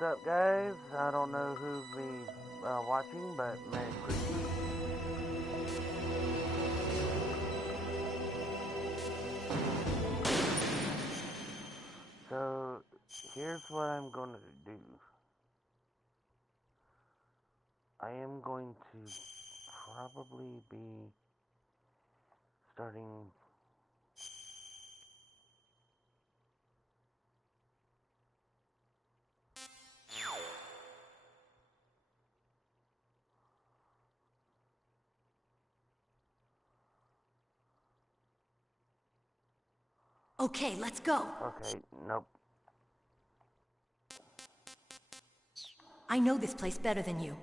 What's up, guys? I don't know who'll be watching, but Merry Christmas. So, here's what I'm going to do. I am going to probably be starting Okay, let's go. Okay, nope. I know this place better than you.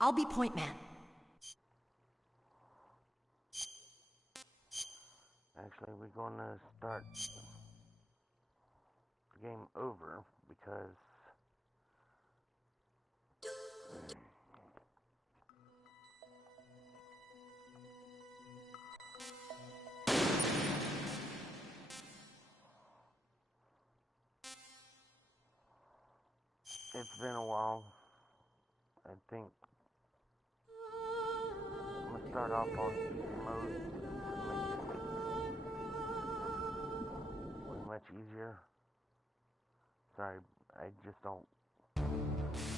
I'll be point man. Actually, we're going to start the game over because it's been a while. I think I'm going to start off on easy mode to make it way much easier. Sorry, I just don't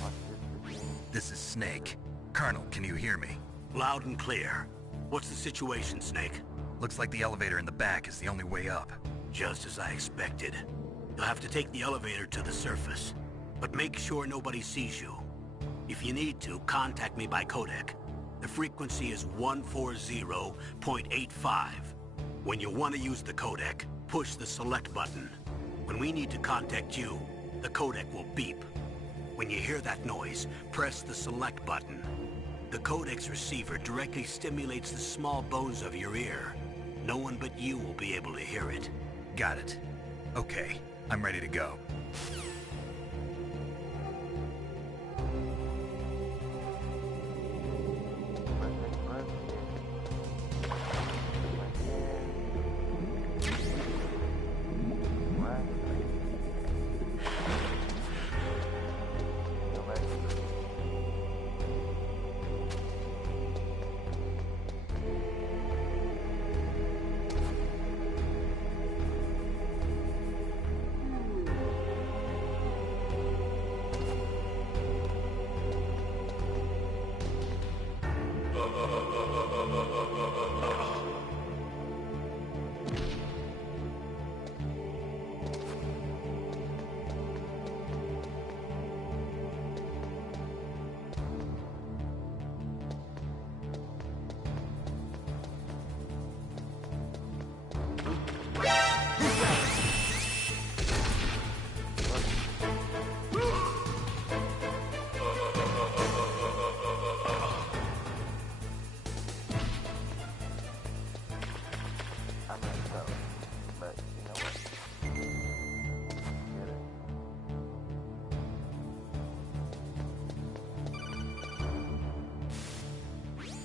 watch this game. This is Snake. Colonel, can you hear me? Loud and clear. What's the situation, Snake? Looks like the elevator in the back is the only way up. Just as I expected. You'll have to take the elevator to the surface. But make sure nobody sees you. If you need to, contact me by codec. The frequency is 140.85. When you want to use the codec, push the select button. When we need to contact you, the codec will beep. When you hear that noise, press the select button. The codec's receiver directly stimulates the small bones of your ear. No one but you will be able to hear it. Got it. Okay, I'm ready to go.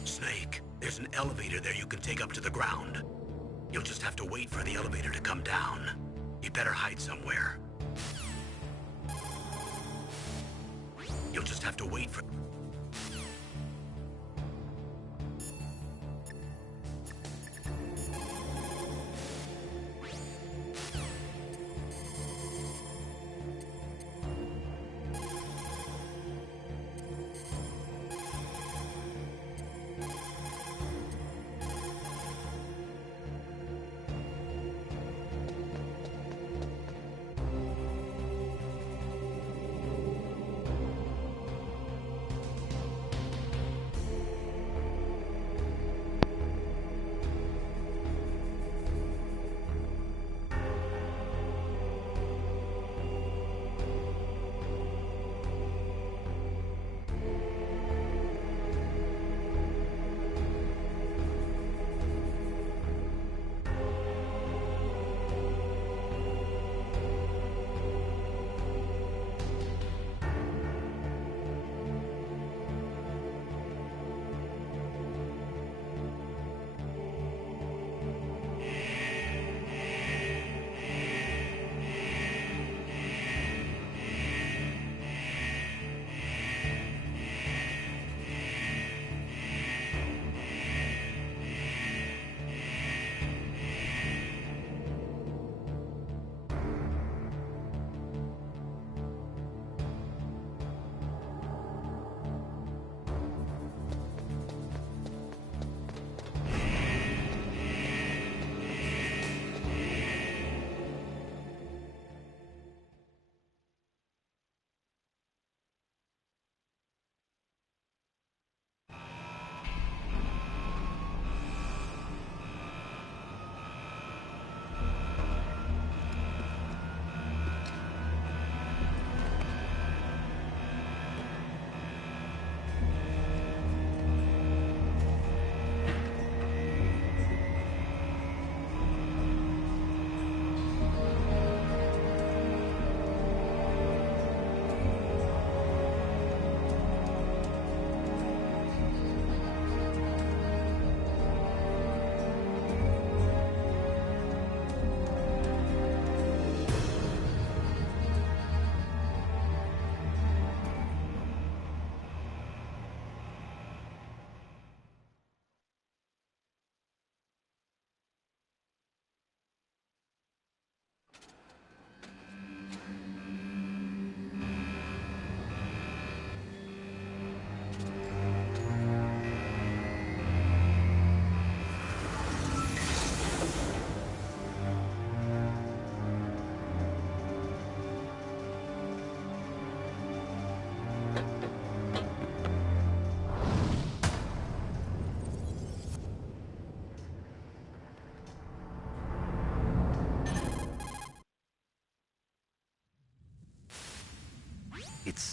Snake, there's an elevator there you can take up to the ground. You'll just have to wait for the elevator to come down. You better hide somewhere. You'll just have to wait for...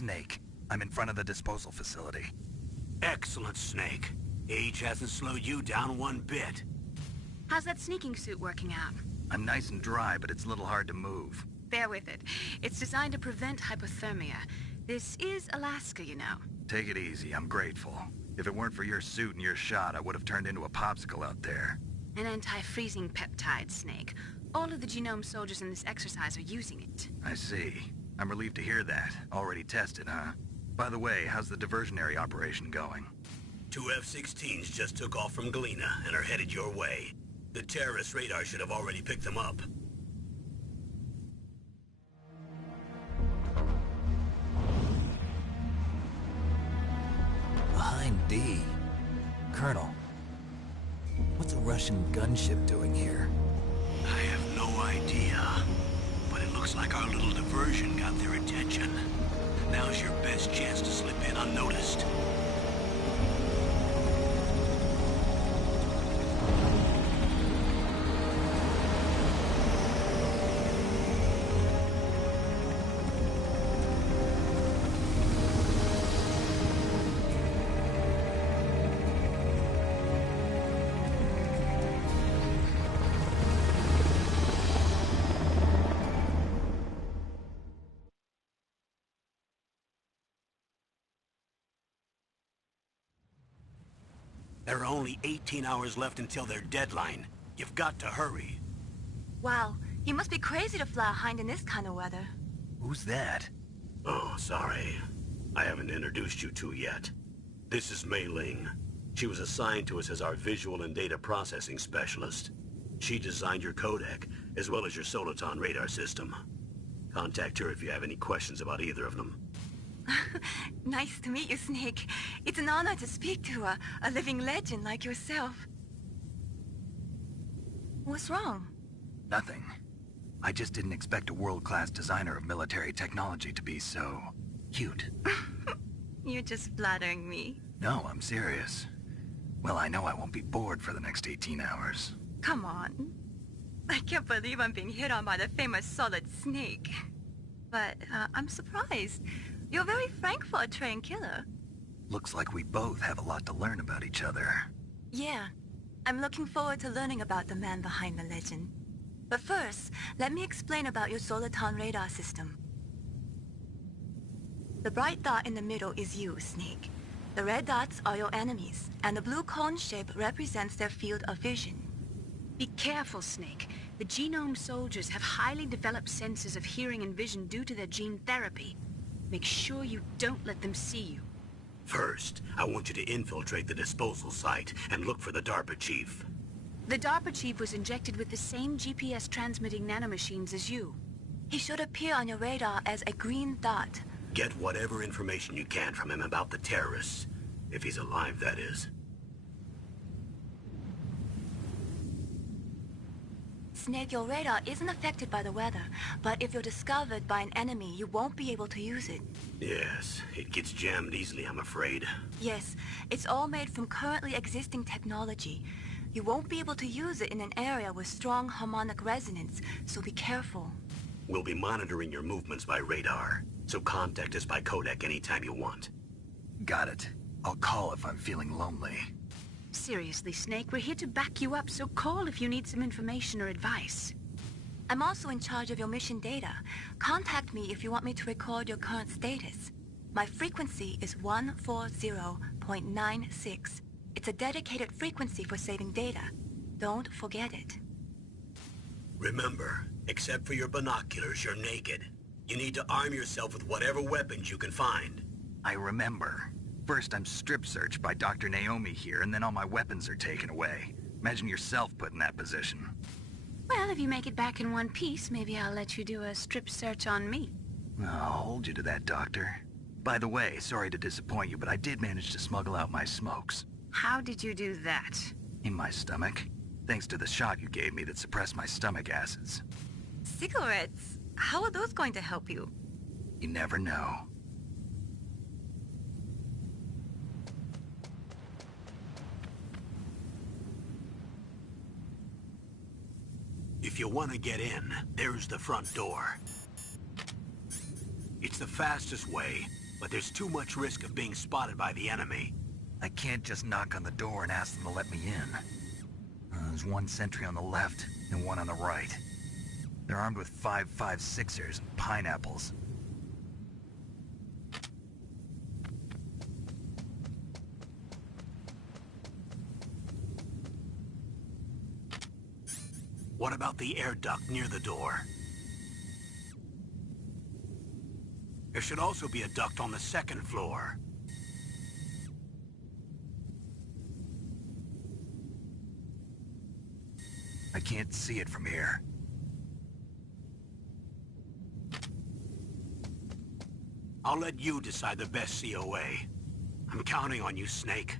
Snake. I'm in front of the disposal facility. Excellent, Snake. Age hasn't slowed you down one bit. How's that sneaking suit working out? I'm nice and dry, but it's a little hard to move. Bear with it. It's designed to prevent hypothermia. This is Alaska, you know. Take it easy, I'm grateful. If it weren't for your suit and your shot, I would have turned into a popsicle out there. An anti-freezing peptide, Snake. All of the genome soldiers in this exercise are using it. I see. I'm relieved to hear that. Already tested, huh? By the way, how's the diversionary operation going? 2 F-16s just took off from Galena and are headed your way. The terrorist radar should have already picked them up. Behind D. Colonel, what's a Russian gunship doing here? I have no idea, but it looks like our little diversion got their attention. Now's your best chance to slip in unnoticed. There are only 18 hours left until their deadline. You've got to hurry. Wow, you must be crazy to fly a hind in this kind of weather. Who's that? Oh, sorry. I haven't introduced you to yet. This is Mei Ling. She was assigned to us as our visual and data processing specialist. She designed your codec, as well as your Soliton radar system. Contact her if you have any questions about either of them. Nice to meet you, Snake. It's an honor to speak to a living legend like yourself. What's wrong? Nothing. I just didn't expect a world-class designer of military technology to be so... cute. You're just flattering me. No, I'm serious. Well, I know I won't be bored for the next 18 hours. Come on. I can't believe I'm being hit on by the famous Solid Snake. But I'm surprised. You're very frank for a trained killer. Looks like we both have a lot to learn about each other. Yeah. I'm looking forward to learning about the man behind the legend. But first, let me explain about your Soliton radar system. The bright dot in the middle is you, Snake. The red dots are your enemies, and the blue cone shape represents their field of vision. Be careful, Snake. The genome soldiers have highly developed senses of hearing and vision due to their gene therapy. Make sure you don't let them see you. First, I want you to infiltrate the disposal site and look for the DARPA chief. The DARPA chief was injected with the same GPS transmitting nanomachines as you. He should appear on your radar as a green dot. Get whatever information you can from him about the terrorists. If he's alive, that is. Snake, your radar isn't affected by the weather, but if you're discovered by an enemy, you won't be able to use it. Yes, it gets jammed easily, I'm afraid. Yes, it's all made from currently existing technology. You won't be able to use it in an area with strong harmonic resonance, so be careful. We'll be monitoring your movements by radar, so contact us by codec anytime you want. Got it. I'll call if I'm feeling lonely. Seriously, Snake, we're here to back you up, so call if you need some information or advice. I'm also in charge of your mission data. Contact me if you want me to record your current status. My frequency is 140.96. It's a dedicated frequency for saving data. Don't forget it. Remember, except for your binoculars, you're naked. You need to arm yourself with whatever weapons you can find. I remember. First, I'm strip searched by Dr. Naomi here, and then all my weapons are taken away. Imagine yourself put in that position. Well, if you make it back in one piece, maybe I'll let you do a strip search on me. I'll hold you to that, Doctor. By the way, sorry to disappoint you, but I did manage to smuggle out my smokes. How did you do that? In my stomach. Thanks to the shot you gave me that suppressed my stomach acids. Cigarettes? How are those going to help you? You never know. If you want to get in, there's the front door. It's the fastest way, but there's too much risk of being spotted by the enemy. I can't just knock on the door and ask them to let me in. There's one sentry on the left and one on the right. They're armed with 5.56ers and pineapples. What about the air duct near the door? There should also be a duct on the second floor. I can't see it from here. I'll let you decide the best COA. I'm counting on you, Snake.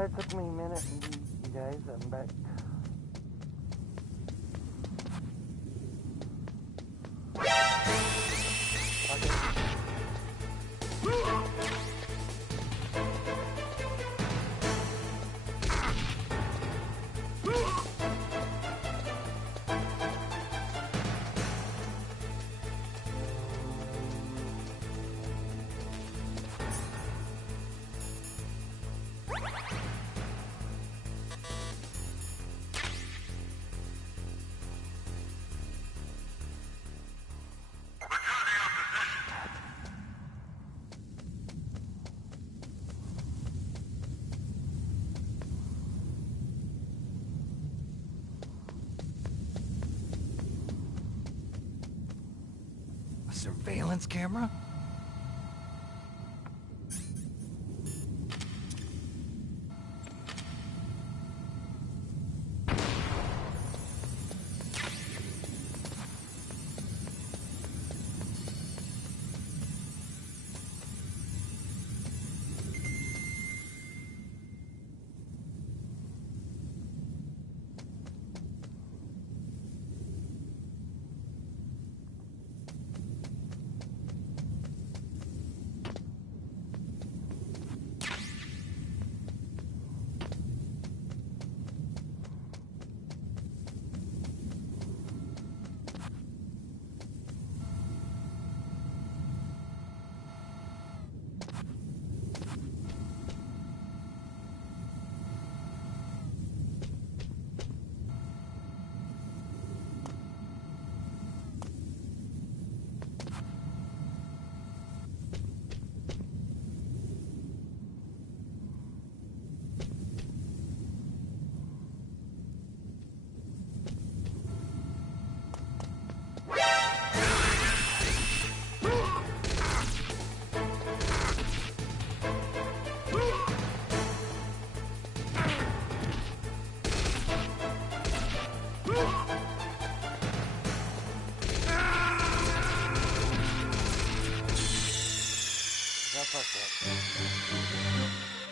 Sorry it took me a minute, you guys. I'm back. A surveillance camera?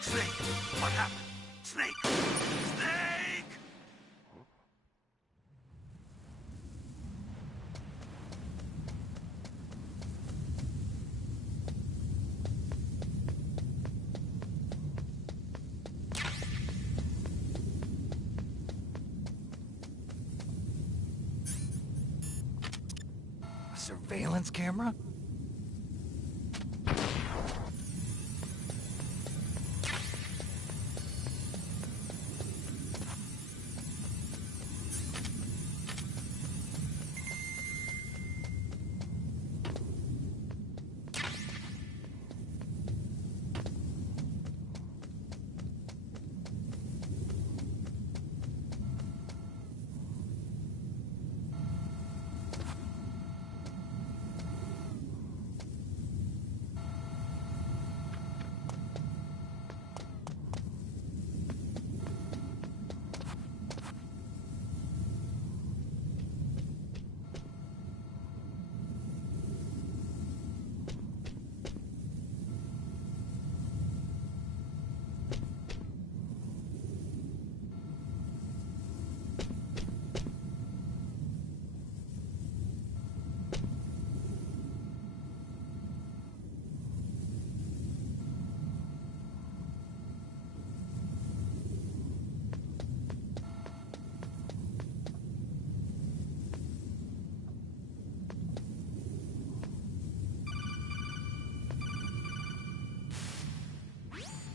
Snake! What happened? Snake! Snake! A surveillance camera?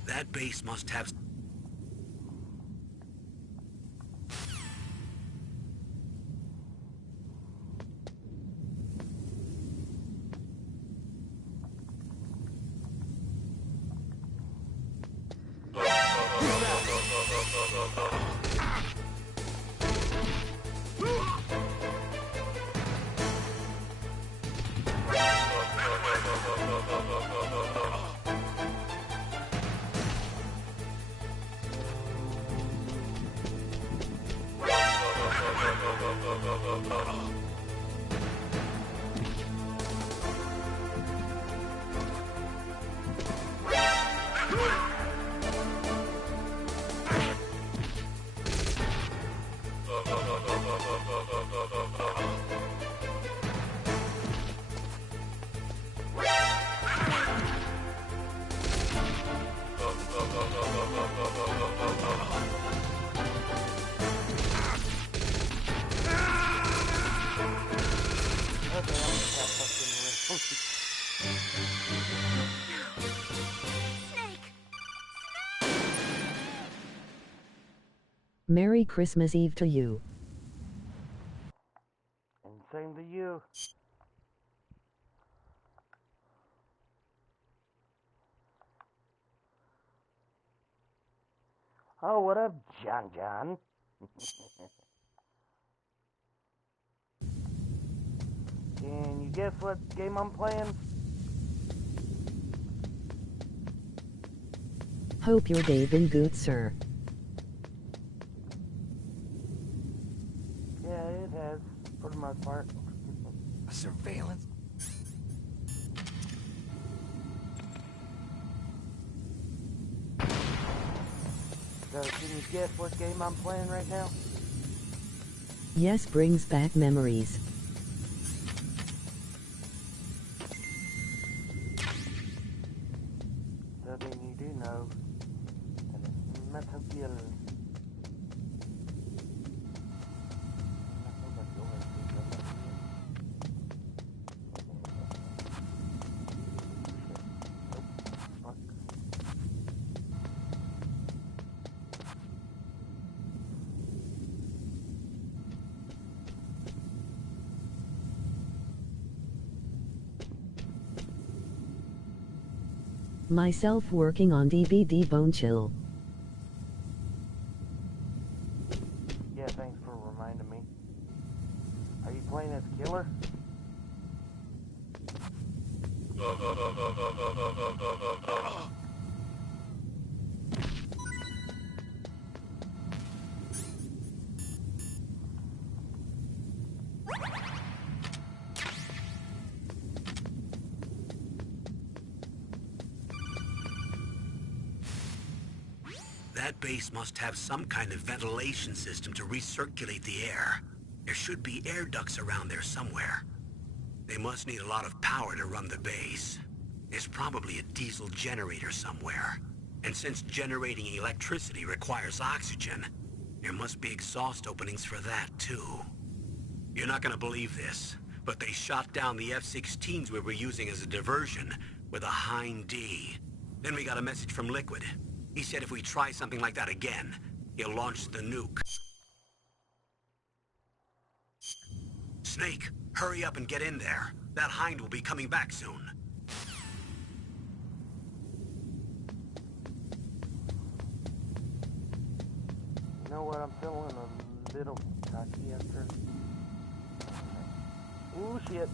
That base must have... Merry Christmas Eve to you. And same to you. Oh, what up, John? Can you guess what game I'm playing? Hope your day been good, sir. Yeah, it has, for the most part. Surveillance? So, can you guess what game I'm playing right now? Yes, brings back memories. So then you do know that it's Metal Gear. Myself working on DVD Bone Chill. Yeah, thanks for reminding me. Are you playing as Killer? That base must have some kind of ventilation system to recirculate the air. There should be air ducts around there somewhere. They must need a lot of power to run the base. There's probably a diesel generator somewhere. And since generating electricity requires oxygen, there must be exhaust openings for that too. You're not gonna believe this, but they shot down the F-16s we were using as a diversion with a Hind D. Then we got a message from Liquid. He said if we try something like that again, he'll launch the nuke. Snake, hurry up and get in there. That Hind will be coming back soon. You know what? I'm feeling a little cocky after. Ooh, shit.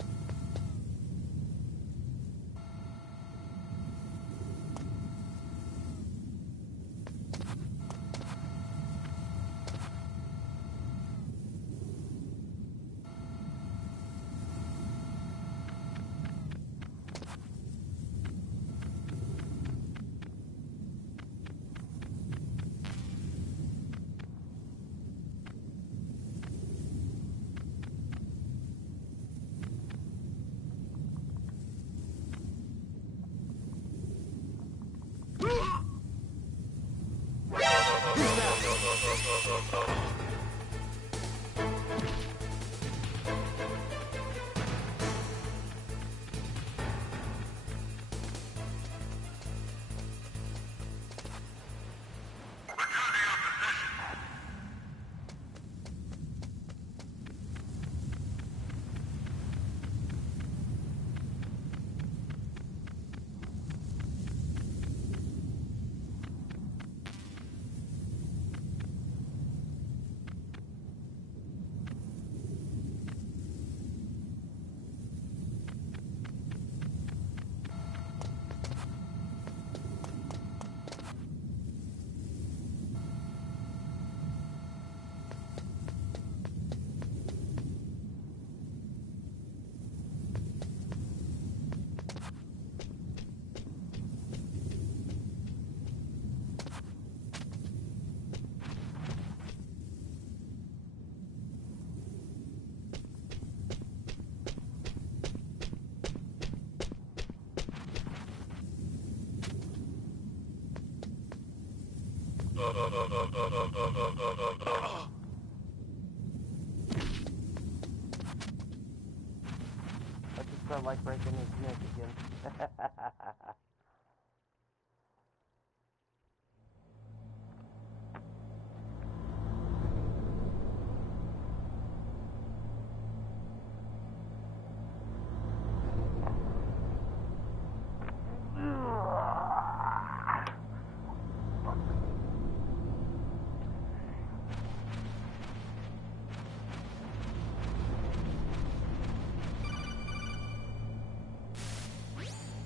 felt like breaking his neck again.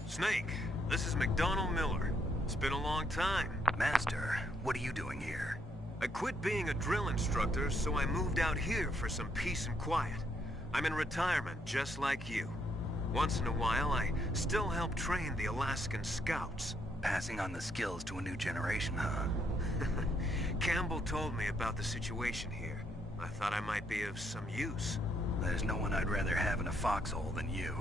Snake, this is McDonald Miller. It's been a long time. Master, what are you doing here? I quit being a drill instructor, so I moved out here for some peace and quiet. I'm in retirement, just like you. Once in a while, I still help train the Alaskan Scouts. Passing on the skills to a new generation, huh? Campbell told me about the situation here. I thought I might be of some use. There's no one I'd rather have in a foxhole than you.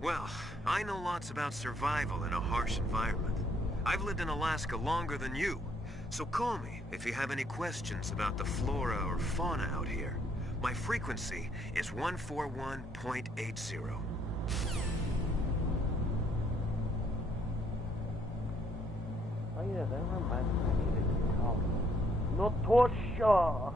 Well, I know lots about survival in a harsh environment. I've lived in Alaska longer than you, so call me if you have any questions about the flora or fauna out here. My frequency is 141.80. Oh yeah, that reminds me, I needed to talk. Natasha!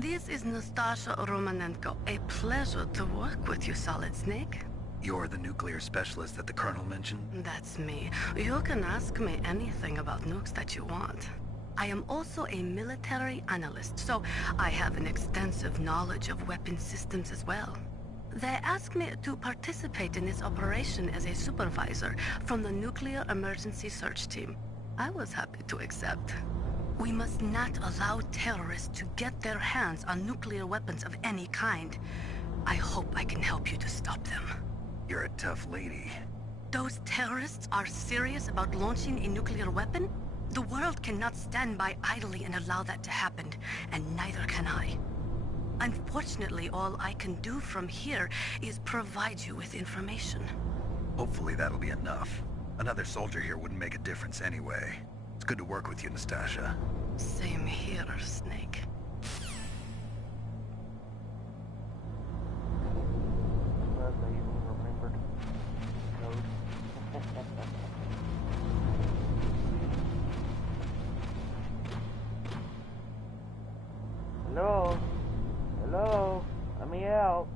This is Nastasha Romanenko. A pleasure to work with you, Solid Snake. You're the nuclear specialist that the Colonel mentioned? That's me. You can ask me anything about nukes that you want. I am also a military analyst, so I have an extensive knowledge of weapon systems as well. They asked me to participate in this operation as a supervisor from the Nuclear Emergency Search Team. I was happy to accept. We must not allow terrorists to get their hands on nuclear weapons of any kind. I hope I can help you to stop them. You're a tough lady. Those terrorists are serious about launching a nuclear weapon? The world cannot stand by idly and allow that to happen, and neither can I. Unfortunately, all I can do from here is provide you with information. Hopefully that'll be enough. Another soldier here wouldn't make a difference anyway. It's good to work with you, Nastasha. Same here, Snake. Glad they even remembered the code. Hello? Hello? Let me out.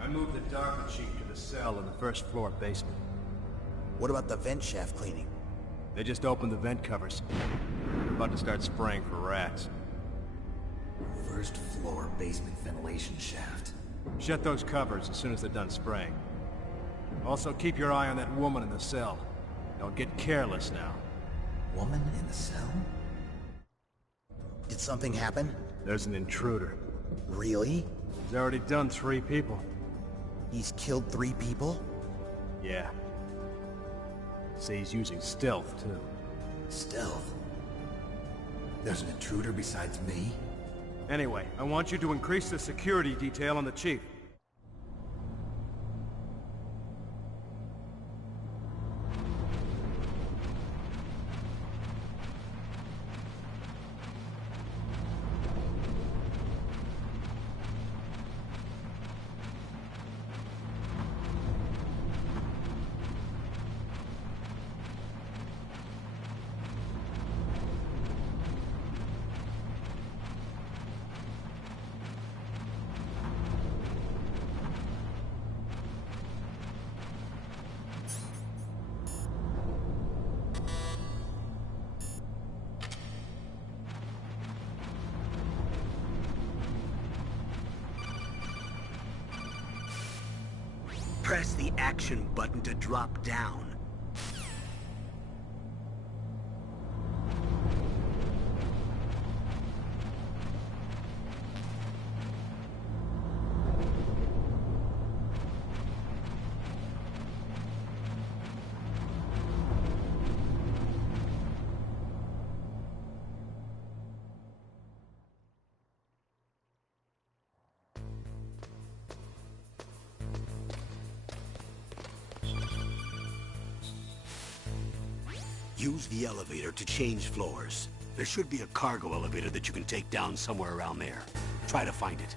I moved the Dr. Chief to the cell in the first floor basement. What about the vent shaft cleaning? They just opened the vent covers. They're about to start spraying for rats. First floor basement ventilation shaft. Shut those covers as soon as they're done spraying. Also, keep your eye on that woman in the cell. Don't get careless now. Woman in the cell? Did something happen? There's an intruder. Really? He's already done 3 people. He's killed 3 people? Yeah. Say he's using stealth, too. Stealth? There's an intruder besides me? Anyway, I want you to increase the security detail on the Chief. Press the action button to drop down. Use the elevator to change floors. There should be a cargo elevator that you can take down somewhere around there. Try to find it.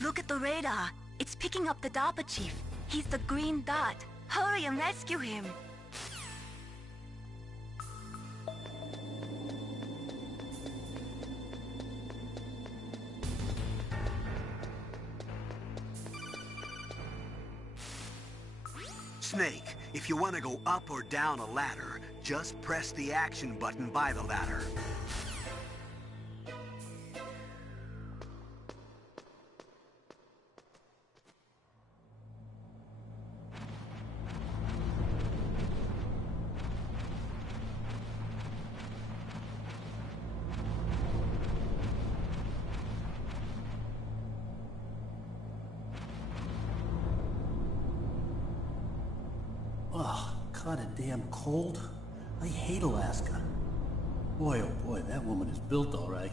Look at the radar. It's picking up the DARPA chief. He's the green dot. Hurry and rescue him. Snake, if you want to go up or down a ladder, just press the action button by the ladder. Oh, kinda damn cold. I hate Alaska. Boy, oh boy, that woman is built all right.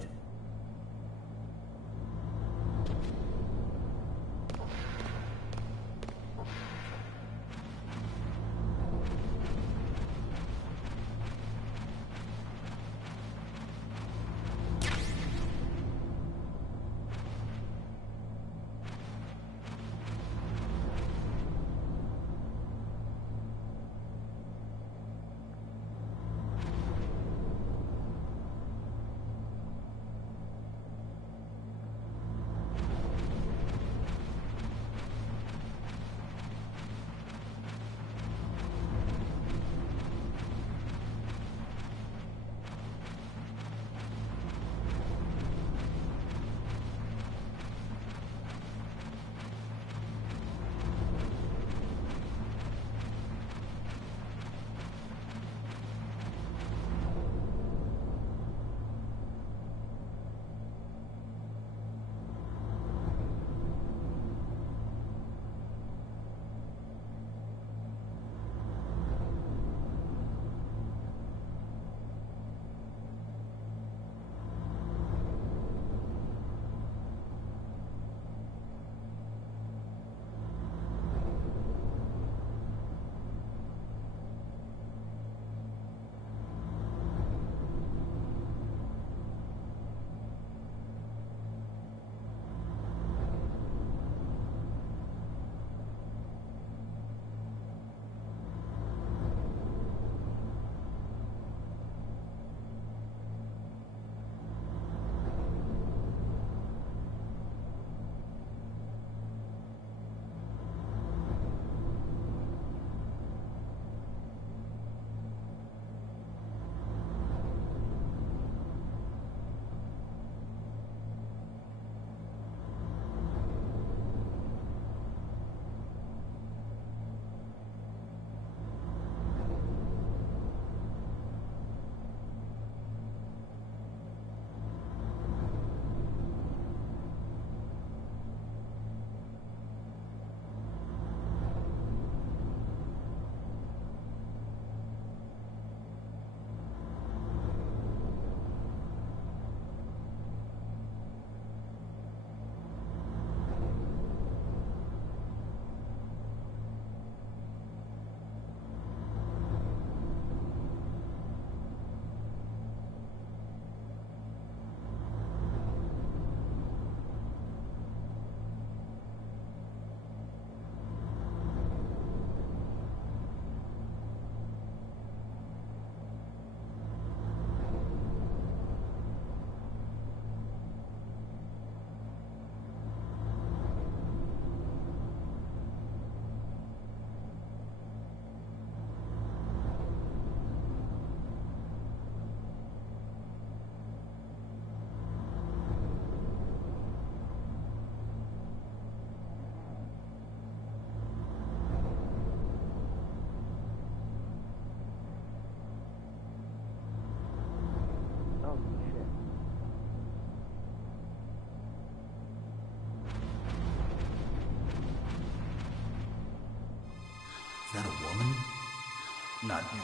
not him.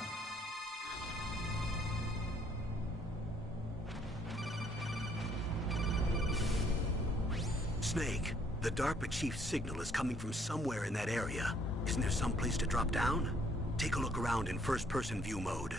Snake, the DARPA chief's signal is coming from somewhere in that area. Isn't there some place to drop down? Take a look around in first-person view mode.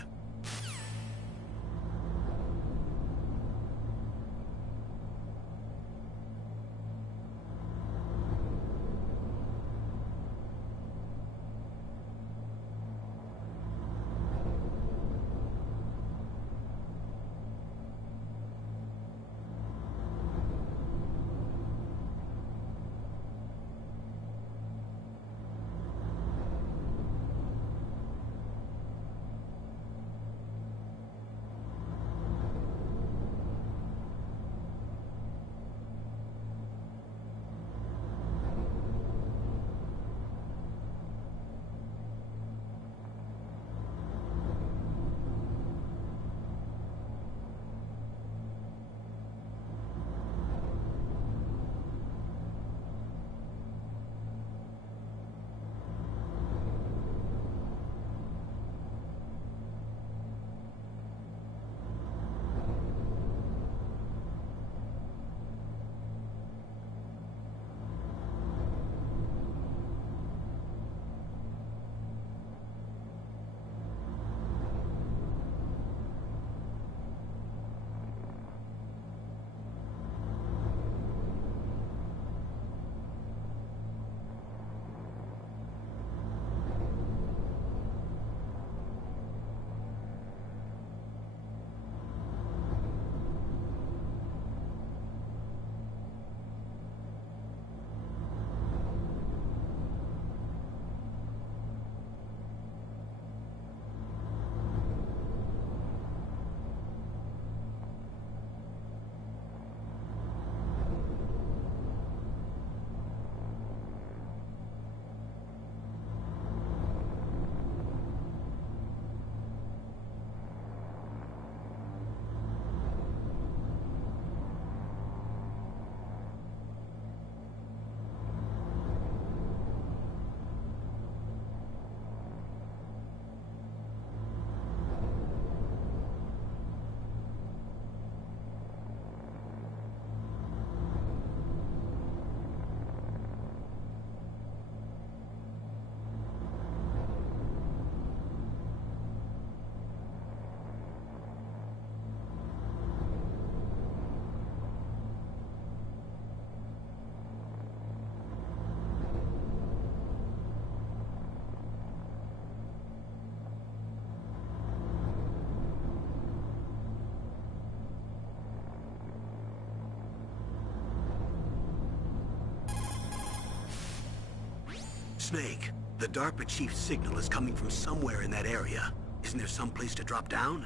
Snake, the DARPA chief's signal is coming from somewhere in that area. Isn't there some place to drop down?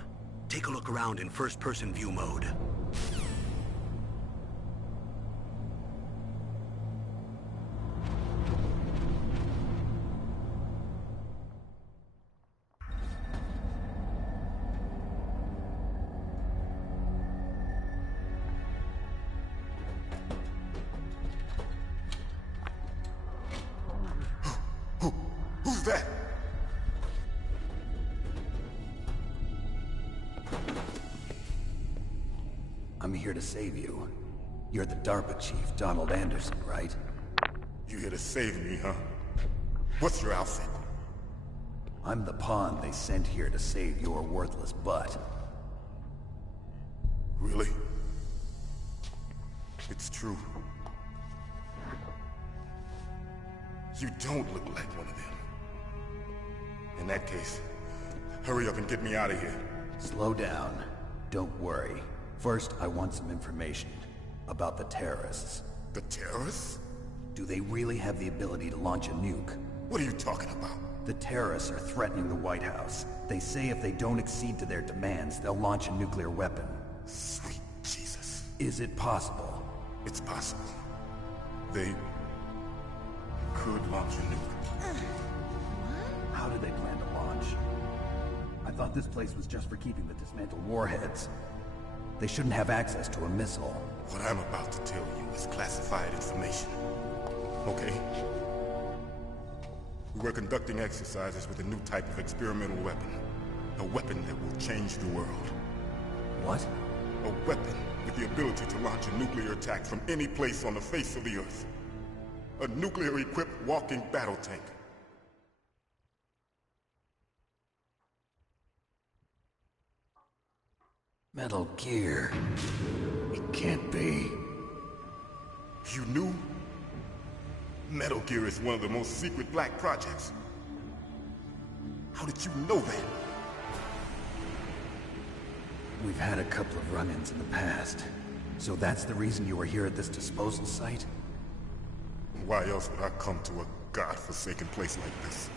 Take a look around in first-person view mode. Who's that? I'm here to save you. You're the DARPA chief, Donald Anderson, right? You here to save me, huh? What's your outfit? I'm the pawn they sent here to save your worthless butt. Really? It's true. You don't look like one of them. In that case, hurry up and get me out of here. Slow down. Don't worry. First, I want some information about the terrorists. The terrorists? Do they really have the ability to launch a nuke? What are you talking about? The terrorists are threatening the White House. They say if they don't accede to their demands, they'll launch a nuclear weapon. Sweet Jesus. Is it possible? It's possible. They could launch a nuke. How do they plan to launch? I thought this place was just for keeping the dismantled warheads. They shouldn't have access to a missile. What I'm about to tell you is classified information. Okay? We were conducting exercises with a new type of experimental weapon. A weapon that will change the world. What? A weapon with the ability to launch a nuclear attack from any place on the face of the Earth. A nuclear-equipped walking battle tank. Metal Gear. It can't be. You knew? Metal Gear is one of the most secret black projects. How did you know that? We've had a couple of run-ins in the past. So that's the reason you were here at this disposal site? Why else would I come to a god-forsaken place like this?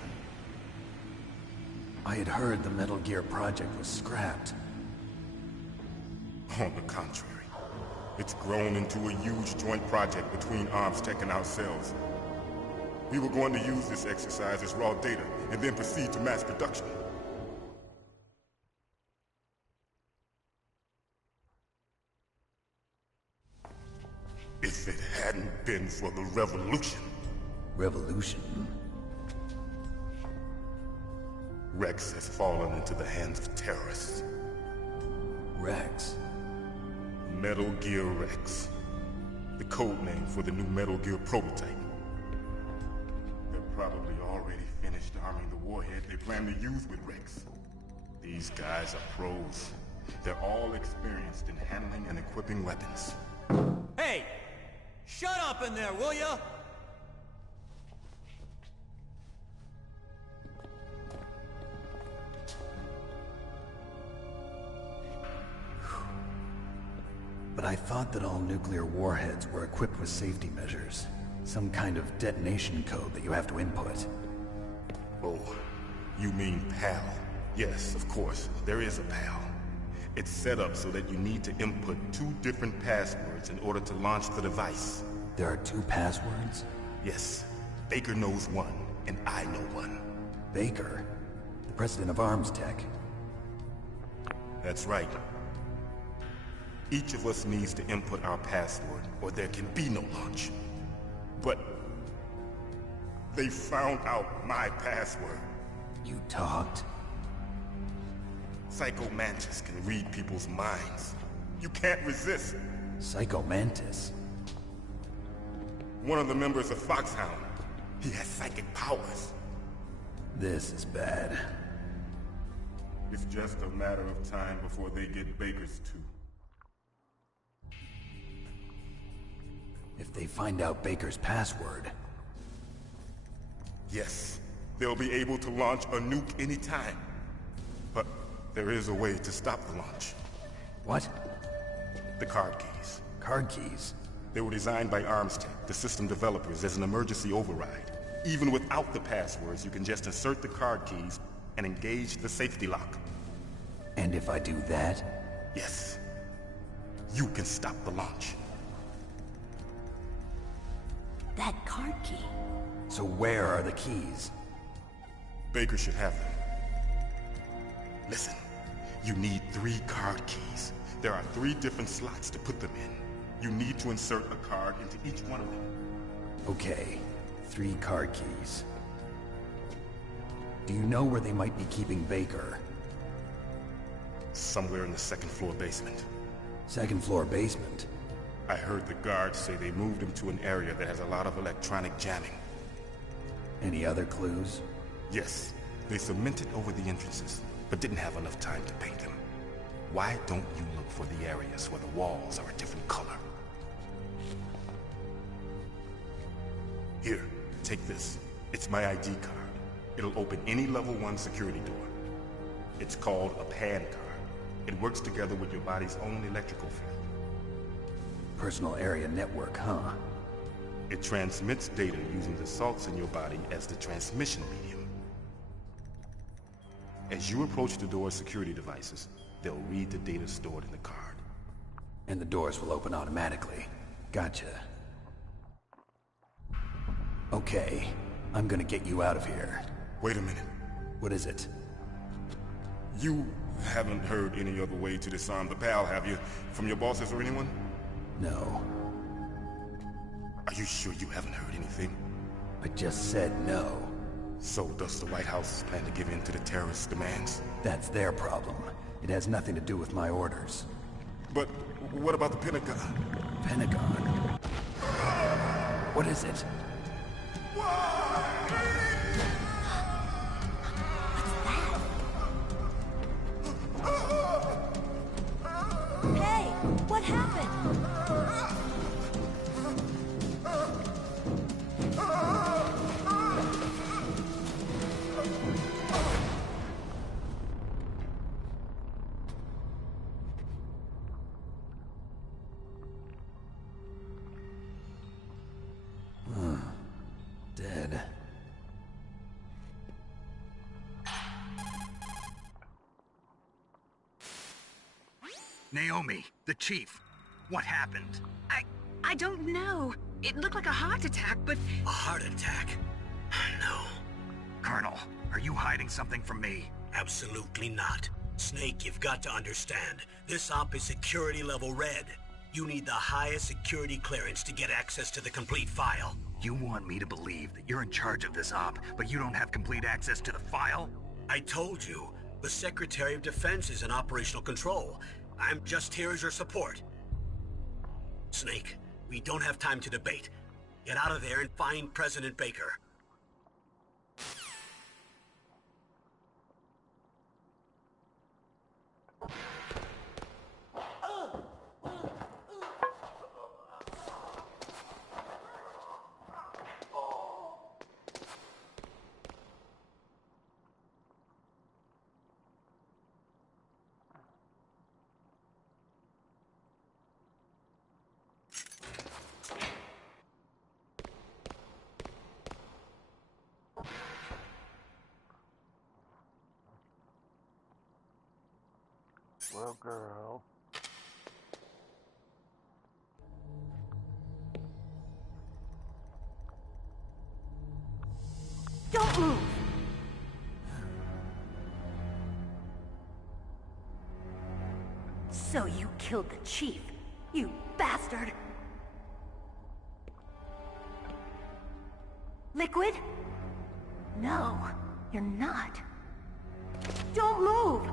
I had heard the Metal Gear project was scrapped. On the contrary, it's grown into a huge joint project between ArmsTech and ourselves. We were going to use this exercise as raw data, and then proceed to mass production. If it hadn't been for the revolution... Revolution? Rex has fallen into the hands of terrorists. Rex? Metal Gear Rex. The code name for the new Metal Gear prototype. They're probably already finished arming the warhead they plan to use with Rex. These guys are pros. They're all experienced in handling and equipping weapons. Hey! Shut up in there, will ya? But I thought that all nuclear warheads were equipped with safety measures. Some kind of detonation code that you have to input. Oh, you mean PAL? Yes, of course, there is a PAL. It's set up so that you need to input 2 different passwords in order to launch the device. There are 2 passwords? Yes. Baker knows one, and I know one. Baker? The president of ArmsTech? That's right. Each of us needs to input our password, or there can be no launch. But... they found out my password. You talked? Psycho Mantis can read people's minds. You can't resist. Psycho Mantis? One of the members of Foxhound. He has psychic powers. This is bad. It's just a matter of time before they get Baker's too. If they find out Baker's password... Yes, they'll be able to launch a nuke anytime. But there is a way to stop the launch. What? The card keys. Card keys? They were designed by ArmsTech, the system developers, as an emergency override. Even without the passwords, you can just insert the card keys and engage the safety lock. And if I do that? Yes. You can stop the launch. That card key. So where are the keys? Baker should have them. Listen, you need 3 card keys. There are 3 different slots to put them in. You need to insert a card into each one of them. Okay, 3 card keys. Do you know where they might be keeping Baker? Somewhere in the 2nd floor basement. 2nd floor basement? I heard the guards say they moved him to an area that has a lot of electronic jamming. Any other clues? Yes. They cemented over the entrances, but didn't have enough time to paint them. Why don't you look for the areas where the walls are a different color? Here, take this. It's my ID card. It'll open any level 1 security door. It's called a PAN card. It works together with your body's own electrical field. Personal area network, huh? It transmits data using the salts in your body as the transmission medium. As you approach the door's security devices, they'll read the data stored in the card. And the doors will open automatically. Gotcha. Okay, I'm gonna get you out of here. Wait a minute. What is it? You haven't heard any other way to disarm the PAL, have you? From your bosses or anyone? No. Are you sure you haven't heard anything? I just said no. So does the White House plan to give in to the terrorists' demands? That's their problem. It has nothing to do with my orders. But what about the Pentagon? Pentagon? What is it? Hey, what happened? Dead. Naomi, the chief. What happened? I don't know. It looked like a heart attack, but... A heart attack? No. Colonel, are you hiding something from me? Absolutely not. Snake, you've got to understand. This op is security level red. You need the highest security clearance to get access to the complete file. You want me to believe that you're in charge of this op, but you don't have complete access to the file? I told you, the Secretary of Defense is in operational control. I'm just here as your support. Snake, we don't have time to debate. Get out of there and find President Baker. Well, girl. Don't move! So you killed the chief, you bastard! Liquid? No, you're not. Don't move!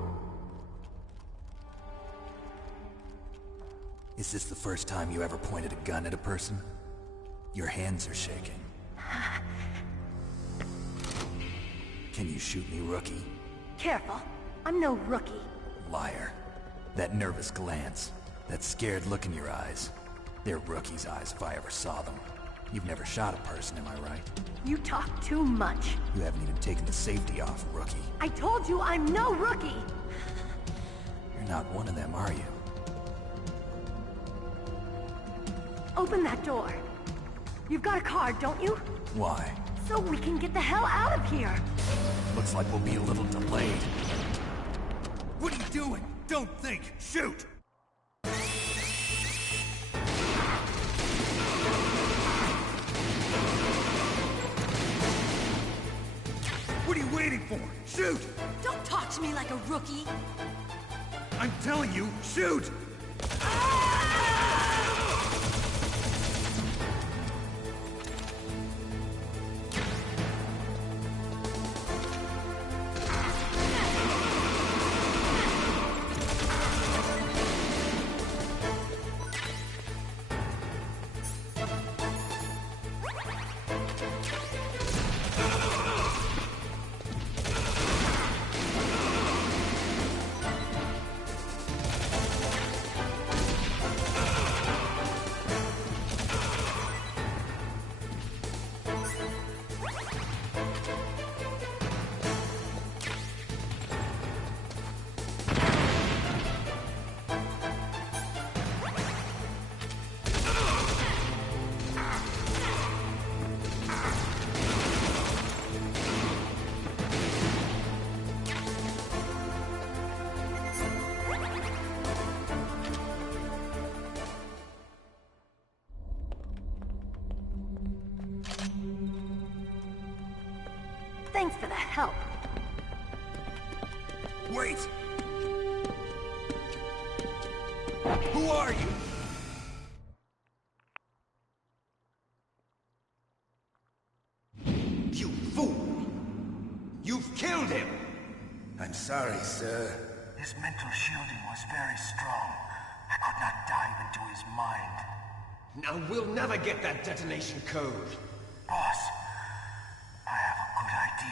Is this the first time you ever pointed a gun at a person? Your hands are shaking. Can you shoot me, rookie? Careful, I'm no rookie. Liar. That nervous glance, that scared look in your eyes. They're rookie's eyes if I ever saw them. You've never shot a person, am I right? You talk too much. You haven't even taken the safety off, rookie. I told you I'm no rookie! You're not one of them, are you? Open that door. You've got a card, don't you? Why? So we can get the hell out of here! Looks like we'll be a little delayed. What are you doing? Don't think! Shoot! What are you waiting for? Shoot! Don't talk to me like a rookie! I'm telling you, shoot! Thanks for the help. Wait! Who are you? You fool! shielding was very strong. I could not dive into his mind. Now we'll never get that detonation code. Boss, I have a good idea.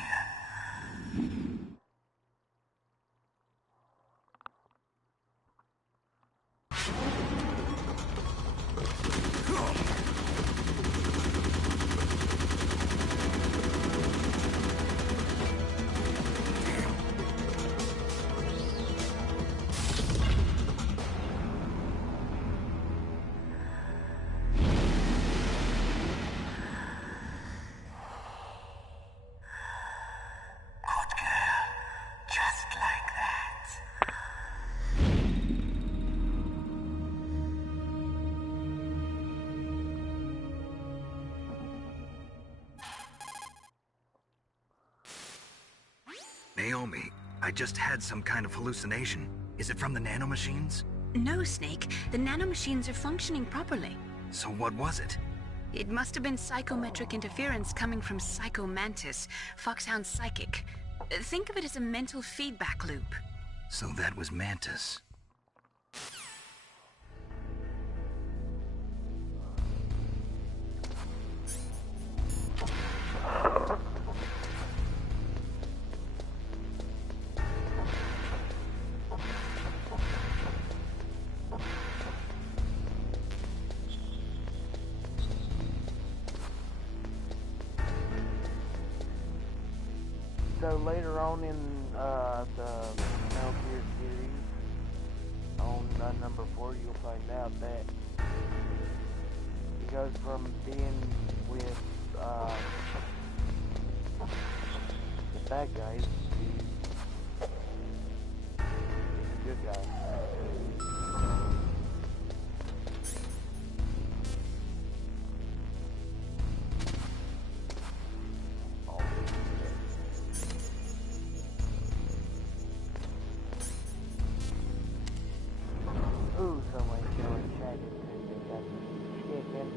Naomi, I just had some kind of hallucination. Is it from the nanomachines? No, Snake. The nanomachines are functioning properly. So what was it? It must have been psychometric interference coming from Psycho Mantis, Foxhound Psychic. Think of it as a mental feedback loop. So that was Mantis. So later on in the Metal Gear series, on number 4, you'll find out that he goes from being with the bad guys to the good guys. Ooh, someone's going chatting because they got chicken.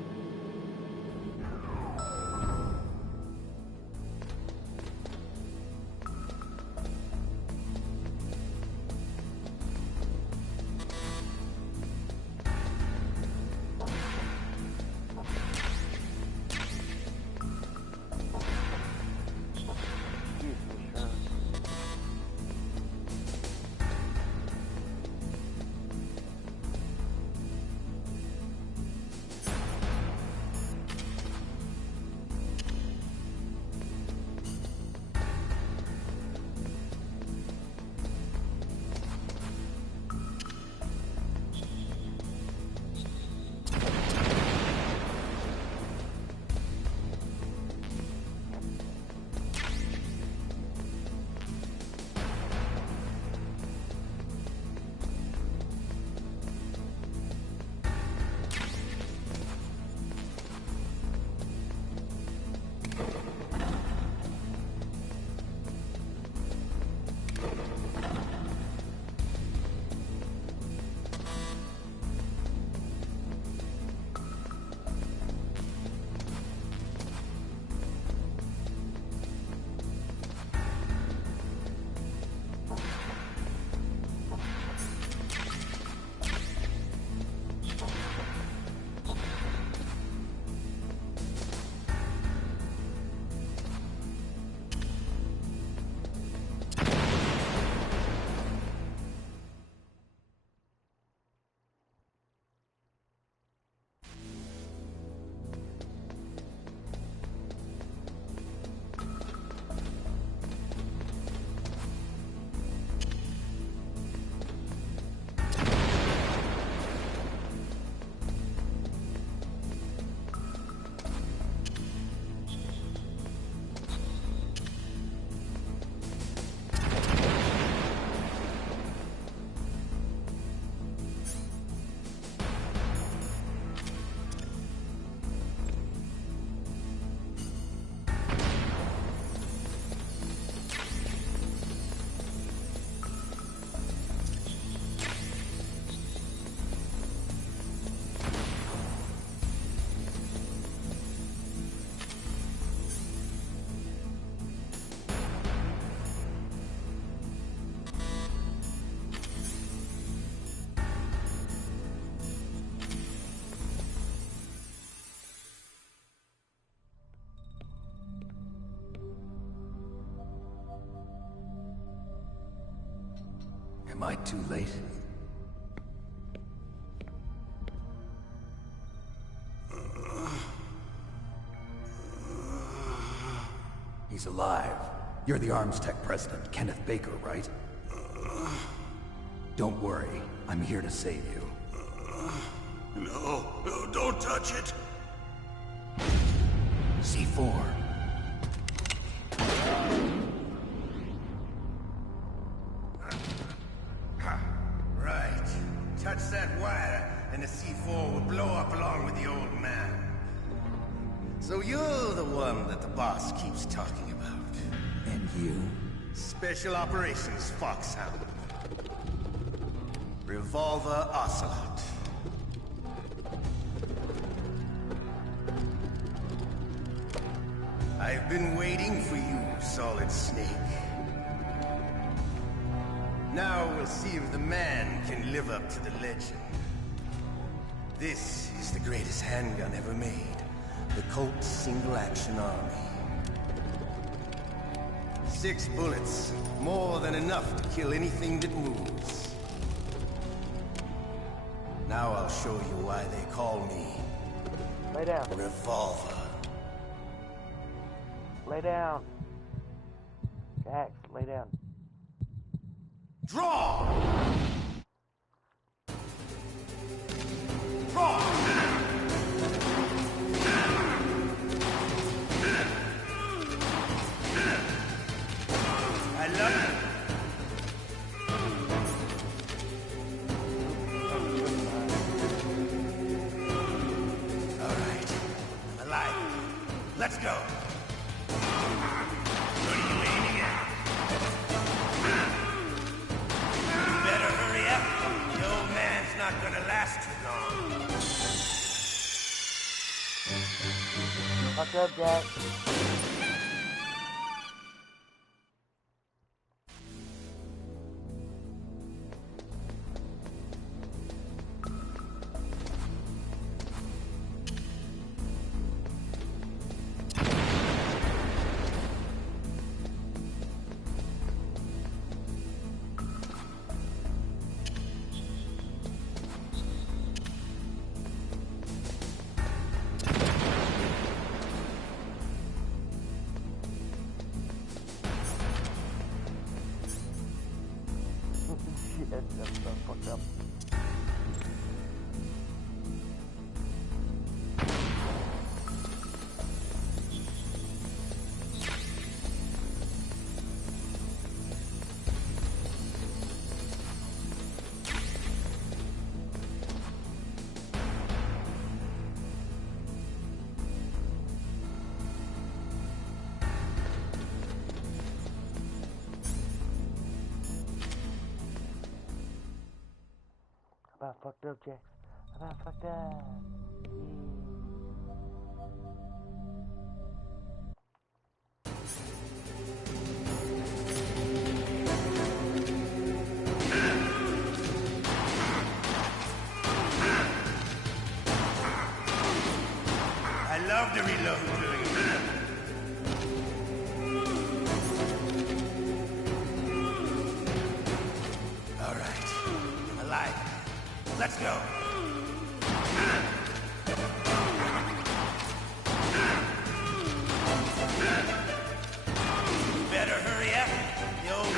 Am I too late? He's alive. You're the Arms Tech president, Kenneth Baker, right? Don't worry. I'm here to save you. No, don't touch it! C4. Right. Touch that wire, and the C4 will blow up along with the old man. So you're the one that the boss keeps talking about. And you? Special Operations Foxhound. Revolver Ocelot. I've been waiting for you, Solid Snake. Now we'll see if the man can live up to the legend. This is the greatest handgun ever made. The Colt Single Action Army. 6 bullets, more than enough to kill anything that moves. Now I'll show you why they call me... Lay down. Revolver. Lay down. Jax, lay down. Draw! Draw! I love it. All right. I'm alive. Let's go. What are you aiming at? You better hurry up. The old man's not gonna last too long. Fuck up, Jack. That's fucked up. About fucked up, Jax. About fucked up. I love to reload doing it. All right. I'm alive. Let's go. You better hurry up, you old...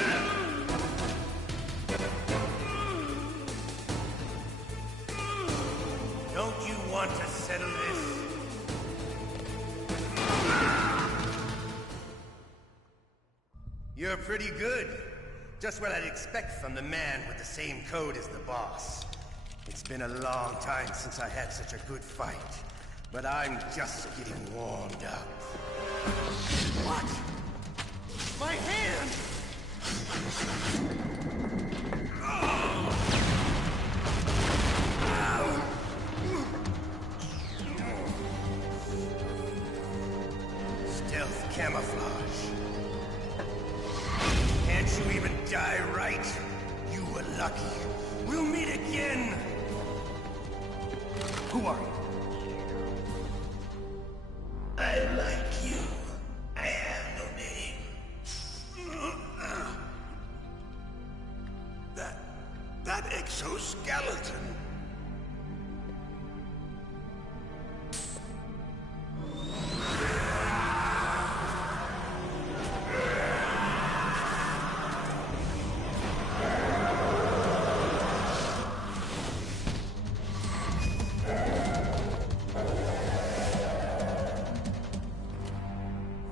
Don't you want to settle this? You're pretty good. Just what I'd expect from the man with the same code as the boss. It's been a long time since I had such a good fight, but I'm just getting warmed up. What? My hand! Stealth camouflage. Can't you even die right? You were lucky. We'll meet again! Who are you? I like you. I have no name. exoskeleton.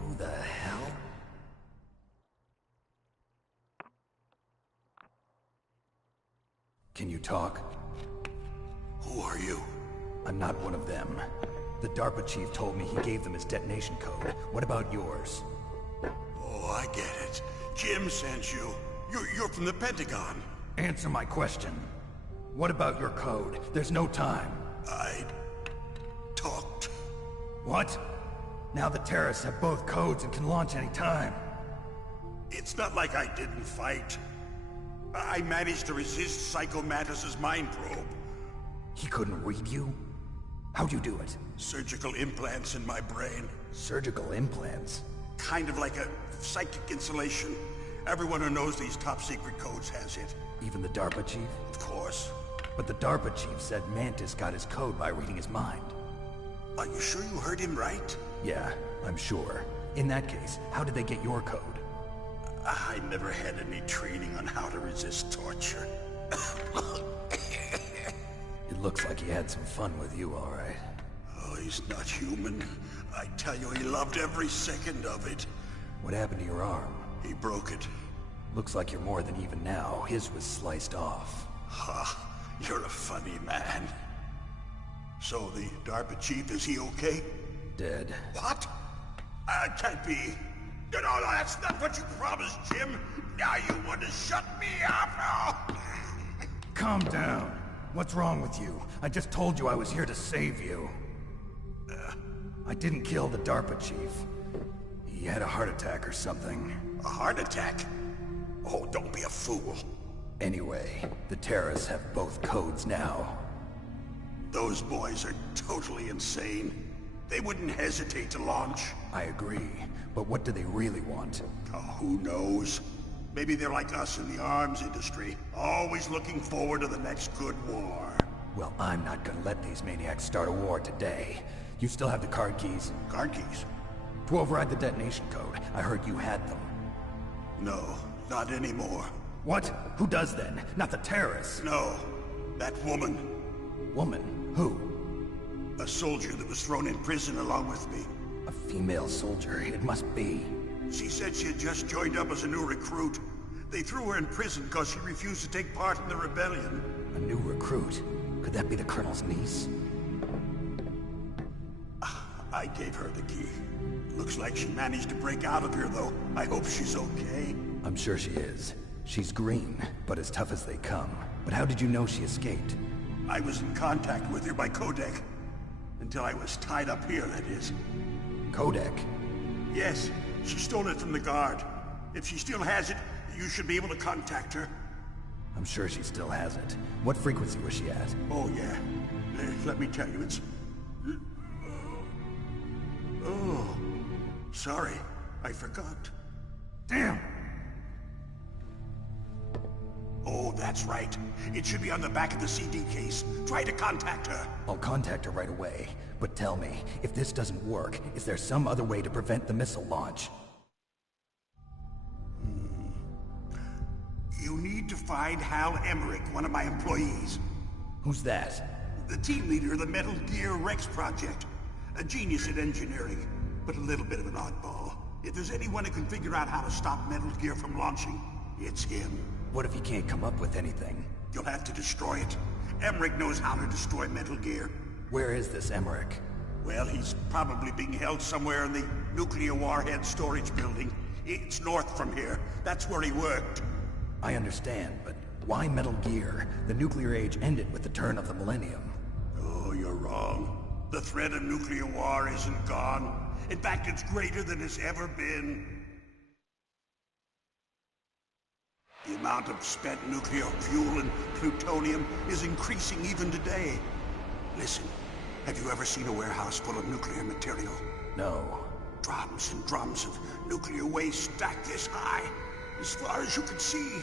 Who the hell? Can you talk? Who are you? I'm not one of them. The DARPA chief told me he gave them his detonation code. What about yours? Oh, I get it. Jim sent you. You're from the Pentagon. Answer my question. What about your code? There's no time. I talked. What? Now the terrorists have both codes and can launch any time. It's not like I didn't fight. I managed to resist Psycho Mantis's mind probe. He couldn't read you? How'd you do it? Surgical implants in my brain. Surgical implants? Kind of like a psychic insulation. Everyone who knows these top-secret codes has it. Even the DARPA chief? Of course. But the DARPA chief said Mantis got his code by reading his mind. Are you sure you heard him right? Yeah, I'm sure. In that case, how did they get your code? I never had any training on how to resist torture. It looks like he had some fun with you, all right. Oh, he's not human. I tell you, he loved every second of it. What happened to your arm? He broke it. Looks like you're more than even now. His was sliced off. Ha, you're a funny man. So the DARPA chief, is he okay? Dead. What? Can't be. No, that's not what you promised, Jim. Now you want to shut me up? Oh. Calm down. What's wrong with you? I just told you I was here to save you. I didn't kill the DARPA chief. He had a heart attack or something. A heart attack? Oh, don't be a fool. Anyway, the terrorists have both codes now. Those boys are totally insane. They wouldn't hesitate to launch. I agree, but what do they really want? Oh, who knows? Maybe they're like us in the arms industry, always looking forward to the next good war. Well, I'm not gonna let these maniacs start a war today. You still have the card keys? Card keys? To override the detonation code. I heard you had them. No, not anymore. What? Who does then? Not the terrorists? No, that woman. Woman? Who? A soldier that was thrown in prison along with me. A female soldier, it must be. She said she had just joined up as a new recruit. They threw her in prison because she refused to take part in the rebellion. A new recruit? Could that be the Colonel's niece? I gave her the key. Looks like she managed to break out of here, though. I hope she's okay. I'm sure she is. She's green, but as tough as they come. But how did you know she escaped? I was in contact with her by codec. Until I was tied up here, that is. Codec? Yes, she stole it from the guard. If she still has it, you should be able to contact her. I'm sure she still has it. What frequency was she at? Oh, yeah. Let me tell you, it's... Oh, sorry. I forgot. Damn! Oh, that's right. It should be on the back of the CD case. Try to contact her. I'll contact her right away. But tell me, if this doesn't work, is there some other way to prevent the missile launch? You need to find Hal Emmerich, one of my employees. Who's that? The team leader of the Metal Gear Rex project. A genius at engineering, but a little bit of an oddball. If there's anyone who can figure out how to stop Metal Gear from launching, it's him. What if he can't come up with anything? You'll have to destroy it. Emmerich knows how to destroy Metal Gear. Where is this Emmerich? Well, he's probably being held somewhere in the nuclear warhead storage building. It's north from here. That's where he worked. I understand, but why Metal Gear? The nuclear age ended with the turn of the millennium. Oh, you're wrong. The threat of nuclear war isn't gone. In fact, it's greater than it's ever been. The amount of spent nuclear fuel and plutonium is increasing even today. Listen, have you ever seen a warehouse full of nuclear material? No. Drums and drums of nuclear waste stacked this high, as far as you can see.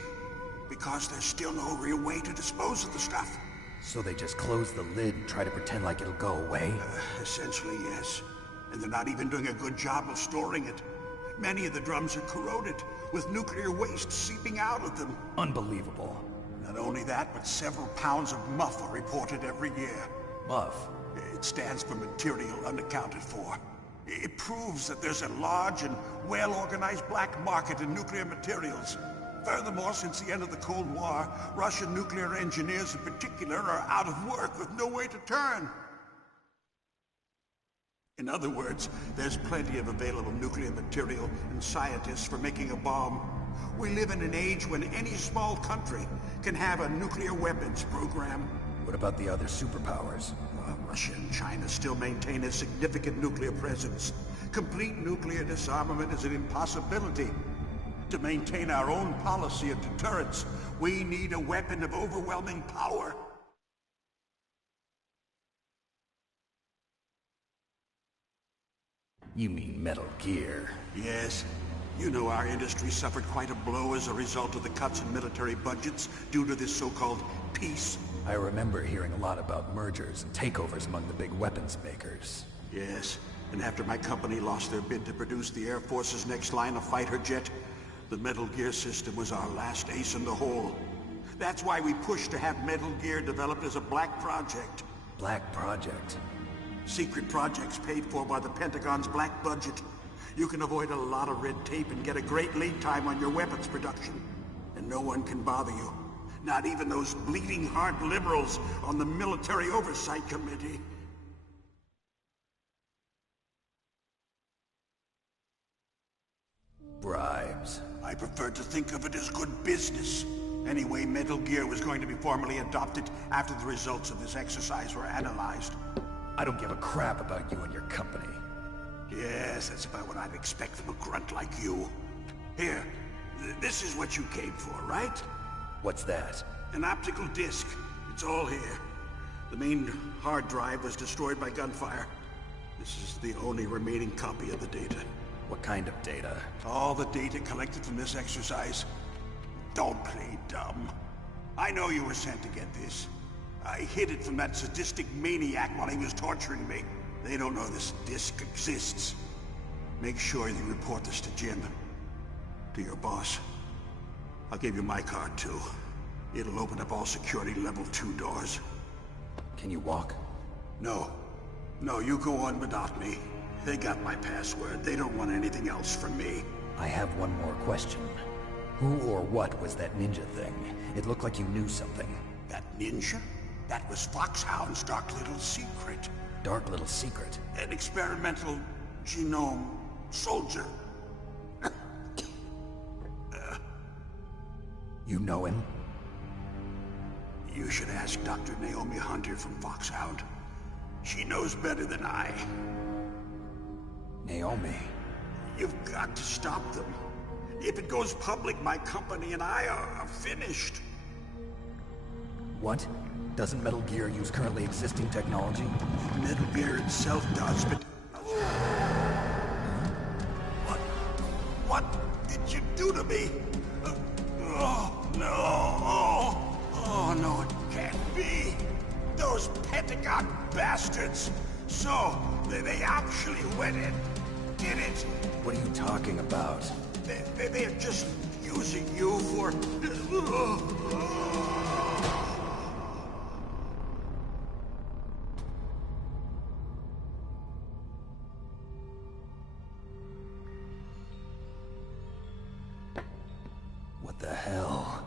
Because there's still no real way to dispose of the stuff. So they just close the lid and try to pretend like it'll go away? Essentially, yes. And they're not even doing a good job of storing it. Many of the drums are corroded, with nuclear waste seeping out of them. Unbelievable. Not only that, but several pounds of muff are reported every year. Muff? It stands for material unaccounted for. It proves that there's a large and well-organized black market in nuclear materials. Furthermore, since the end of the Cold War, Russian nuclear engineers in particular are out of work with no way to turn. In other words, there's plenty of available nuclear material and scientists for making a bomb. We live in an age when any small country can have a nuclear weapons program. What about the other superpowers? Russia and China still maintain a significant nuclear presence. Complete nuclear disarmament is an impossibility. To maintain our own policy of deterrence, we need a weapon of overwhelming power. You mean Metal Gear? Yes. You know our industry suffered quite a blow as a result of the cuts in military budgets due to this so-called peace. I remember hearing a lot about mergers and takeovers among the big weapons makers. Yes, and after my company lost their bid to produce the Air Force's next line of fighter jet, the Metal Gear system was our last ace in the hole. That's why we pushed to have Metal Gear developed as a black project. Black project? Secret projects paid for by the Pentagon's black budget. You can avoid a lot of red tape and get a great lead time on your weapons production. And no one can bother you. Not even those bleeding heart liberals on the Military Oversight Committee. Bribes. I prefer to think of it as good business. Anyway, Metal Gear was going to be formally adopted after the results of this exercise were analyzed. I don't give a crap about you and your company. Yes, that's about what I'd expect from a grunt like you. Here, this is what you came for, right? What's that? An optical disc. It's all here. The main hard drive was destroyed by gunfire. This is the only remaining copy of the data. What kind of data? All the data collected from this exercise. Don't play dumb. I know you were sent to get this. I hid it from that sadistic maniac while he was torturing me. They don't know this disc exists. Make sure you report this to Jim. To your boss. I'll give you my card, too. It'll open up all security level 2 doors. Can you walk? No. No, you go on without me. They got my password. They don't want anything else from me. I have one more question. Who or what was that ninja thing? It looked like you knew something. That ninja? That was Foxhound's dark little secret. Dark little secret? An experimental genome soldier. You know him? You should ask Dr. Naomi Hunter from Foxhound. She knows better than I. Naomi? You've got to stop them. If it goes public, my company and I are finished. What? Doesn't Metal Gear use currently existing technology? Metal Gear itself does, but... What did you do to me? Oh, no. Oh, no, it can't be. Those Pentagon bastards. So, they actually went and did it. What are you talking about? They're just using you for... What the hell?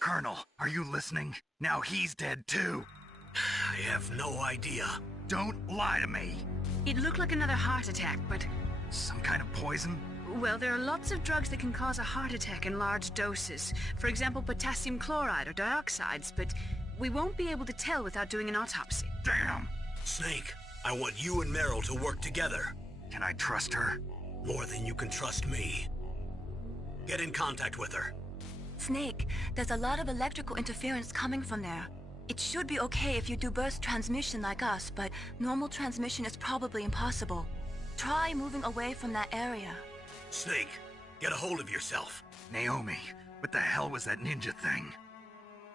Colonel, are you listening? Now he's dead too. I have no idea. Don't lie to me. It looked like another heart attack, but... Some kind of poison? Well, there are lots of drugs that can cause a heart attack in large doses. For example, potassium chloride or dioxides, but we won't be able to tell without doing an autopsy. Damn! Snake, I want you and Meryl to work together. Can I trust her? More than you can trust me. Get in contact with her. Snake, there's a lot of electrical interference coming from there. It should be okay if you do burst transmission like us, but normal transmission is probably impossible. Try moving away from that area. Snake, get a hold of yourself. Naomi, what the hell was that ninja thing?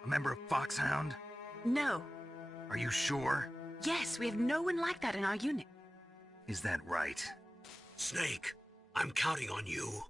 A member of Foxhound? No. Are you sure? Yes, we have no one like that in our unit. Is that right? Snake, I'm counting on you.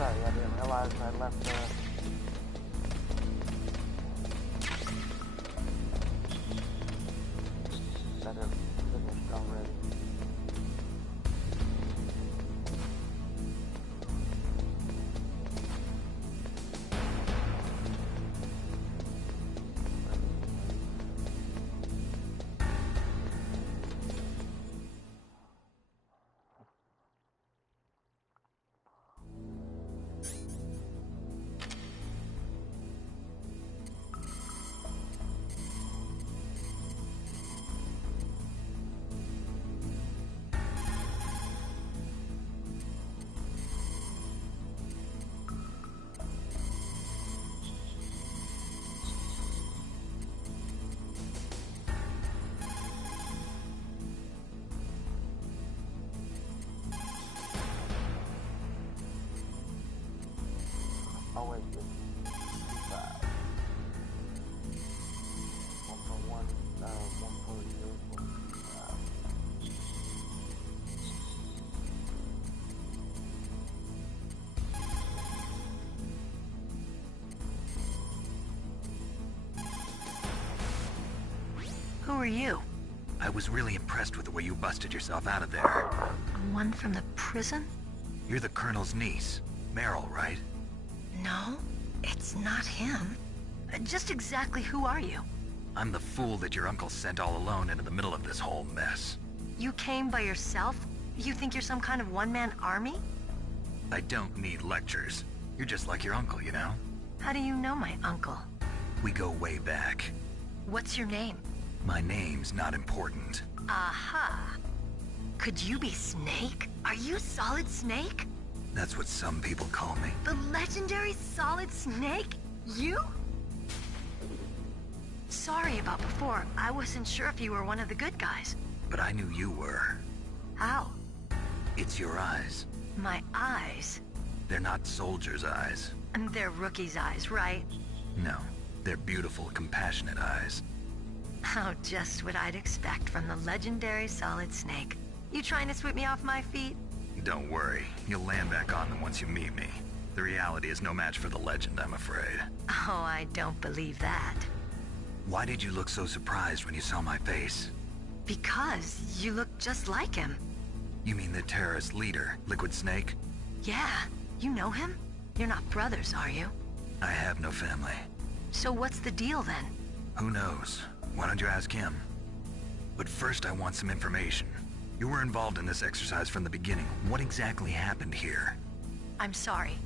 Sorry, I didn't realize I left that it finished already. Always good. 1 for 1 Who are you? I was really impressed with the way you busted yourself out of there. One from the prison? You're the Colonel's niece, Meryl, right? No, it's not him. Just exactly who are you? I'm the fool that your uncle sent all alone into the middle of this whole mess. You came by yourself? You think you're some kind of one-man army? I don't need lectures. You're just like your uncle, you know? How do you know my uncle? We go way back. What's your name? My name's not important. Aha. Could you be Snake? Are you Solid Snake? That's what some people call me. The legendary Solid Snake? You? Sorry about before. I wasn't sure if you were one of the good guys. But I knew you were. How? It's your eyes. My eyes? They're not soldiers' eyes. And they're rookies' eyes, right? No, they're beautiful, compassionate eyes. Oh, just what I'd expect from the legendary Solid Snake. You trying to sweep me off my feet? Don't worry, you'll land back on them once you meet me. The reality is no match for the legend, I'm afraid. Oh, I don't believe that. Why did you look so surprised when you saw my face? Because you look just like him. You mean the terrorist leader, Liquid Snake? Yeah, you know him? You're not brothers, are you? I have no family. So what's the deal then? Who knows? Why don't you ask him? But first I want some information. You were involved in this exercise from the beginning. What exactly happened here? I'm sorry.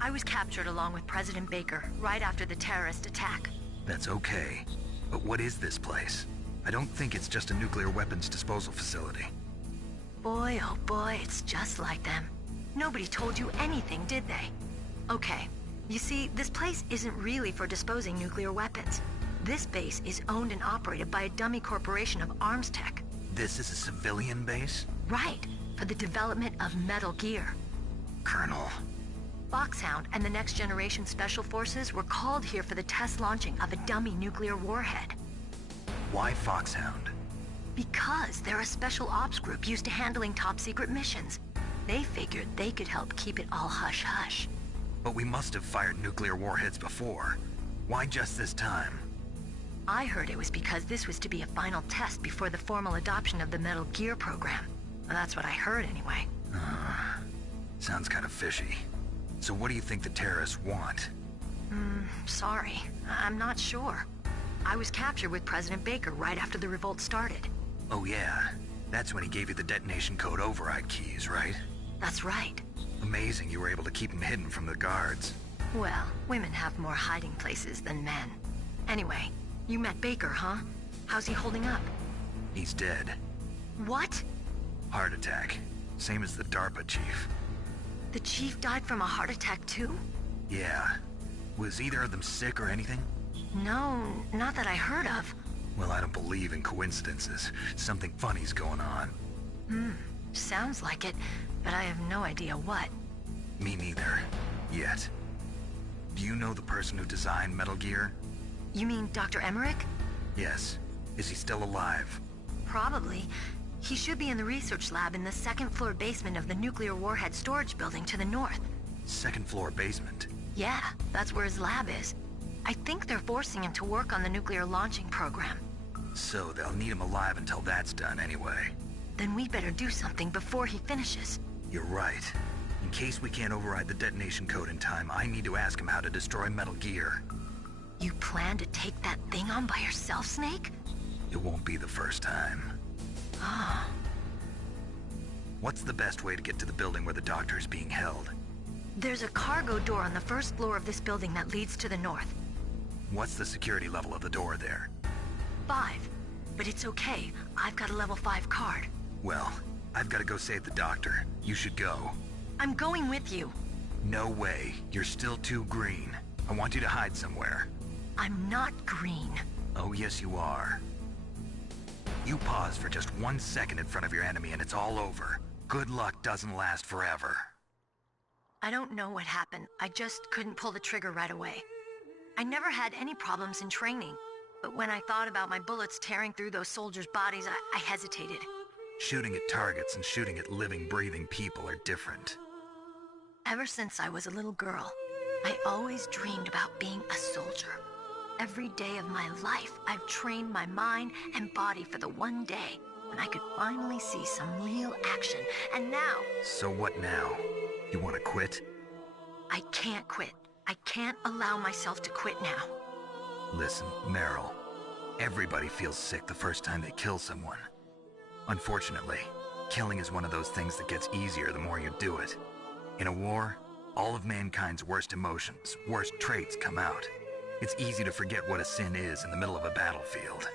I was captured along with President Baker right after the terrorist attack. That's okay. But what is this place? I don't think it's just a nuclear weapons disposal facility. Boy, oh boy, it's just like them. Nobody told you anything, did they? Okay, you see, this place isn't really for disposing nuclear weapons. This base is owned and operated by a dummy corporation of arms tech. This is a civilian base? Right, for the development of Metal Gear. Colonel. Foxhound and the Next Generation Special Forces were called here for the test launching of a dummy nuclear warhead. Why Foxhound? Because they're a special ops group used to handling top-secret missions. They figured they could help keep it all hush-hush. But we must have fired nuclear warheads before. Why just this time? I heard it was because this was to be a final test before the formal adoption of the Metal Gear program. Well, that's what I heard anyway. Sounds kind of fishy. So what do you think the terrorists want? Sorry. I'm not sure. I was captured with President Baker right after the revolt started. Oh yeah, that's when he gave you the detonation code override keys, right? That's right. Amazing you were able to keep them hidden from the guards. Well, women have more hiding places than men. Anyway, you met Baker, huh? How's he holding up? He's dead. What? Heart attack. Same as the DARPA chief. The chief died from a heart attack too? Yeah. Was either of them sick or anything? No, not that I heard of. Well, I don't believe in coincidences. Something funny's going on. Sounds like it, but I have no idea what. Me neither. Yet. Do you know the person who designed Metal Gear? You mean Dr. Emmerich? Yes. Is he still alive? Probably. He should be in the research lab in the second-floor basement of the nuclear warhead storage building to the north. Second-floor basement? Yeah, that's where his lab is. I think they're forcing him to work on the nuclear launching program. So they'll need him alive until that's done anyway. Then we better do something before he finishes. You're right. In case we can't override the detonation code in time, I need to ask him how to destroy Metal Gear. You plan to take that thing on by yourself, Snake? It won't be the first time. Ah. What's the best way to get to the building where the doctor's being held? There's a cargo door on the first floor of this building that leads to the north. What's the security level of the door there? 5. But it's okay. I've got a level 5 card. Well, I've got to go save the doctor. You should go. I'm going with you. No way. You're still too green. I want you to hide somewhere. I'm not green. Oh, yes you are. You pause for just 1 second in front of your enemy and it's all over. Good luck doesn't last forever. I don't know what happened. I just couldn't pull the trigger right away. I never had any problems in training, but when I thought about my bullets tearing through those soldiers' bodies, I hesitated. Shooting at targets and shooting at living, breathing people are different. Ever since I was a little girl, I always dreamed about being a soldier. Every day of my life, I've trained my mind and body for the one day when I could finally see some real action, and now... So what now? You want to quit? I can't quit. I can't allow myself to quit now. Listen, Meryl. Everybody feels sick the first time they kill someone. Unfortunately, killing is one of those things that gets easier the more you do it. In a war, all of mankind's worst emotions, worst traits come out. It's easy to forget what a sin is in the middle of a battlefield.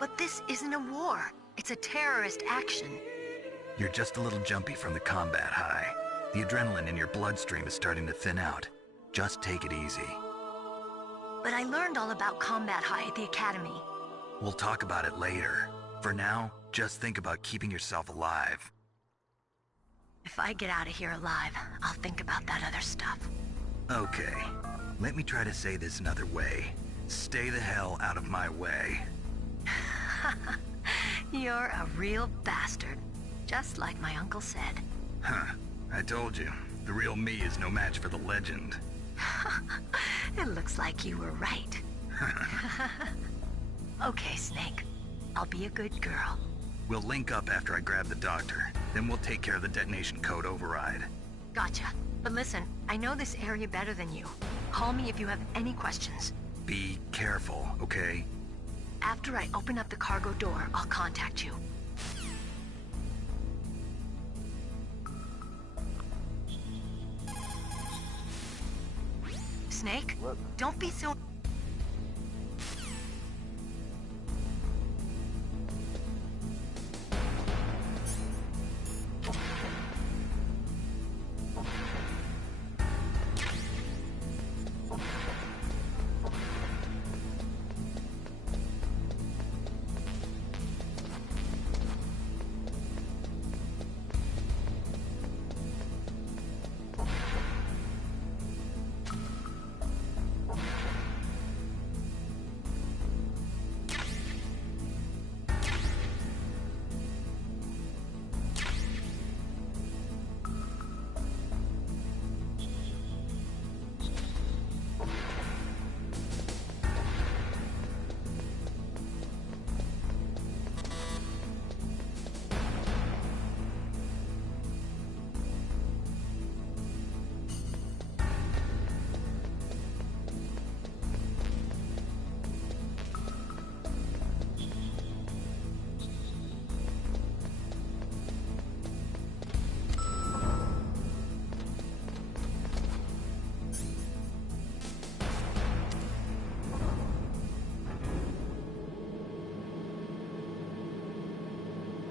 But this isn't a war. It's a terrorist action. You're just a little jumpy from the combat high. The adrenaline in your bloodstream is starting to thin out. Just take it easy. But I learned all about combat high at the academy. We'll talk about it later. For now, just think about keeping yourself alive. If I get out of here alive, I'll think about that other stuff. Okay. Let me try to say this another way. Stay the hell out of my way. You're a real bastard. Just like my uncle said. Huh. I told you. The real me is no match for the legend. It looks like you were right. Okay, Snake. I'll be a good girl. We'll link up after I grab the doctor. Then we'll take care of the detonation code override. Gotcha. But listen, I know this area better than you. Call me if you have any questions. Be careful, okay? After I open up the cargo door, I'll contact you. Snake, don't be so...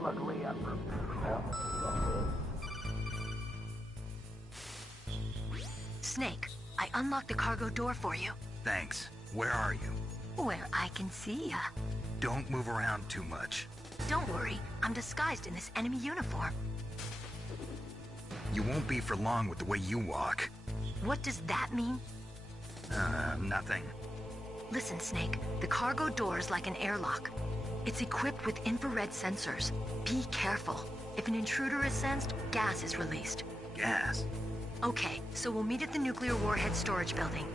Luckily, I broke Snake, I unlocked the cargo door for you. Thanks. Where are you? Where I can see ya. Don't move around too much. Don't worry, I'm disguised in this enemy uniform. You won't be for long with the way you walk. What does that mean? Nothing. Listen, Snake, the cargo door is like an airlock. It's equipped with infrared sensors. Be careful. If an intruder is sensed, gas is released. Gas? Okay, so we'll meet at the nuclear warhead storage building.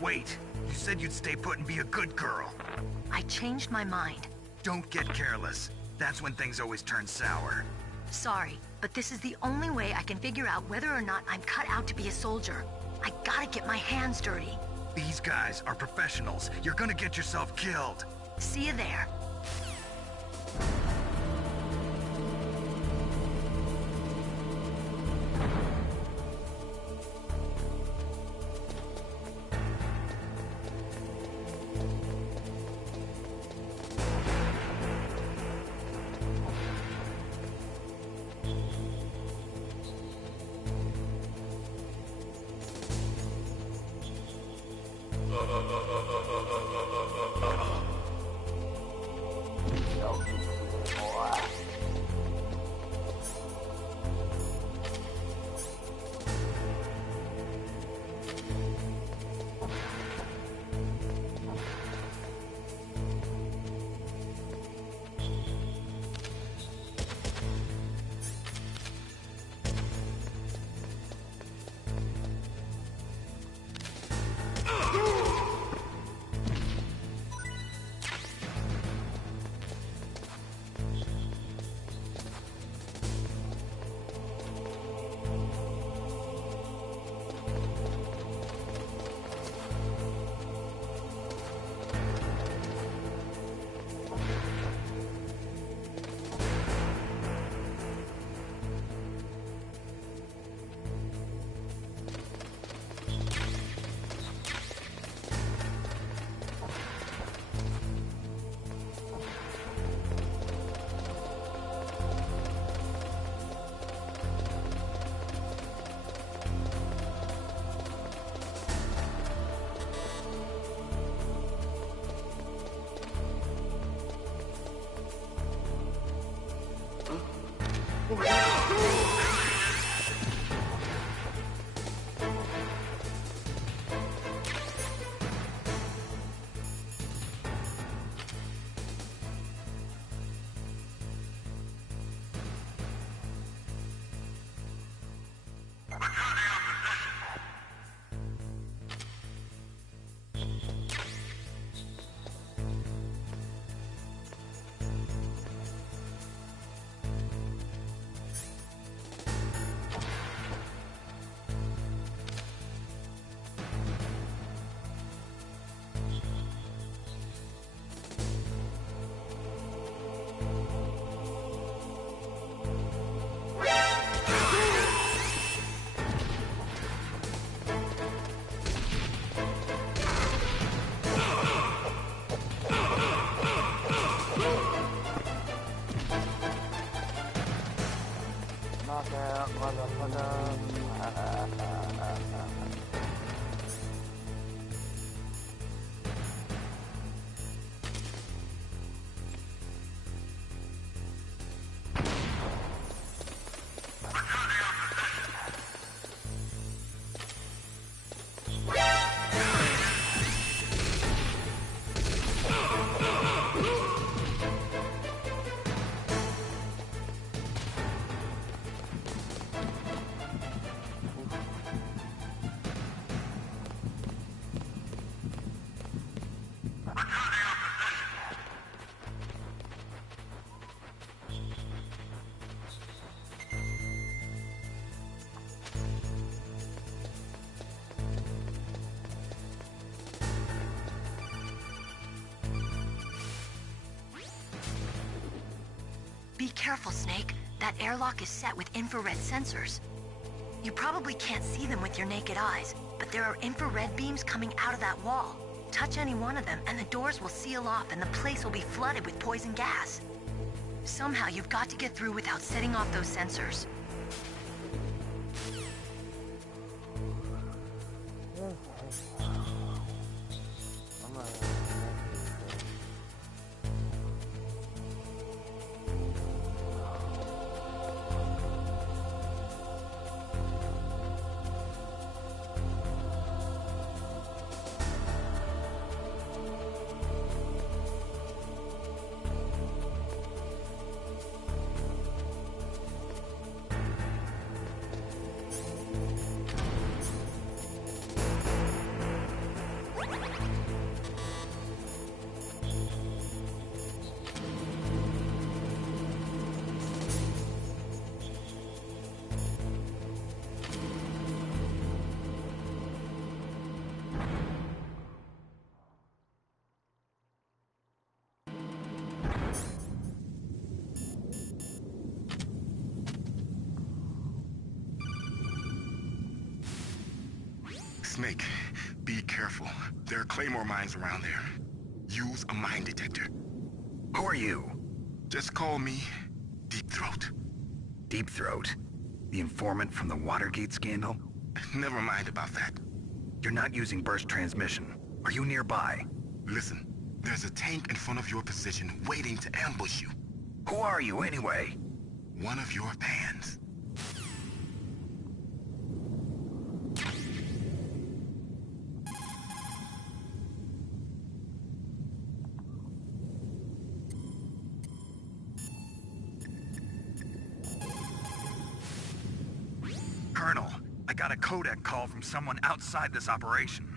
Wait, you said you'd stay put and be a good girl. I changed my mind. Don't get careless. That's when things always turn sour. Sorry, but this is the only way I can figure out whether or not I'm cut out to be a soldier. I gotta get my hands dirty. These guys are professionals. You're gonna get yourself killed. See you there. Knockout, motherfucker. Be careful, Snake. That airlock is set with infrared sensors. You probably can't see them with your naked eyes, but there are infrared beams coming out of that wall. Touch any one of them, and the doors will seal off, and the place will be flooded with poison gas. Somehow, you've got to get through without setting off those sensors. Snake, be careful. There are claymore mines around there. Use a mine detector. Who are you? Just call me Deep Throat. Deep Throat? The informant from the Watergate scandal? Never mind about that. You're not using burst transmission. Are you nearby? Listen, there's a tank in front of your position waiting to ambush you. Who are you anyway? One of your fans. Colonel, I got a codec call from someone outside this operation.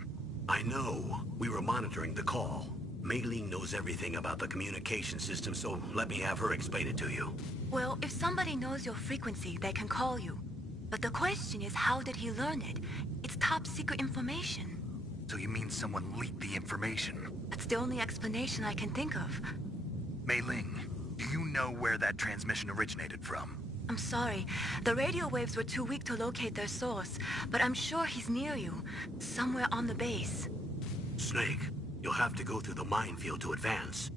I know. We were monitoring the call. Mei-Ling knows everything about the communication system, so let me have her explain it to you. Well, if somebody knows your frequency, they can call you. But the question is, how did he learn it? It's top secret information. So you mean someone leaked the information? That's the only explanation I can think of. Mei-Ling, do you know where that transmission originated from? I'm sorry. The radio waves were too weak to locate their source, but I'm sure he's near you, somewhere on the base. Snake, you'll have to go through the minefield to advance.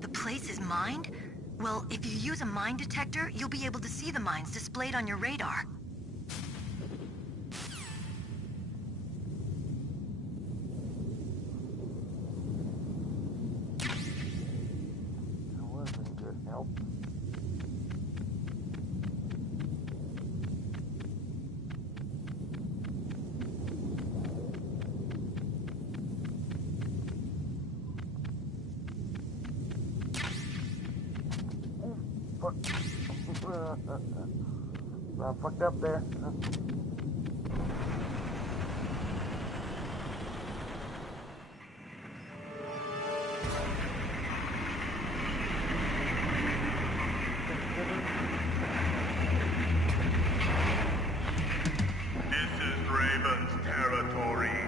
The place is mined? Well, if you use a mine detector, you'll be able to see the mines displayed on your radar. That wasn't good help. I fucked up there. This is Raven's territory.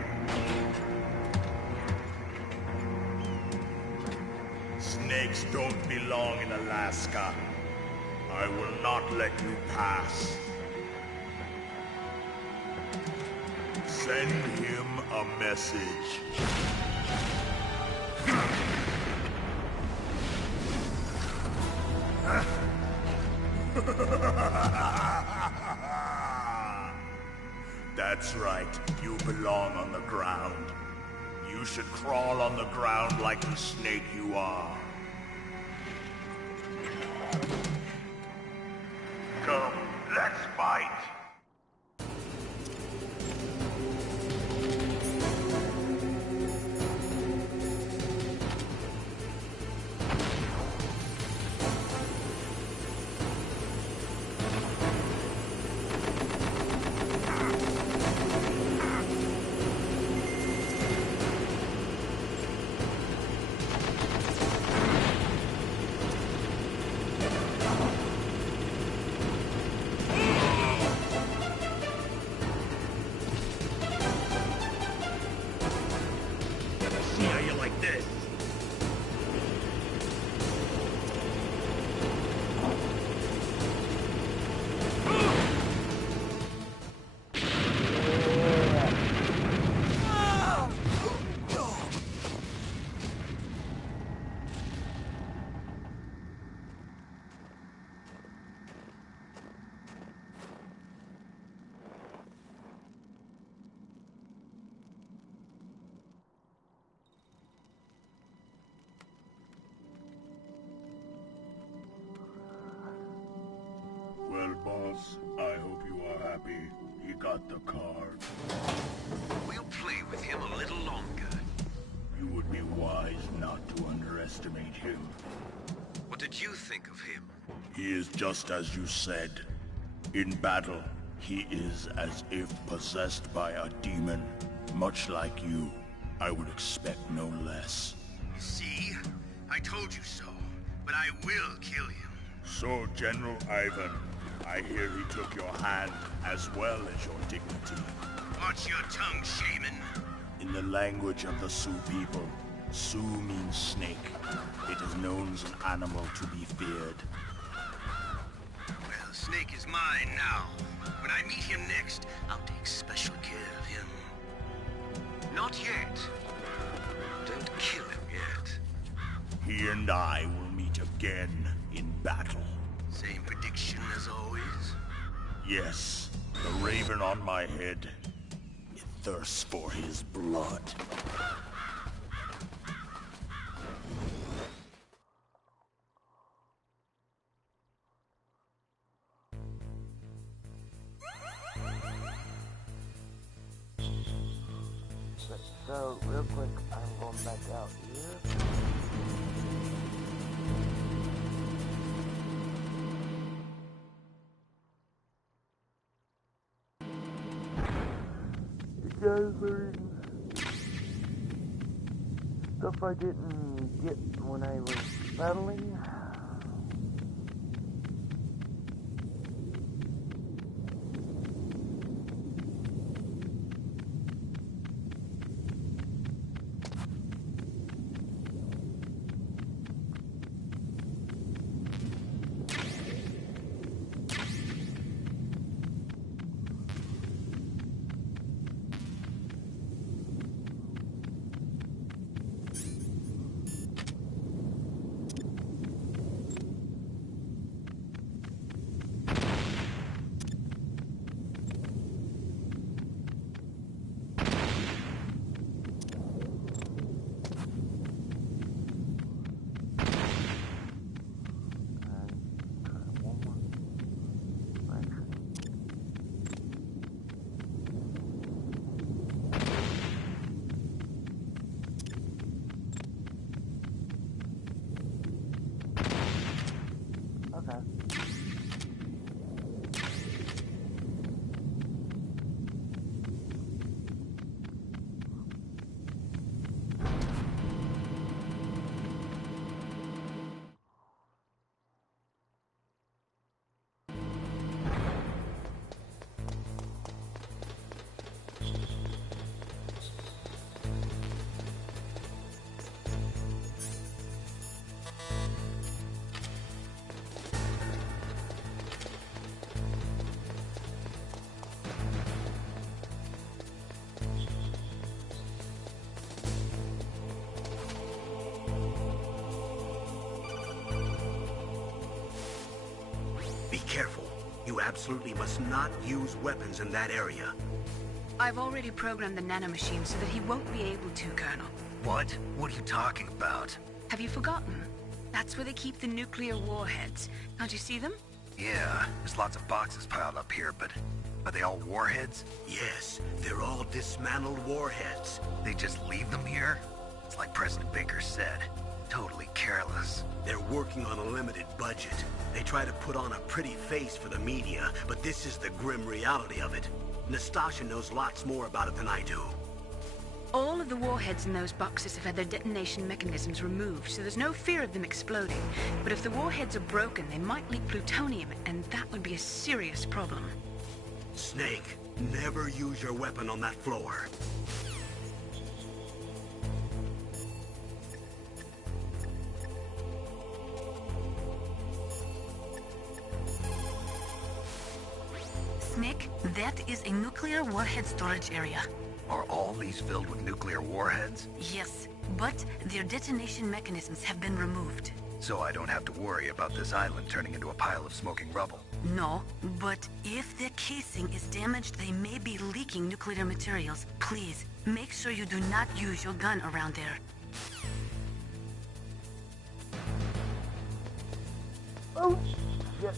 Snakes don't belong in Alaska. I will not let you pass. Send him a message. That's right. You belong on the ground. You should crawl on the ground like the snake you are. Come, let's fight. See how you like this? Well, boss, I hope you are happy. He got the card. We'll play with him a little longer. You would be wise not to underestimate him. What did you think of him? He is just as you said. In battle, he is as if possessed by a demon. Much like you, I would expect no less. See? I told you so. But I will kill him. So, General Ivan, I hear he took your hand as well as your dignity. Watch your tongue, shaman. In the language of the Sioux people, Sioux means snake. It is known as an animal to be feared. Well, Snake is mine now. When I meet him next, I'll take special care of him. Not yet. Don't kill him yet. He and I will meet again in battle. Same prediction as always? Yes, the raven on my head. It thirsts for his blood. So, real quick, I'm going back out here. You guys are stuff I didn't get when I was battling. You absolutely must not use weapons in that area. I've already programmed the nanomachine so that he won't be able to, Colonel. What? What are you talking about? Have you forgotten? That's where they keep the nuclear warheads. Can't you see them? Yeah, there's lots of boxes piled up here, but are they all warheads? Yes, they're all dismantled warheads. They just leave them here? It's like President Baker said. Totally careless. They're working on a limited budget. They try to put on a pretty face for the media, but this is the grim reality of it. Nastasha knows lots more about it than I do. All of the warheads in those boxes have had their detonation mechanisms removed, so there's no fear of them exploding. But if the warheads are broken, they might leak plutonium, and that would be a serious problem. Snake, never use your weapon on that floor. Snake, that is a nuclear warhead storage area. Are all these filled with nuclear warheads? Yes, but their detonation mechanisms have been removed. So I don't have to worry about this island turning into a pile of smoking rubble. No, but if the casing is damaged, they may be leaking nuclear materials. Please, make sure you do not use your gun around there. Oh, shit.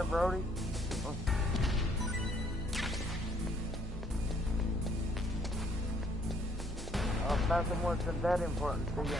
Hey, Brody. Nothing wasn't that important to you.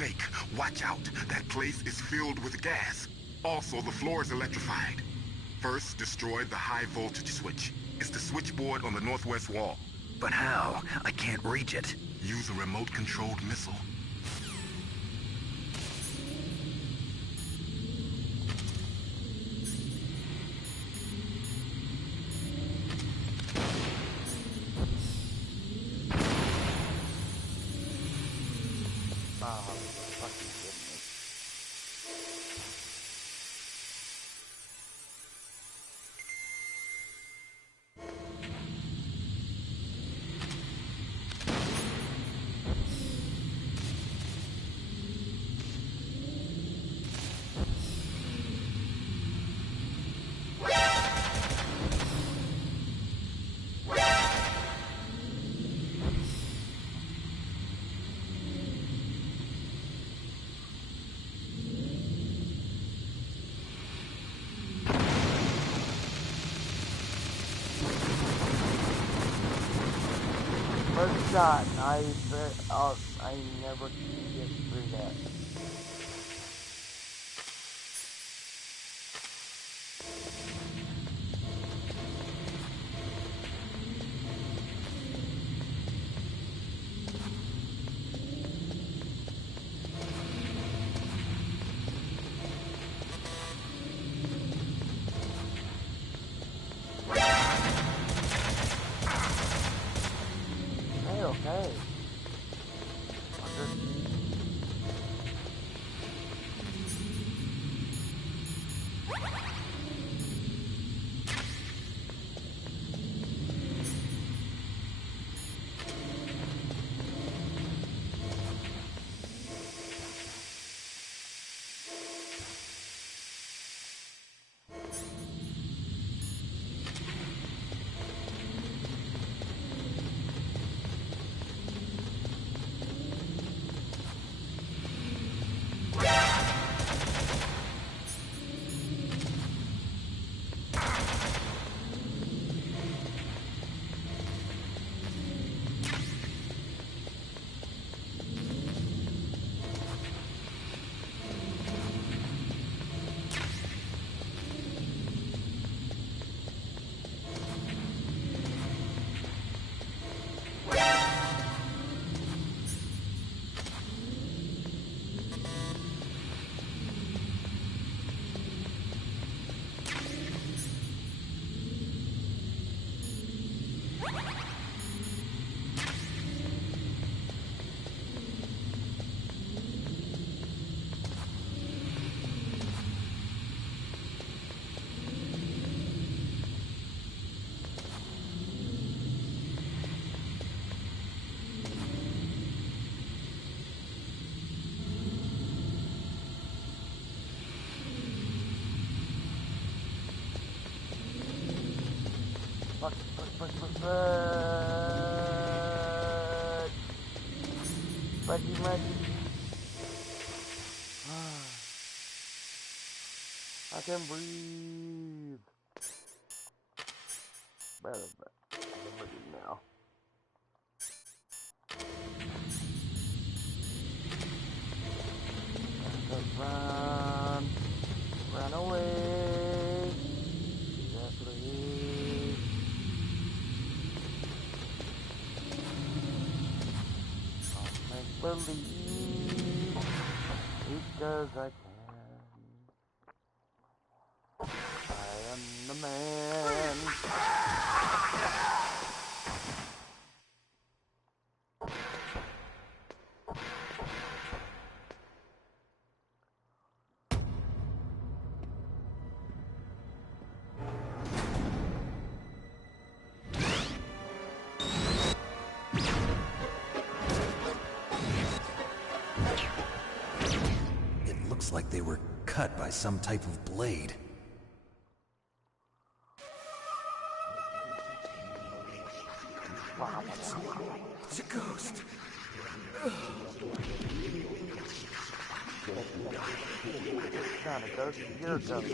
Snake, watch out. That place is filled with gas. Also, the floor is electrified. First, destroy the high voltage switch. It's the switchboard on the northwest wall. But how? I can't reach it. Use a remote-controlled missile. First shot, I never can get through that. Okay. But I can breathe. Better, but I can breathe now. Run away. Please. I'll make believe because I can. I am the man. Like they were cut by some type of blade. It's a ghost. It's not a ghost, you're a ghost.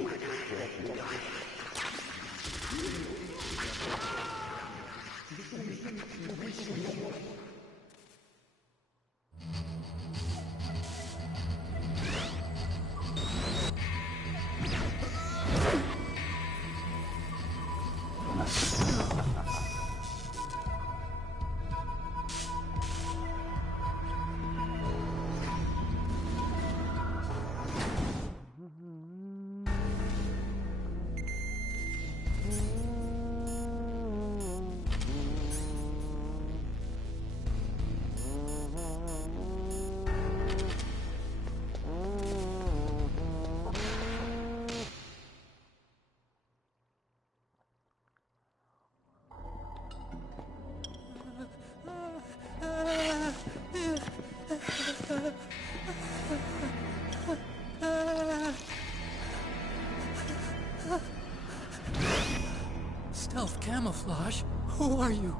Stealth camouflage? Who are you?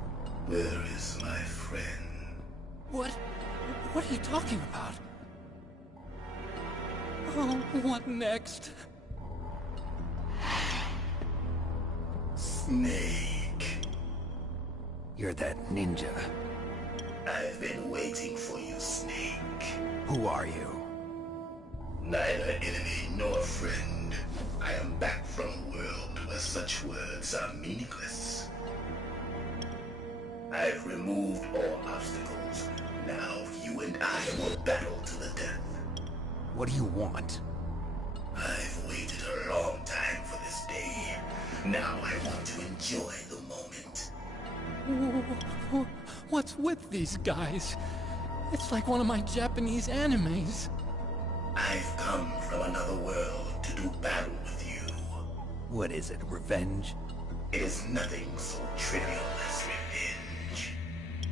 Where is my friend? What are you talking about? Oh, what next? Snake. You're that ninja. I've been waiting for you, Snake. Who are you? Neither enemy nor friend. I am back from a world where such words are meaningless. I've removed all obstacles. Now you and I will battle to the death. What do you want? I've waited a long time for this day. Now I want to enjoy the moment. What's with these guys? It's like one of my Japanese animes. I've come from another world to do battle with you. What is it, revenge? It is nothing so trivial as revenge.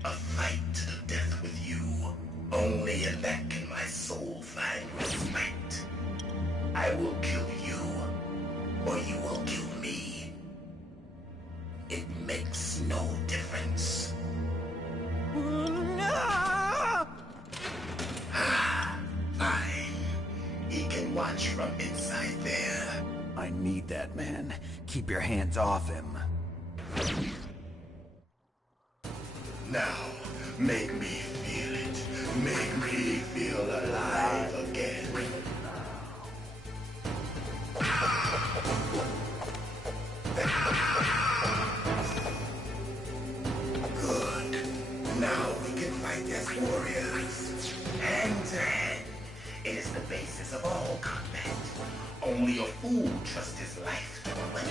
A fight to the death with you. Only in that can my soul find respite. I will kill you, or you will kill me. It makes no difference. Fine. He can watch from inside there. I need that man. Keep your hands off him. Now, make me feel it. Make me feel alive again. Good. Now we can fight as warriors. Hand to hand. It is the basis of all combat. Only a fool trusts his life to a weapon.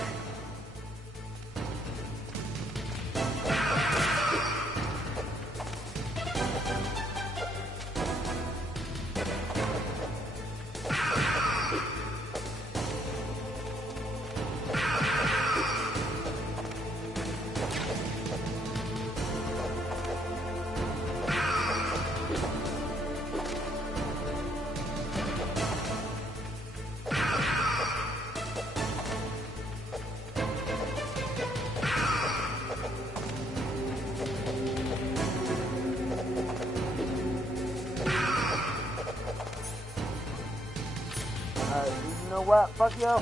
You know what? Fuck you.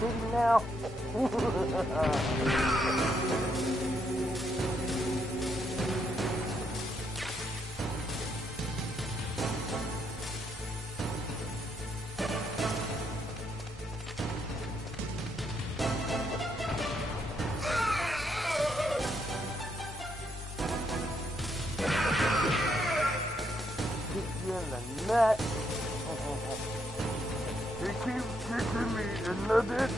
Shoot him now. Kick you in the nut. He keeps kicking me in the dick.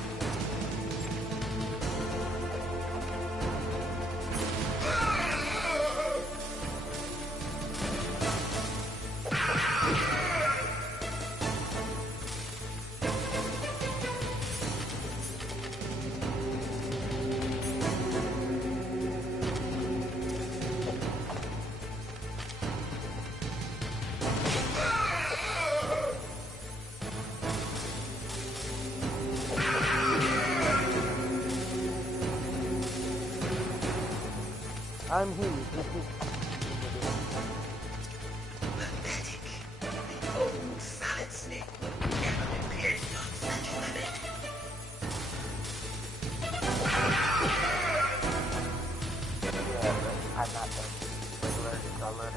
I'm here. Pathetic. The old solid snake would never depend on such a weapon. Yeah, but I'm not the regular color.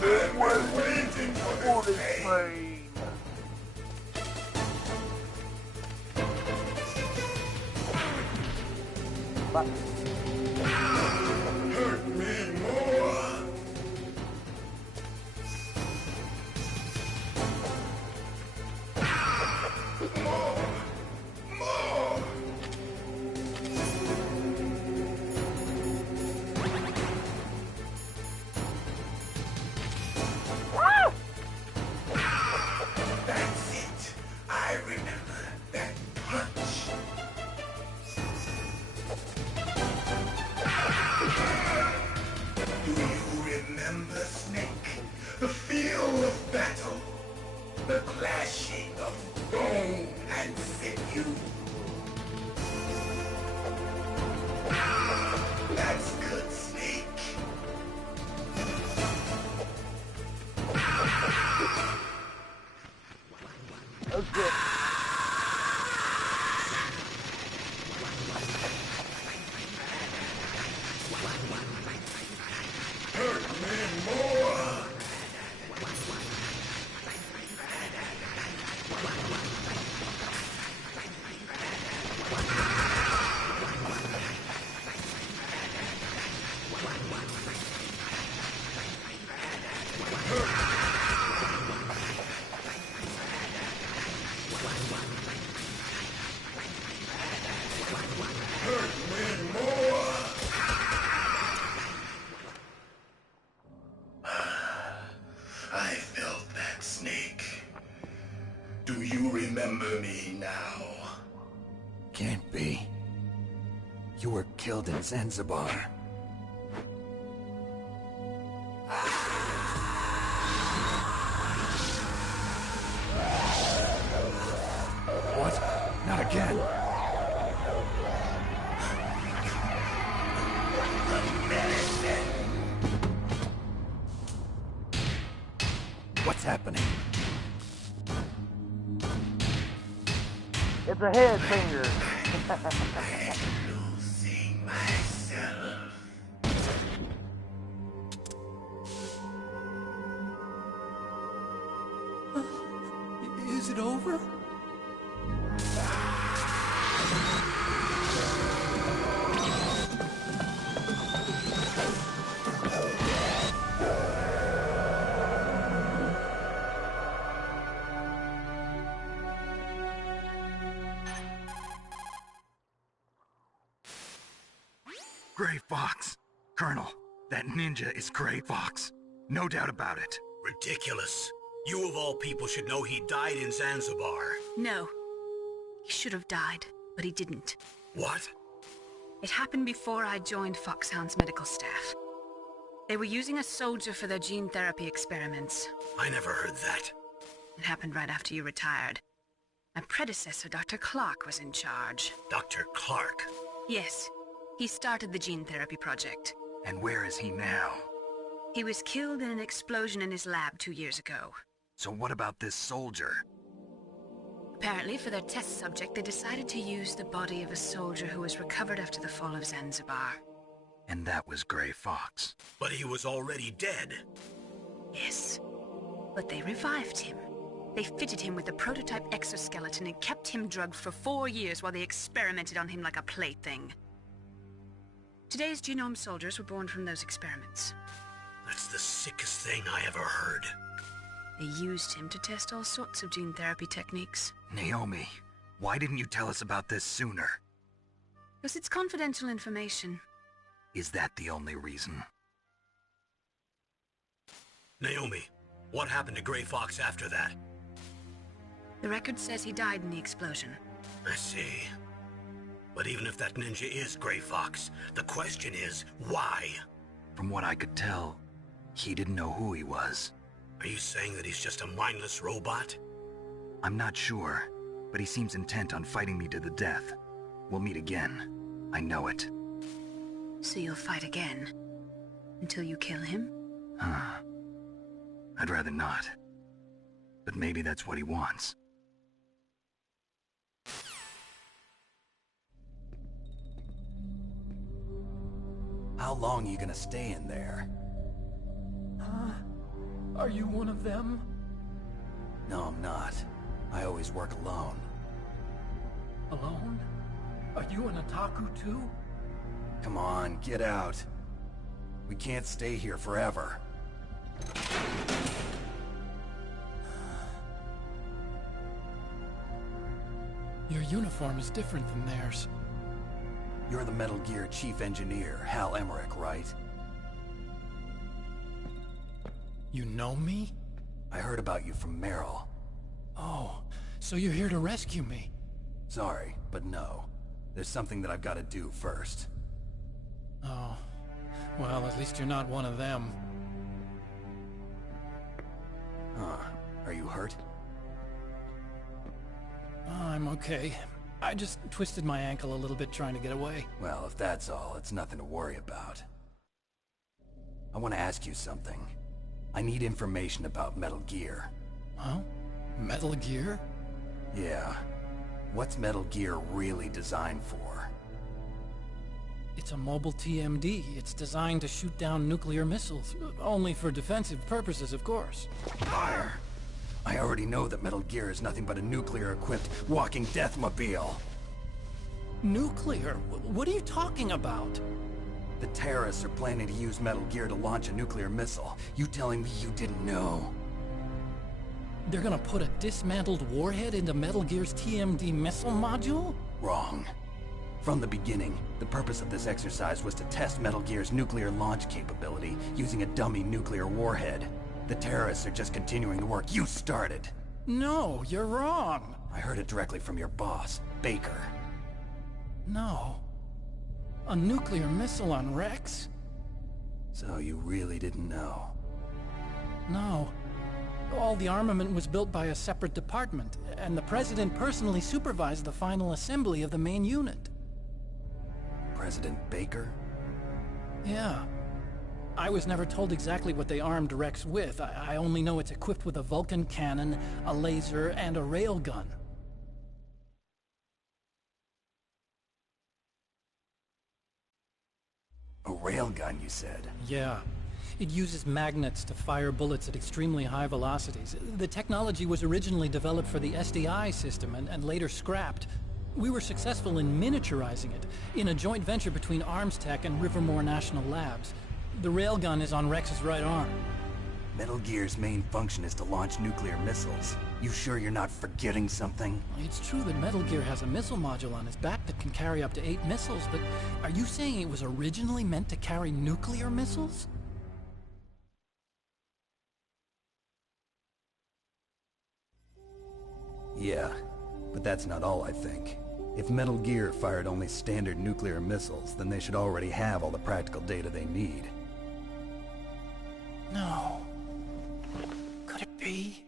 It was waiting for this pain. Hurt me more. More. That's it. I remember that punch. Do you remember, Snake? The feel of battle. The clashing of bone and sinew. That's good, Snake. Okay. Hurt me more. Hurt me more. I felt that, Snake. Do you remember me now? Can't be. You were killed in Zanzibar. What? Not again. What's happening? It's a head finger. Losing myself. Is it over? Gray Fox. Colonel, that ninja is Gray Fox. No doubt about it. Ridiculous. You of all people should know he died in Zanzibar. No. He should have died, but he didn't. What? It happened before I joined Foxhound's medical staff. They were using a soldier for their gene therapy experiments. I never heard that. It happened right after you retired. My predecessor, Dr. Clark, was in charge. Dr. Clark? Yes. He started the gene therapy project. And where is he now? He was killed in an explosion in his lab 2 years ago. So what about this soldier? Apparently, for their test subject, they decided to use the body of a soldier who was recovered after the fall of Zanzibar. And that was Gray Fox. But he was already dead. Yes. But they revived him. They fitted him with a prototype exoskeleton and kept him drugged for 4 years while they experimented on him like a plaything. Today's genome soldiers were born from those experiments. That's the sickest thing I ever heard. They used him to test all sorts of gene therapy techniques. Naomi, why didn't you tell us about this sooner? Because it's confidential information. Is that the only reason? Naomi, what happened to Gray Fox after that? The record says he died in the explosion. I see. But even if that ninja is Gray Fox, the question is, why? From what I could tell, he didn't know who he was. Are you saying that he's just a mindless robot? I'm not sure, but he seems intent on fighting me to the death. We'll meet again. I know it. So you'll fight again? Until you kill him? Huh. I'd rather not. But maybe that's what he wants. How long are you gonna stay in there? Are you one of them? No, I'm not. I always work alone. Alone? Are you an otaku too? Come on, get out. We can't stay here forever. Your uniform is different than theirs. You're the Metal Gear Chief Engineer, Hal Emmerich, right? You know me? I heard about you from Meryl. Oh, so you're here to rescue me? Sorry, but no. There's something that I've got to do first. Oh. Well, at least you're not one of them. Huh. Are you hurt? I'm okay. I just twisted my ankle a little bit trying to get away. Well, if that's all, it's nothing to worry about. I want to ask you something. I need information about Metal Gear. Huh? Metal Gear? Yeah. What's Metal Gear really designed for? It's a mobile TMD. It's designed to shoot down nuclear missiles. Only for defensive purposes, of course. Fire! I already know that Metal Gear is nothing but a nuclear-equipped walking deathmobile. Nuclear? What are you talking about? The terrorists are planning to use Metal Gear to launch a nuclear missile. You telling me you didn't know? They're gonna put a dismantled warhead into Metal Gear's TMD missile module? Wrong. From the beginning, the purpose of this exercise was to test Metal Gear's nuclear launch capability using a dummy nuclear warhead. The terrorists are just continuing the work you started. No, you're wrong. I heard it directly from your boss, Baker. No. A nuclear missile on Rex? So you really didn't know? No. All the armament was built by a separate department, and the President personally supervised the final assembly of the main unit. President Baker? Yeah. I was never told exactly what they armed Rex with. I only know it's equipped with a Vulcan cannon, a laser, and a railgun. A railgun, you said? Yeah. It uses magnets to fire bullets at extremely high velocities. The technology was originally developed for the SDI system and later scrapped. We were successful in miniaturizing it, in a joint venture between ArmsTech and Rivermore National Labs. The railgun is on Rex's right arm. Metal Gear's main function is to launch nuclear missiles. You sure you're not forgetting something? It's true that Metal Gear has a missile module on its back that can carry up to 8 missiles, but are you saying it was originally meant to carry nuclear missiles? Yeah, but that's not all I think. If Metal Gear fired only standard nuclear missiles, then they should already have all the practical data they need. No. Could it be?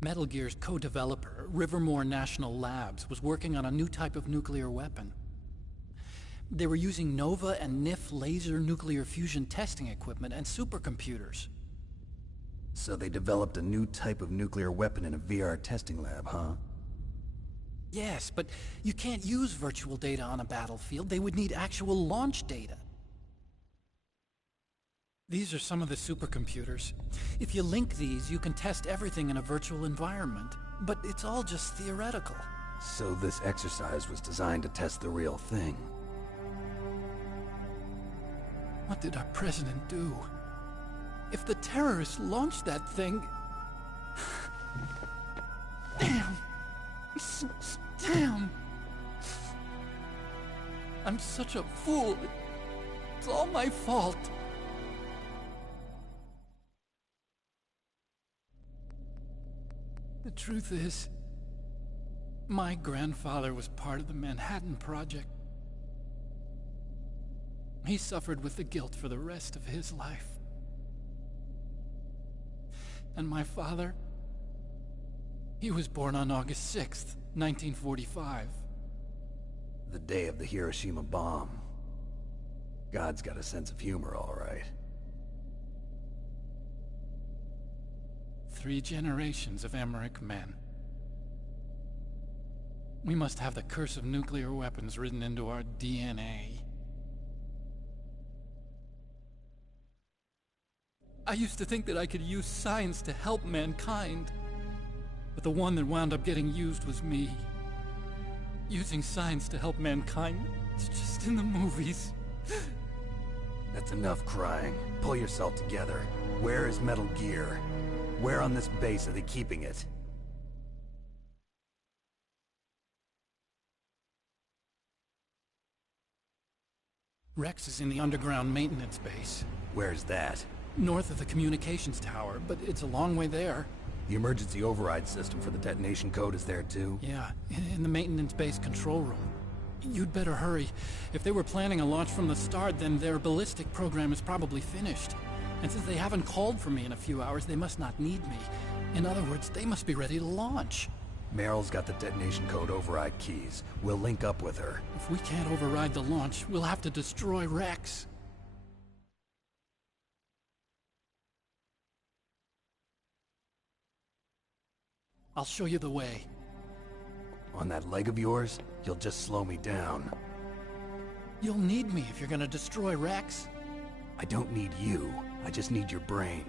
Metal Gear's co-developer, Rivermore National Labs, was working on a new type of nuclear weapon. They were using NOVA and NIF laser nuclear fusion testing equipment and supercomputers. So they developed a new type of nuclear weapon in a VR testing lab, huh? Yes, but you can't use virtual data on a battlefield. They would need actual launch data. These are some of the supercomputers. If you link these, you can test everything in a virtual environment. But it's all just theoretical. So this exercise was designed to test the real thing. What did our president do? If the terrorists launched that thing... Damn! Damn! I'm such a fool. It's all my fault. The truth is, my grandfather was part of the Manhattan Project. He suffered with the guilt for the rest of his life. And my father, he was born on August 6th, 1945. The day of the Hiroshima bomb. God's got a sense of humor, all right. 3 generations of Emmerich men. We must have the curse of nuclear weapons written into our DNA. I used to think that I could use science to help mankind. But the one that wound up getting used was me. Using science to help mankind, it's just in the movies. That's enough crying. Pull yourself together. Where is Metal Gear? Where on this base are they keeping it? Rex is in the underground maintenance base. Where's that? North of the communications tower, but it's a long way there. The emergency override system for the detonation code is there too? Yeah, in the maintenance base control room. You'd better hurry. If they were planning a launch from the start, then their ballistic program is probably finished. And since they haven't called for me in a few hours, they must not need me. In other words, they must be ready to launch. Meryl's got the detonation code override keys. We'll link up with her. If we can't override the launch, we'll have to destroy Rex. I'll show you the way. On that leg of yours, you'll just slow me down. You'll need me if you're gonna destroy Rex. I don't need you. I just need your brain.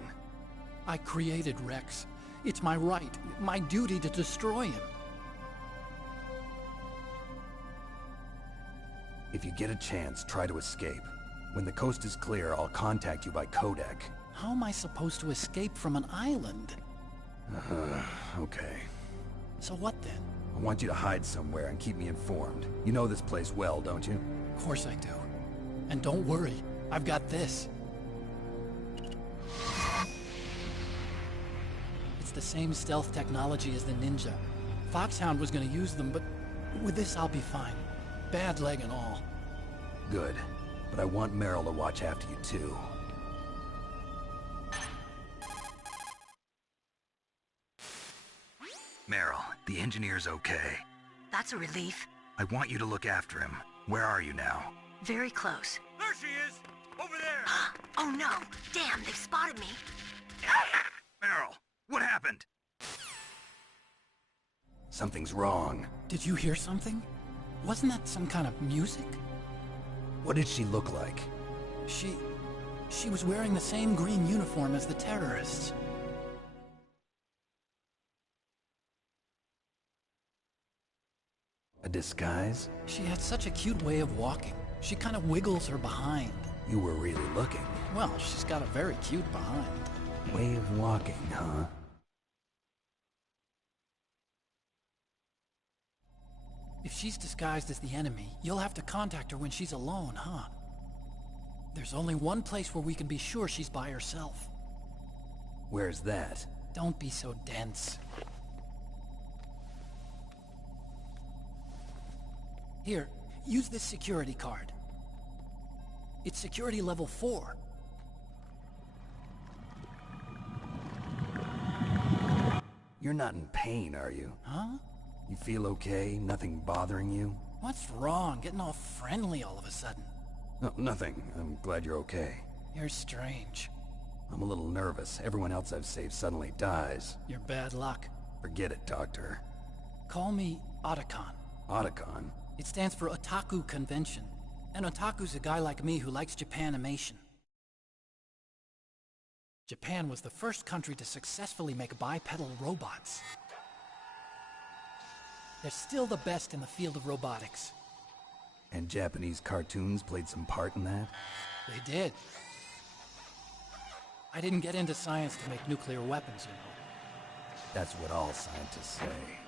I created Rex. It's my right, my duty to destroy him. If you get a chance, try to escape. When the coast is clear, I'll contact you by codec. How am I supposed to escape from an island? Okay. So what then? I want you to hide somewhere and keep me informed. You know this place well, don't you? Of course I do. And don't worry, I've got this. It's the same stealth technology as the Ninja. Foxhound was gonna use them, but with this I'll be fine. Bad leg and all. Good. But I want Meryl to watch after you too. Meryl, the engineer's okay. That's a relief. I want you to look after him. Where are you now? Very close. There she is! Over there! Oh no! Damn, they've spotted me! Meryl, what happened? Something's wrong. Did you hear something? Wasn't that some kind of music? What did she look like? She was wearing the same green uniform as the terrorists. A disguise? She had such a cute way of walking. She kind of wiggles her behind. You were really looking. Well, she's got a very cute behind. Way of walking, huh? If she's disguised as the enemy, you'll have to contact her when she's alone, huh? There's only one place where we can be sure she's by herself. Where's that? Don't be so dense. Here, use this security card. It's security level 4. You're not in pain, are you? Huh? You feel okay? Nothing bothering you? What's wrong? Getting all friendly all of a sudden. No, nothing. I'm glad you're okay. You're strange. I'm a little nervous. Everyone else I've saved suddenly dies. You're bad luck. Forget it, Doctor. Call me Otacon. Otacon? It stands for Otaku Convention. An otaku's a guy like me who likes Japanimation. Japan was the first country to successfully make bipedal robots. They're still the best in the field of robotics. And Japanese cartoons played some part in that? They did. I didn't get into science to make nuclear weapons, you know. That's what all scientists say.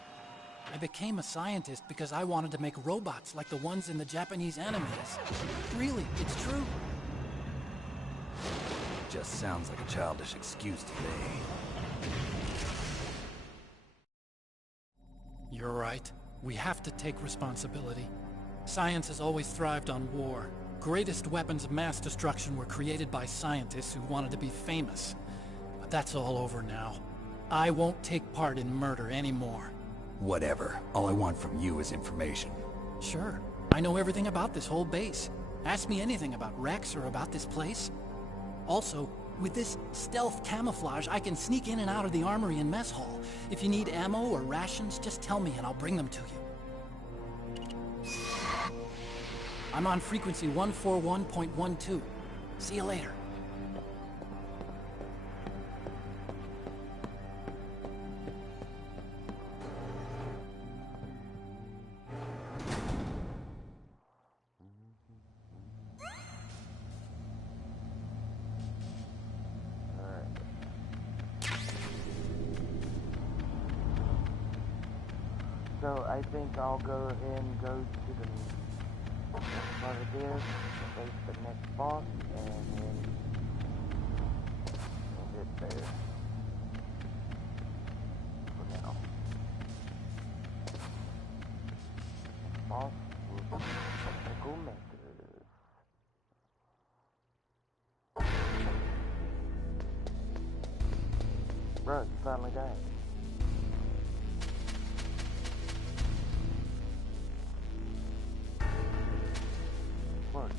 I became a scientist because I wanted to make robots like the ones in the Japanese animes. Really, it's true. Just sounds like a childish excuse to me. You're right. We have to take responsibility. Science has always thrived on war. Greatest weapons of mass destruction were created by scientists who wanted to be famous. But that's all over now. I won't take part in murder anymore. Whatever. All I want from you is information. Sure. I know everything about this whole base. Ask me anything about Rex or about this place. Also, with this stealth camouflage, I can sneak in and out of the armory and mess hall. If you need ammo or rations, just tell me and I'll bring them to you. I'm on frequency 141.12. See you later. So I think I'll go ahead and go to the next part of this, face the next boss, and then end it there. For now. Boss will be technical methods. Bro, you finally died. Poor guy.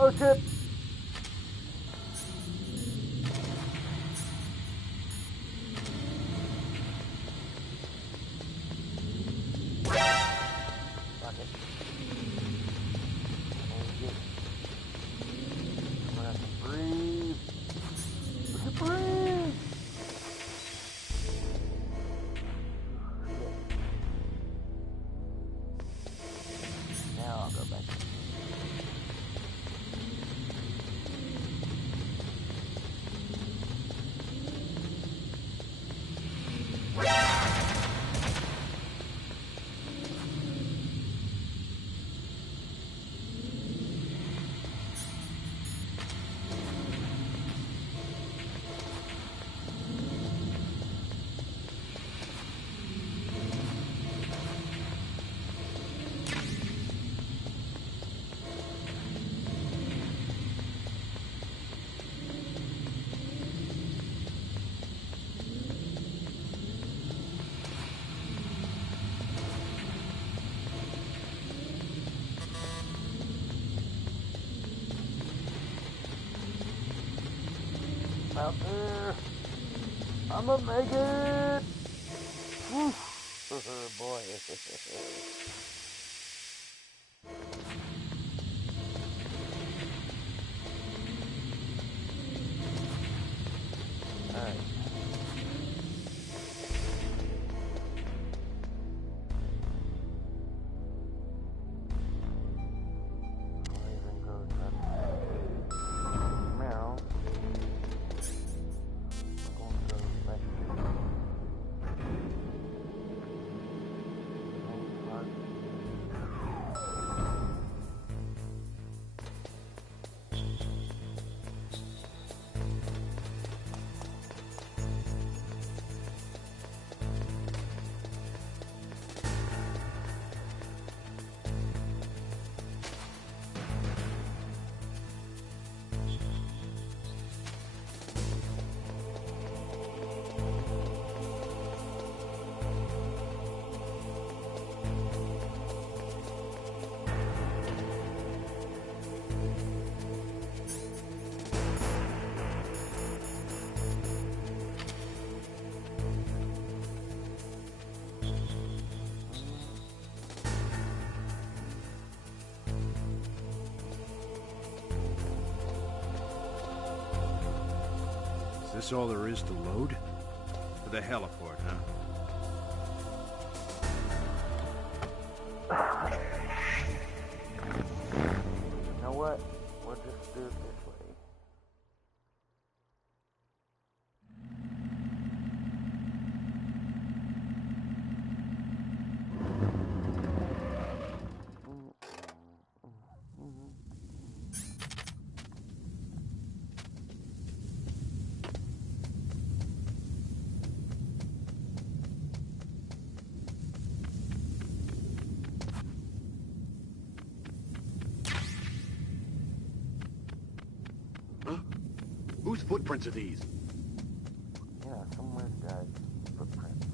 Oh shit! Fuck it. I'm gonna have to breathe. We can breathe! Now I'll go back. Out there. I'ma make it. Woo. Boy. Alright. I'll even go now. Is this all there is to load? To the heliport, huh? know what? We'll just do it this way. Whose footprints are these? Yeah, some weird guy's footprints.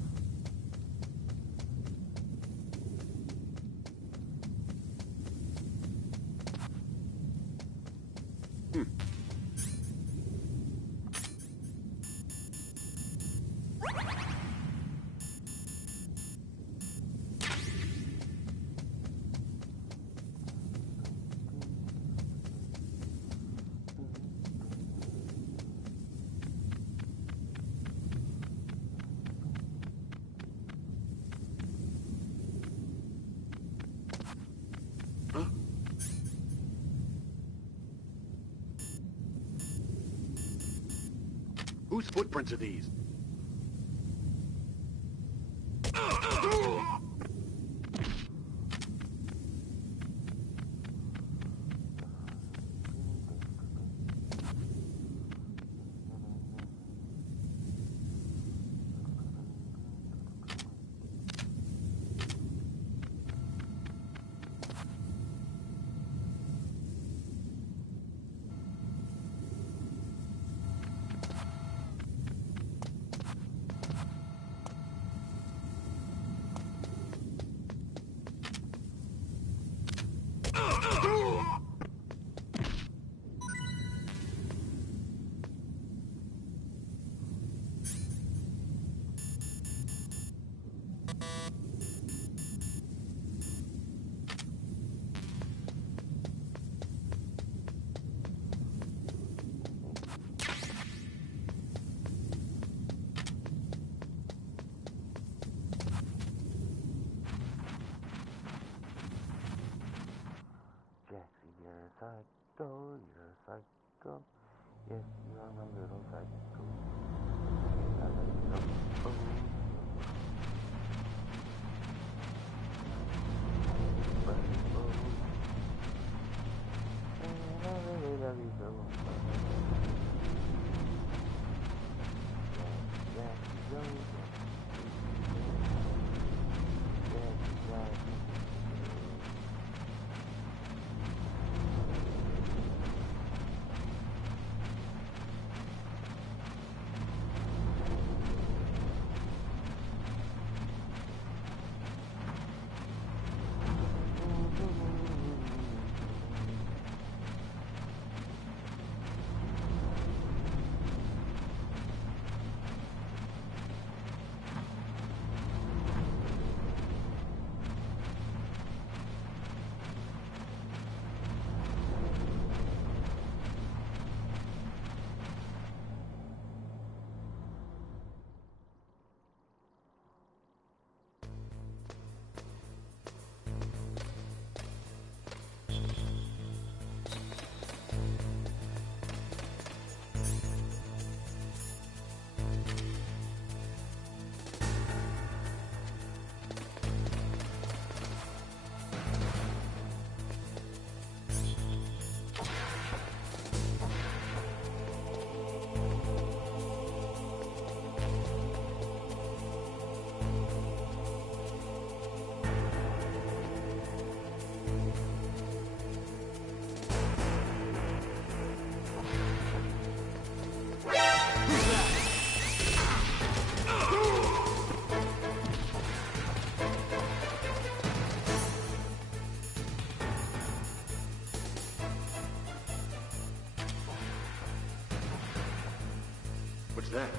Whose footprints are these? Psycho, you're a psycho. Yes, you are my little psycho. I let you know. Oh. And I really love you so much. Yeah, What's that?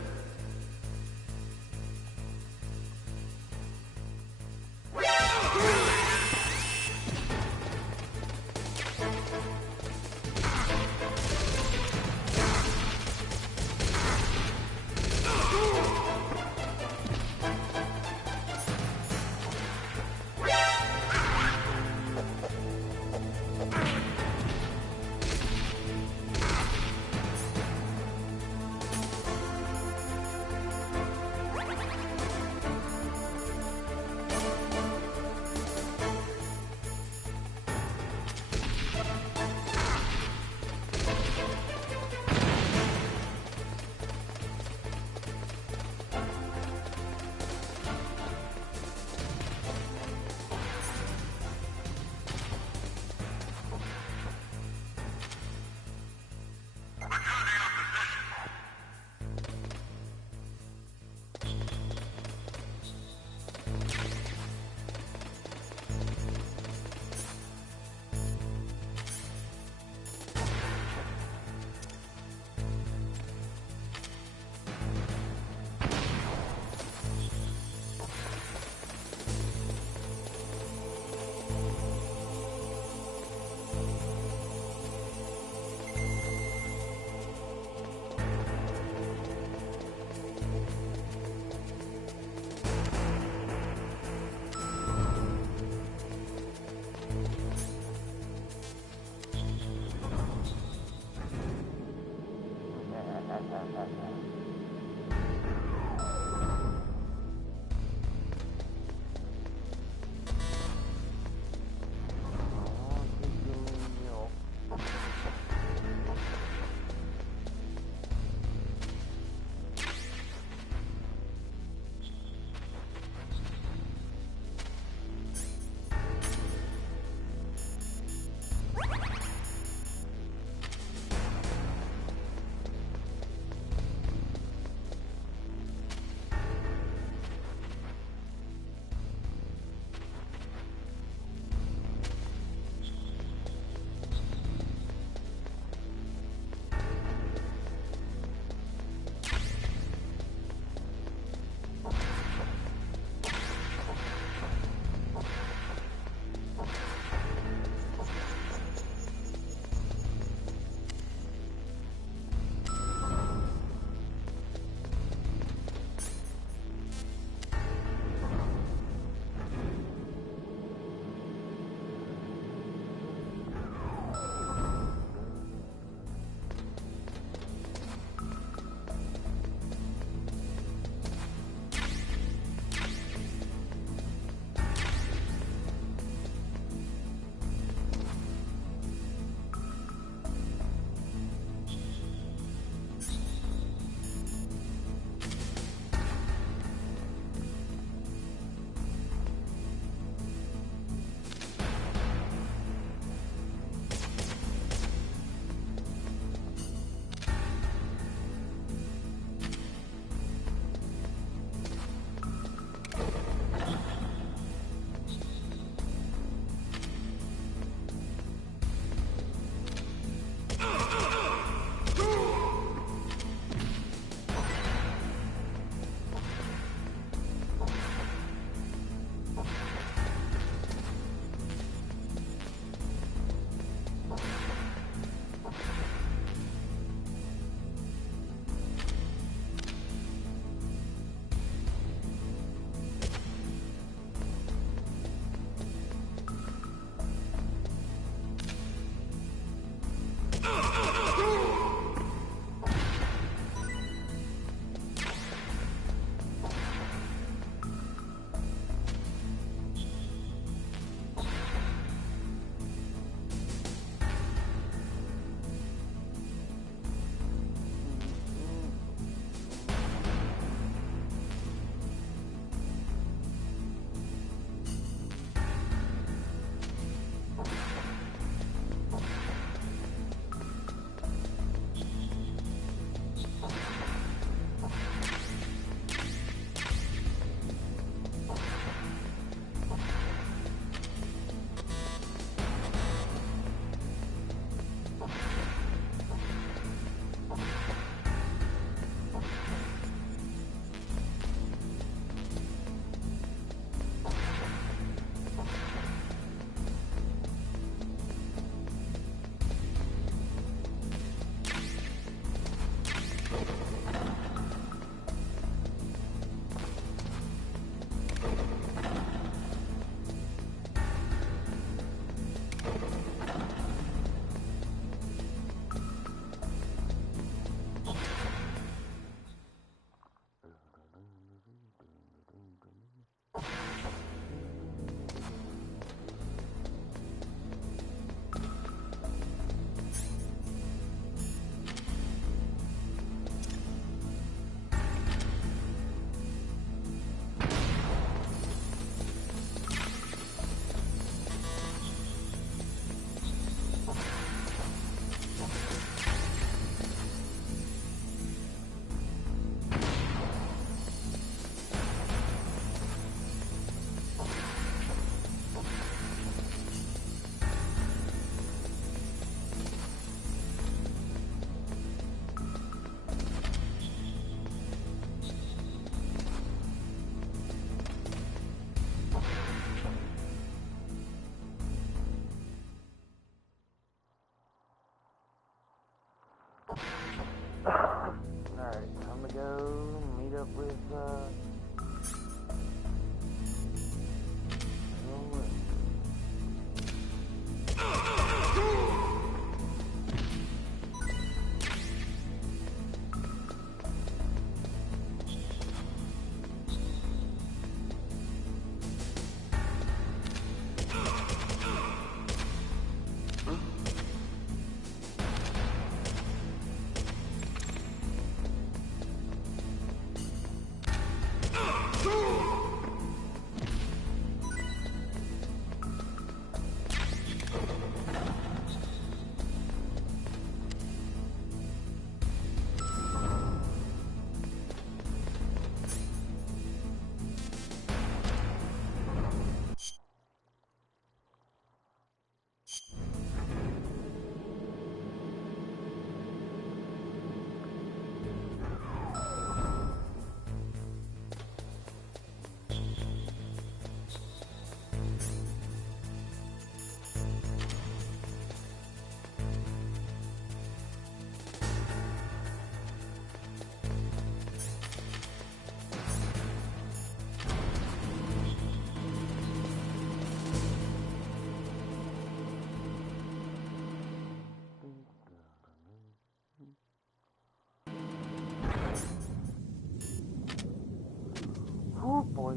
Oh boy.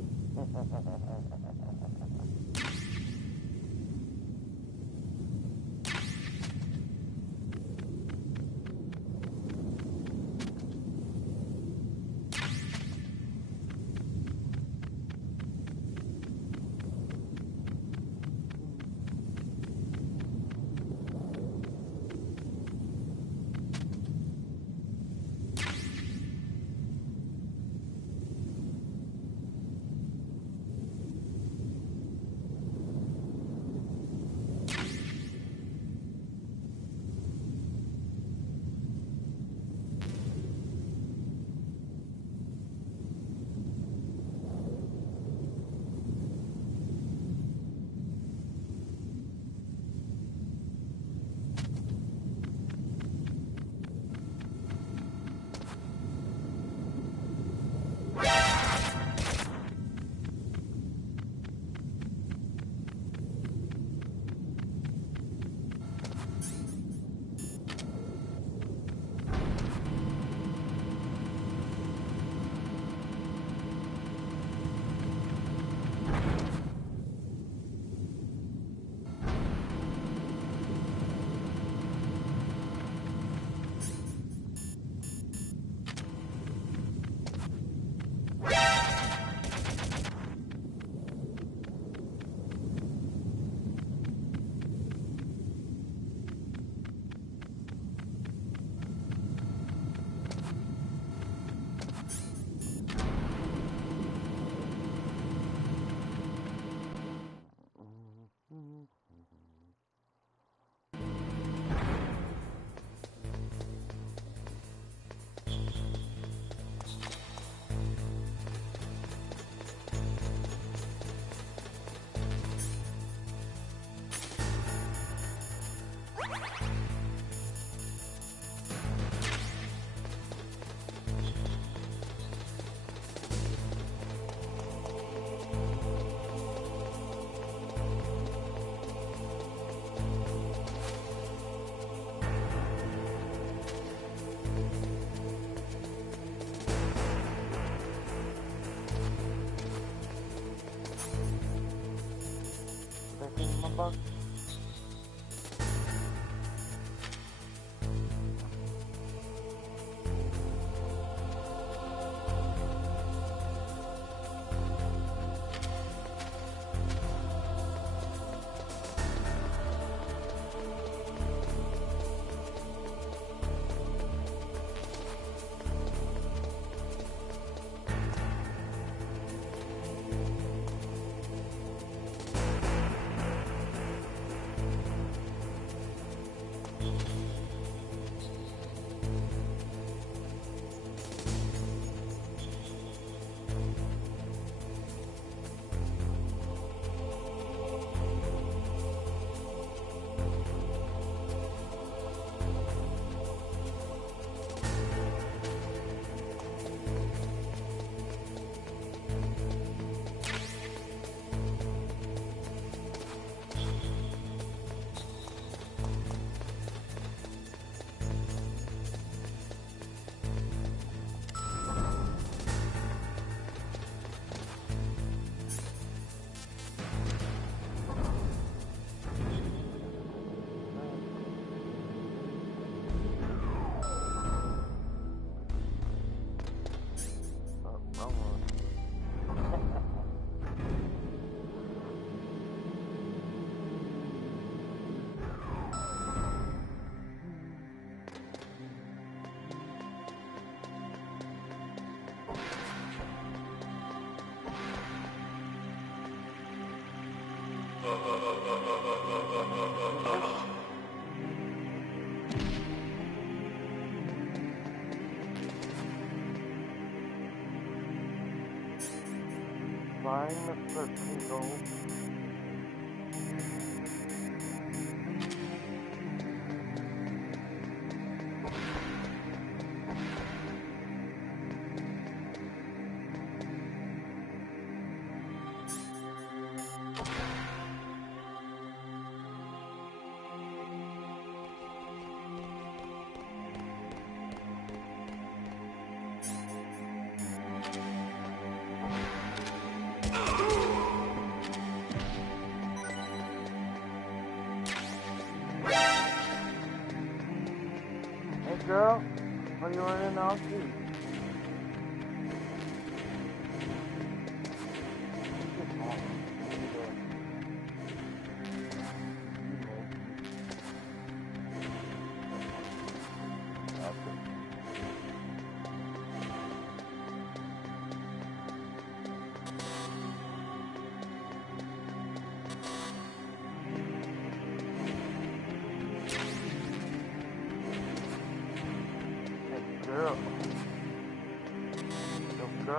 Back in my box. Find the circle goal.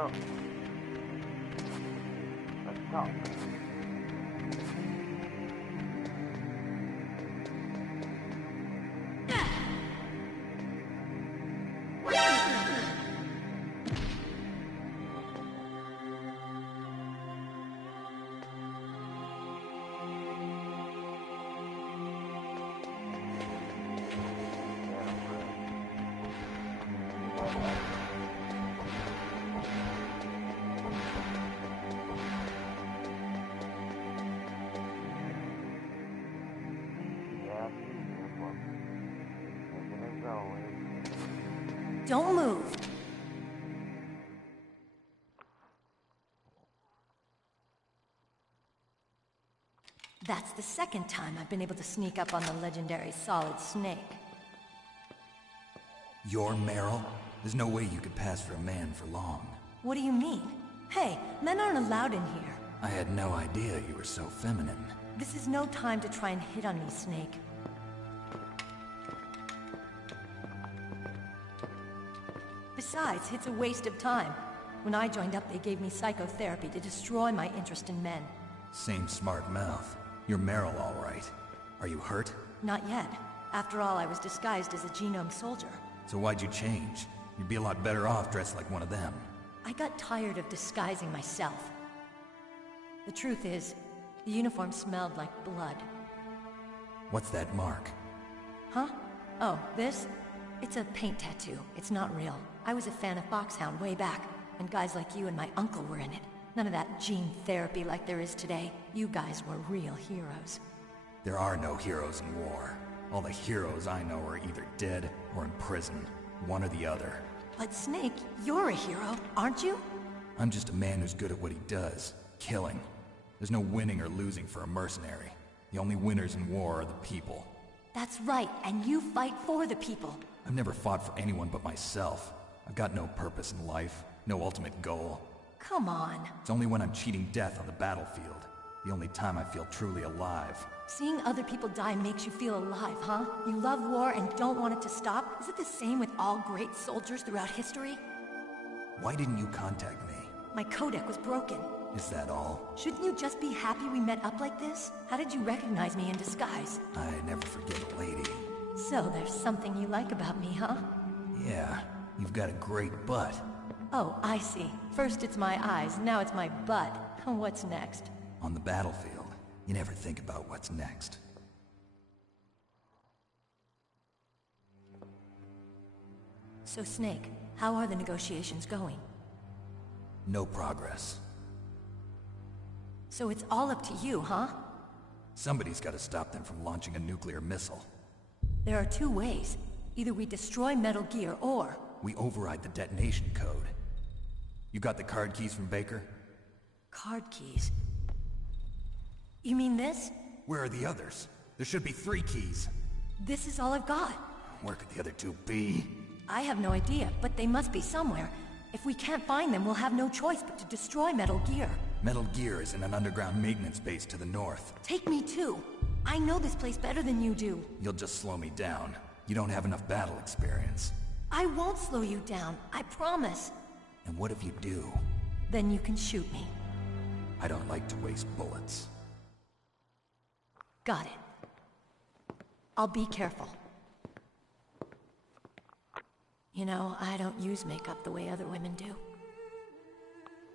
girl. Let's talk. Don't move. That's the second time I've been able to sneak up on the legendary Solid Snake. You're Meryl? There's no way you could pass for a man for long. What do you mean? Hey, men aren't allowed in here. I had no idea you were so feminine. This is no time to try and hit on me, Snake. Besides, it's a waste of time. When I joined up, they gave me psychotherapy to destroy my interest in men. Same smart mouth. You're Meryl, all right. Are you hurt? Not yet. After all, I was disguised as a genome soldier. So why'd you change? You'd be a lot better off dressed like one of them. I got tired of disguising myself. The truth is, the uniform smelled like blood. What's that mark? Huh? Oh, this? It's a paint tattoo. It's not real. I was a fan of Foxhound way back, and guys like you and my uncle were in it. None of that gene therapy like there is today. You guys were real heroes. There are no heroes in war. All the heroes I know are either dead or in prison. One or the other. But Snake, you're a hero, aren't you? I'm just a man who's good at what he does. Killing. There's no winning or losing for a mercenary. The only winners in war are the people. That's right, and you fight for the people. I've never fought for anyone but myself. I've got no purpose in life, no ultimate goal. Come on. It's only when I'm cheating death on the battlefield. The only time I feel truly alive. Seeing other people die makes you feel alive, huh? You love war and don't want it to stop? Is it the same with all great soldiers throughout history? Why didn't you contact me? My codec was broken. Is that all? Shouldn't you just be happy we met up like this? How did you recognize me in disguise? I never forget a lady. So there's something you like about me, huh? Yeah, you've got a great butt. Oh, I see. First it's my eyes, now it's my butt. What's next? On the battlefield, you never think about what's next. So Snake, how are the negotiations going? No progress. So it's all up to you, huh? Somebody's got to stop them from launching a nuclear missile. There are two ways. Either we destroy Metal Gear, or... we override the detonation code. You got the card keys from Baker? Card keys? You mean this? Where are the others? There should be 3 keys. This is all I've got. Where could the other 2 be? I have no idea, but they must be somewhere. If we can't find them, we'll have no choice but to destroy Metal Gear. Metal Gear is in an underground maintenance base to the north. Take me too. I know this place better than you do. You'll just slow me down. You don't have enough battle experience. I won't slow you down, I promise. And what if you do? Then you can shoot me. I don't like to waste bullets. Got it. I'll be careful. You know, I don't use makeup the way other women do.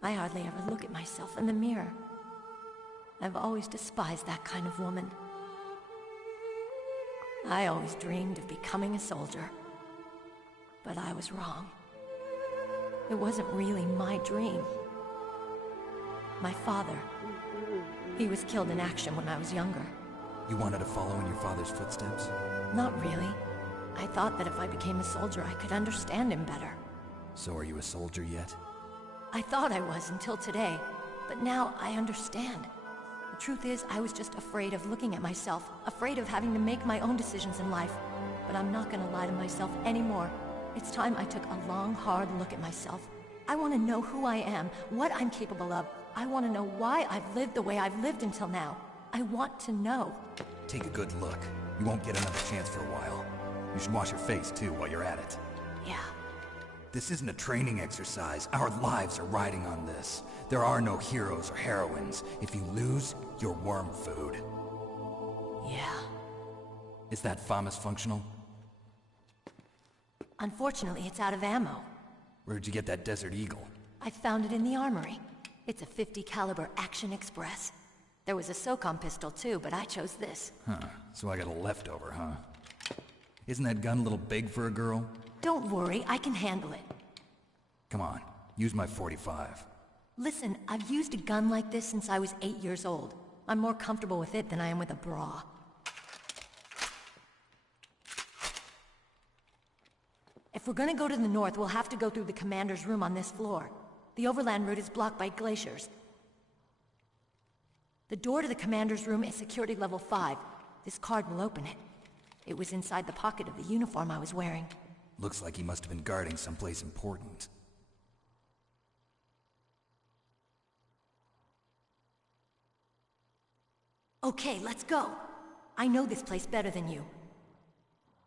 I hardly ever look at myself in the mirror. I've always despised that kind of woman. I always dreamed of becoming a soldier. But I was wrong. It wasn't really my dream. My father, he was killed in action when I was younger. You wanted to follow in your father's footsteps? Not really. I thought that if I became a soldier, I could understand him better. So are you a soldier yet? I thought I was until today, but now I understand. The truth is, I was just afraid of looking at myself, afraid of having to make my own decisions in life. But I'm not gonna lie to myself anymore. It's time I took a long, hard look at myself. I want to know who I am, what I'm capable of. I want to know why I've lived the way I've lived until now. I want to know. Take a good look. You won't get another chance for a while. You should wash your face, too, while you're at it. Yeah. This isn't a training exercise. Our lives are riding on this. There are no heroes or heroines. If you lose, you're worm food. Yeah. Is that FAMAS functional? Unfortunately, it's out of ammo. Where'd you get that Desert Eagle? I found it in the armory. It's a .50 caliber Action Express. There was a SOCOM pistol too, but I chose this. Huh, so I got a leftover, huh? Isn't that gun a little big for a girl? Don't worry, I can handle it. Come on, use my .45. Listen, I've used a gun like this since I was 8 years old. I'm more comfortable with it than I am with a bra. If we're gonna go to the north, we'll have to go through the commander's room on this floor. The overland route is blocked by glaciers. The door to the commander's room is security level 5. This card will open it. It was inside the pocket of the uniform I was wearing. Looks like he must have been guarding someplace important. Okay, let's go. I know this place better than you.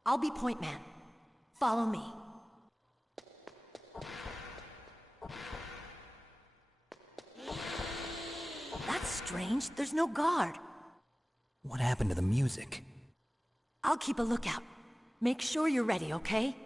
I'll be point man. Follow me. That's strange. There's no guard. What happened to the music? I'll keep a lookout. Make sure you're ready, okay?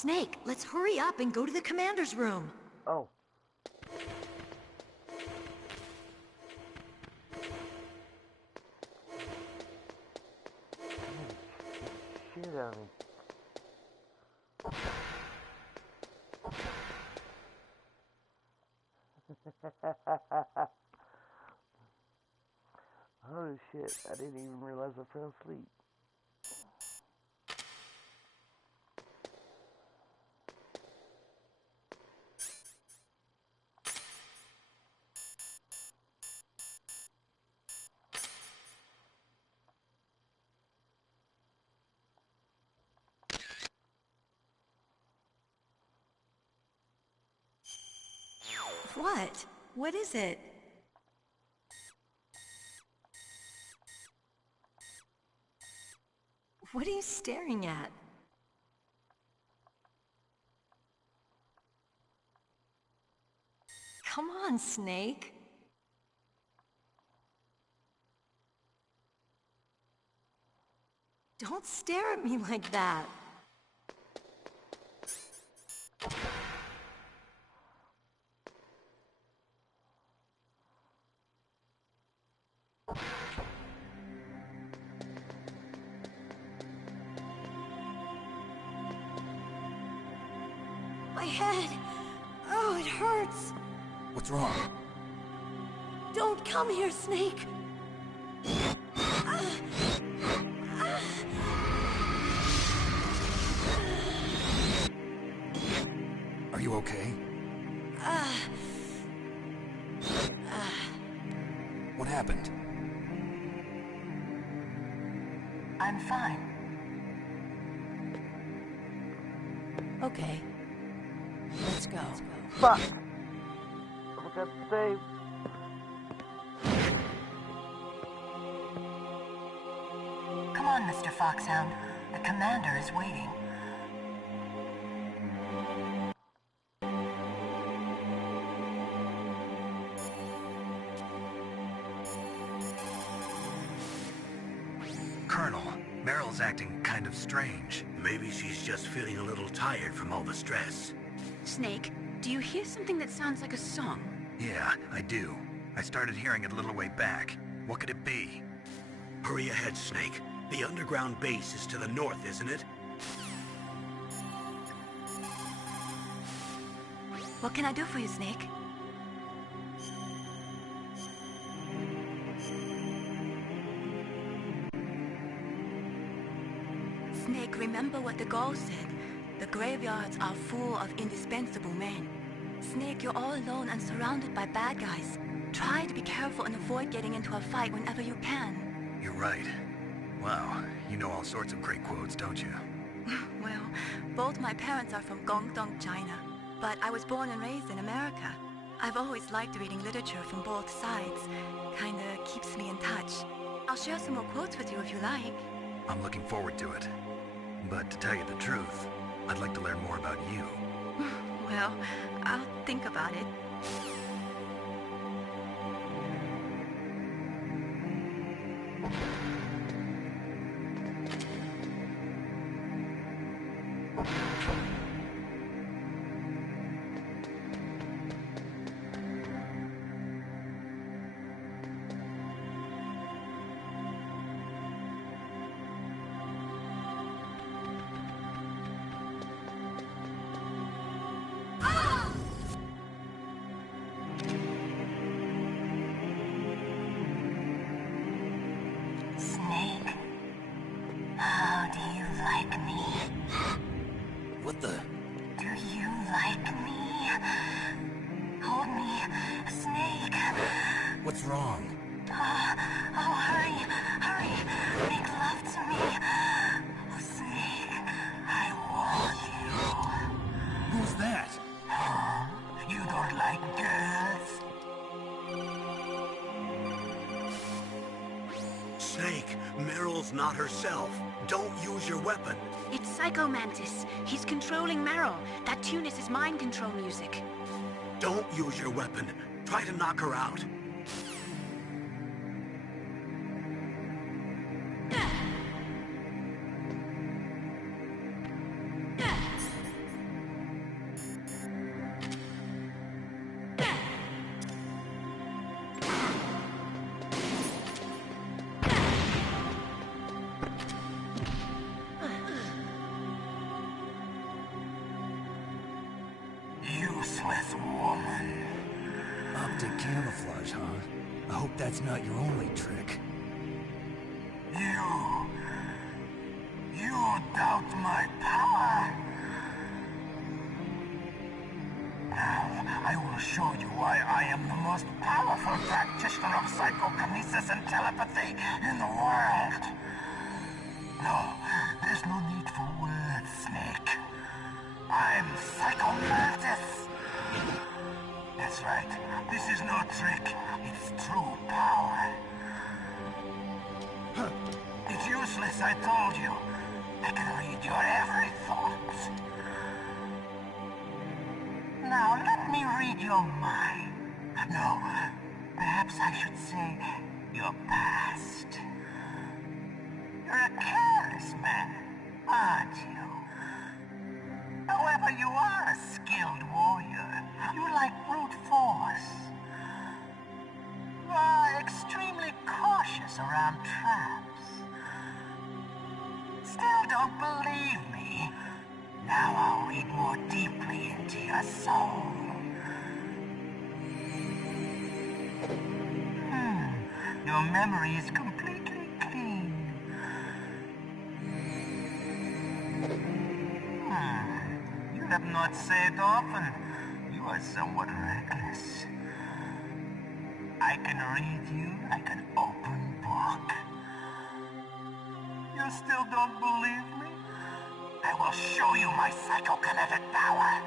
Snake, let's hurry up and go to the commander's room. Oh. Shit out of me. Oh shit, I didn't even realize I fell asleep. What? What is it? What are you staring at? Come on, Snake. Don't stare at me like that. My head. Oh, it hurts. What's wrong? Don't come here, Snake. Are you okay? What happened? I'm fine. Okay. Let's go. Fuck! I forgot to save. Come on, Mr. Foxhound. The commander is waiting. Colonel, Meryl's acting kind of strange. Maybe she's just feeling a little tired from all the stress. Snake, do you hear something that sounds like a song? Yeah, I do. I started hearing it a little way back. What could it be? Hurry ahead, Snake. The underground base is to the north, isn't it? What can I do for you, Snake? Snake, remember what the Gaul said. The graveyards are full of indispensable men. Snake, you're all alone and surrounded by bad guys. Try to be careful and avoid getting into a fight whenever you can. You're right. Wow, you know all sorts of great quotes, don't you? Well, both my parents are from Guangdong, China, but I was born and raised in America. I've always liked reading literature from both sides. Kinda keeps me in touch. I'll share some more quotes with you if you like. I'm looking forward to it. But to tell you the truth, I'd like to learn more about you. Well, I'll think about it. Snake, how do you like me? What the? Do you like me? Hold me, Snake. What's wrong? Oh, hurry, hurry. Make love to me. Oh, Snake, I want you. Who's that? You don't like girls? Snake, Meryl's not herself. Don't use your weapon. It's Psycho Mantis. He's controlling Meryl. That tune is his mind control music. Don't use your weapon. Try to knock her out. Cryptic camouflage, huh? I hope that's not your only trick. You doubt my power? Now, I will show you why I am the most powerful practitioner of psychokinesis and telepathy in the world. No, there's no need for words, Snake. I'm Psychomantis. That's right. This is no trick. It's true power. It's useless, I told you. I can read your every thought. Now, let me read your mind. No, perhaps I should say your past. You're a careless man, aren't you? However, you are a skilled warrior. You like brute force. You are extremely cautious around traps. Still don't believe me? Now I'll read more deeply into your soul. Your memory is completely clean. You have not said often. You are somewhat reckless. I can read you like an open book. You still don't believe me? I will show you my psychokinetic power.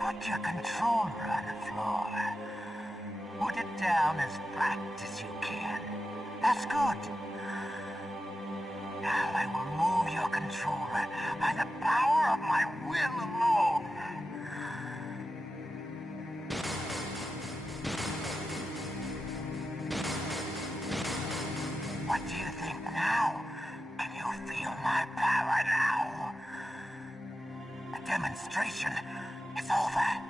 Put your controller on the floor. Put it down as flat as you can. That's good. Now I will move your controller by the power of my will alone. What do you think now? Can you feel my power now? The demonstration is over.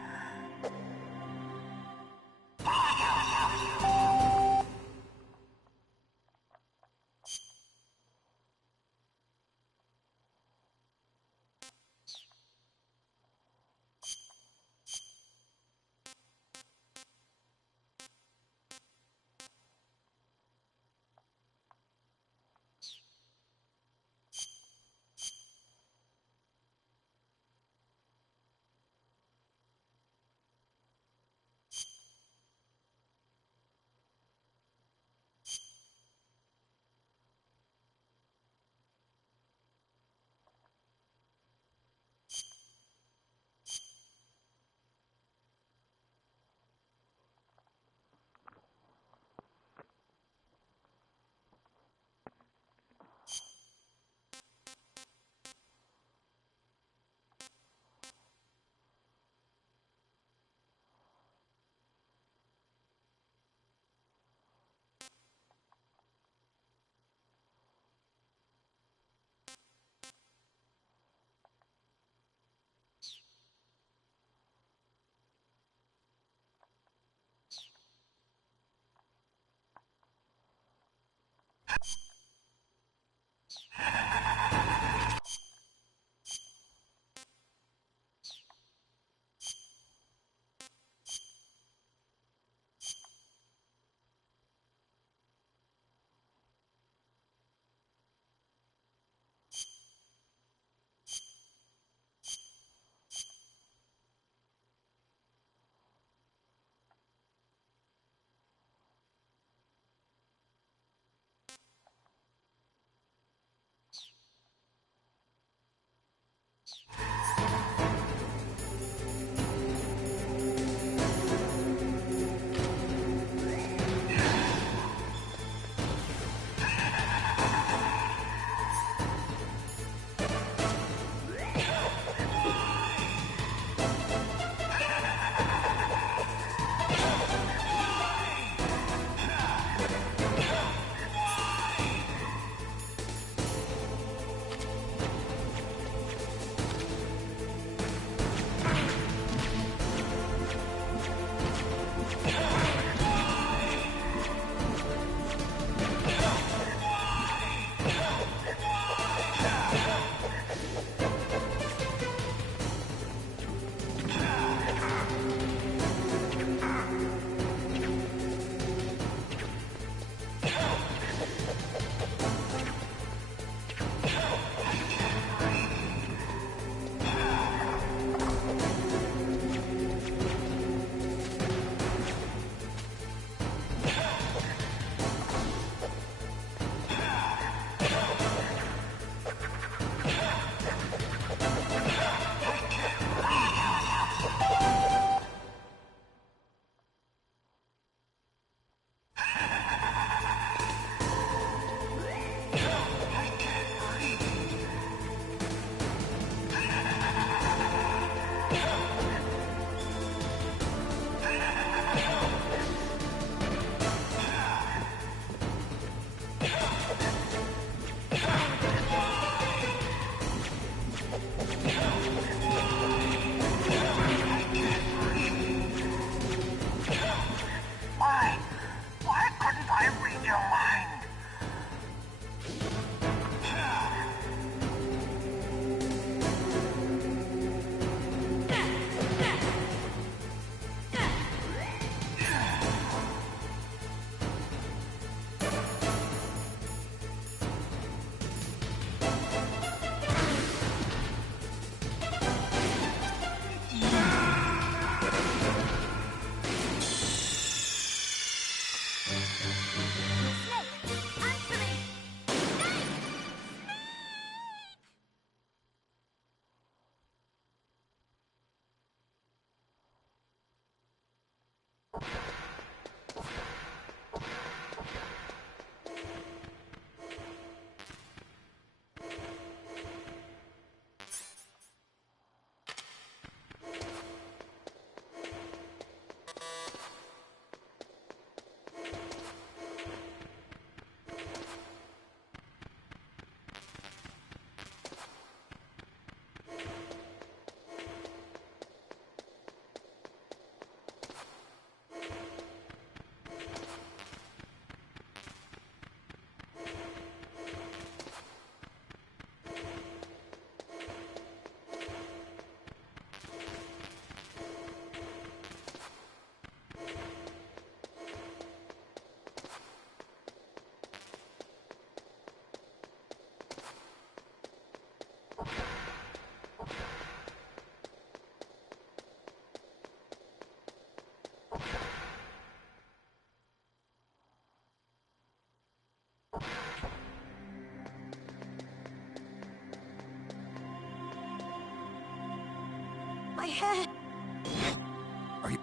Are you...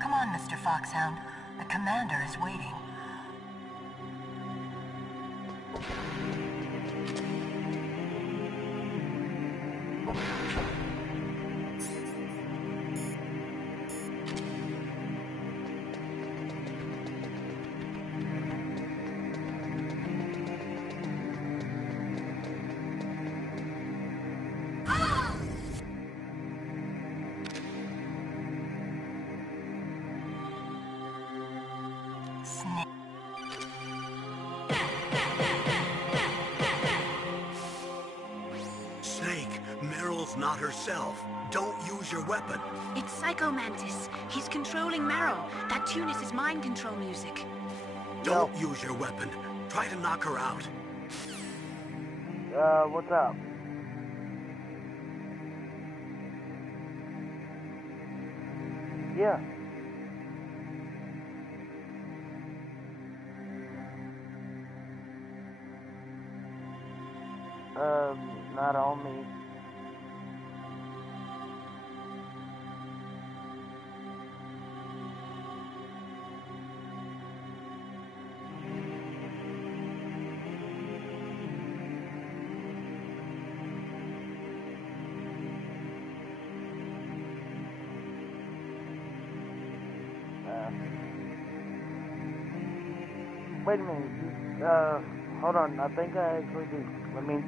Come on, Mr. Foxhound. The commander is waiting. Snake, Meryl's not herself. Don't use your weapon. It's Psycho Mantis. He's controlling Meryl. That tune is his mind control music. Don't use your weapon. Try to knock her out. What's up? Yeah. Not on me. Wait a minute. Hold on. I think I actually do. Let me.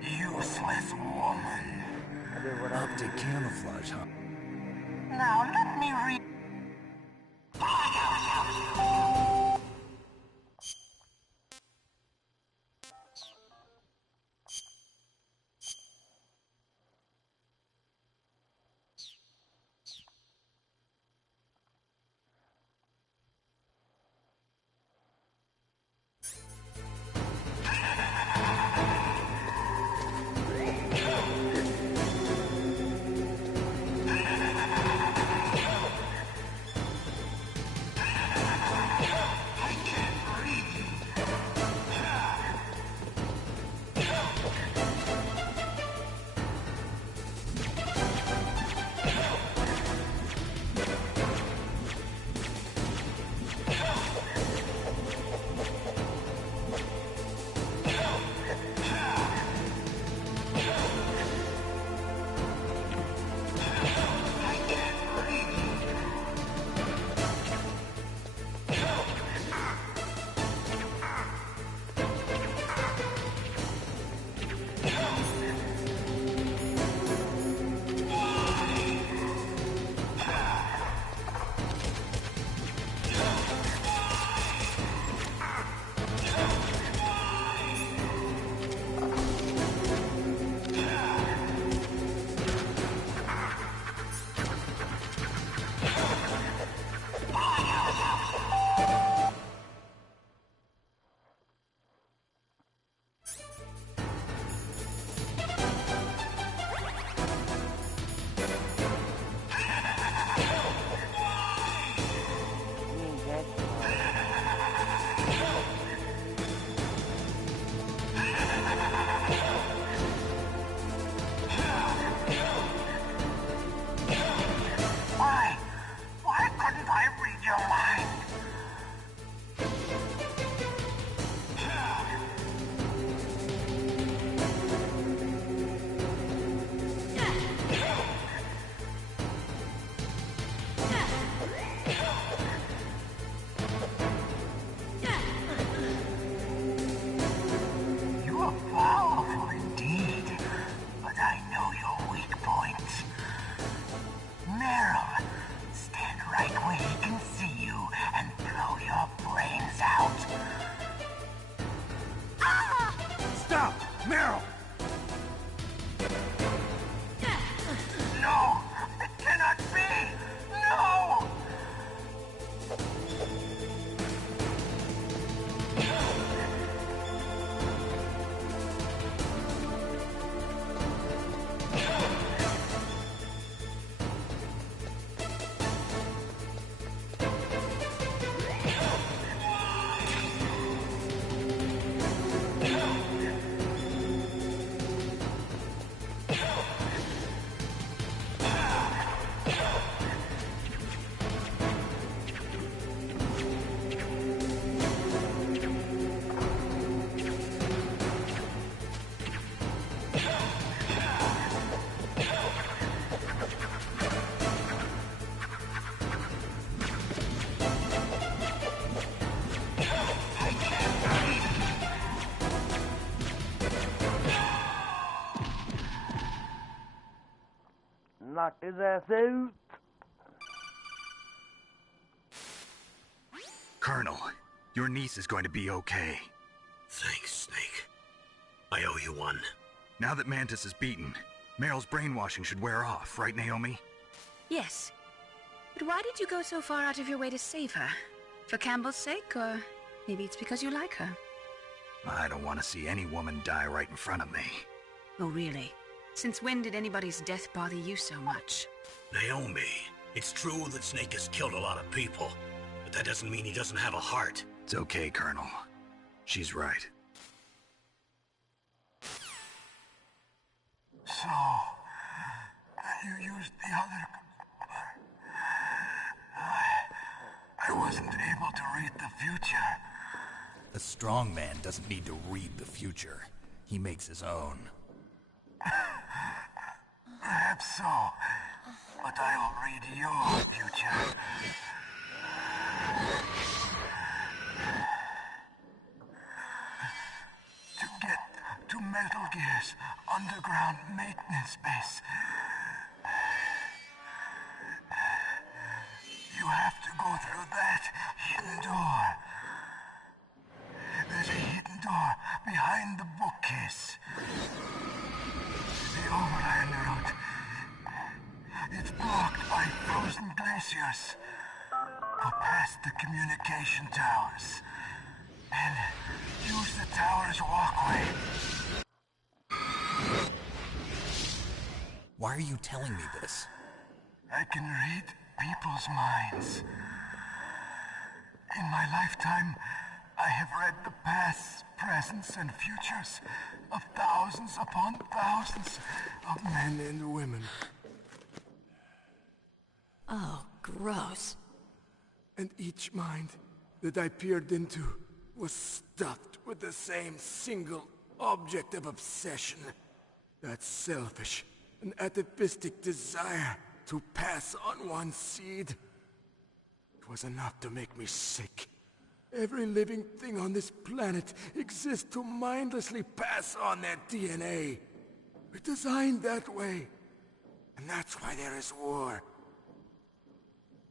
Useless woman. Optic camouflage, huh? Now let me read. knocked his ass out. Colonel, your niece is going to be okay. Thanks, Snake. I owe you one. Now that Mantis is beaten, Meryl's brainwashing should wear off, right, Naomi? Yes. But why did you go so far out of your way to save her? For Campbell's sake, or maybe it's because you like her? I don't want to see any woman die right in front of me. Oh, really? Since when did anybody's death bother you so much? Naomi, it's true that Snake has killed a lot of people, but that doesn't mean he doesn't have a heart. It's okay, Colonel. She's right. So, you used the other... I wasn't able to read the future. A strong man doesn't need to read the future. He makes his own. Perhaps so, but I'll read your future. To get to Metal Gear's underground maintenance base, you have to go through that hidden door. There's a hidden door behind the bookcase. The overland route. It's blocked by frozen glaciers. Go past the communication towers. And use the tower's walkway. Why are you telling me this? I can read people's minds. In my lifetime, I have read the pasts, presents, and futures of thousands upon thousands of men and women. Oh, gross. And each mind that I peered into was stuffed with the same single object of obsession. That selfish and atavistic desire to pass on one's seed. It was enough to make me sick. Every living thing on this planet exists to mindlessly pass on their DNA. We're designed that way. And that's why there is war.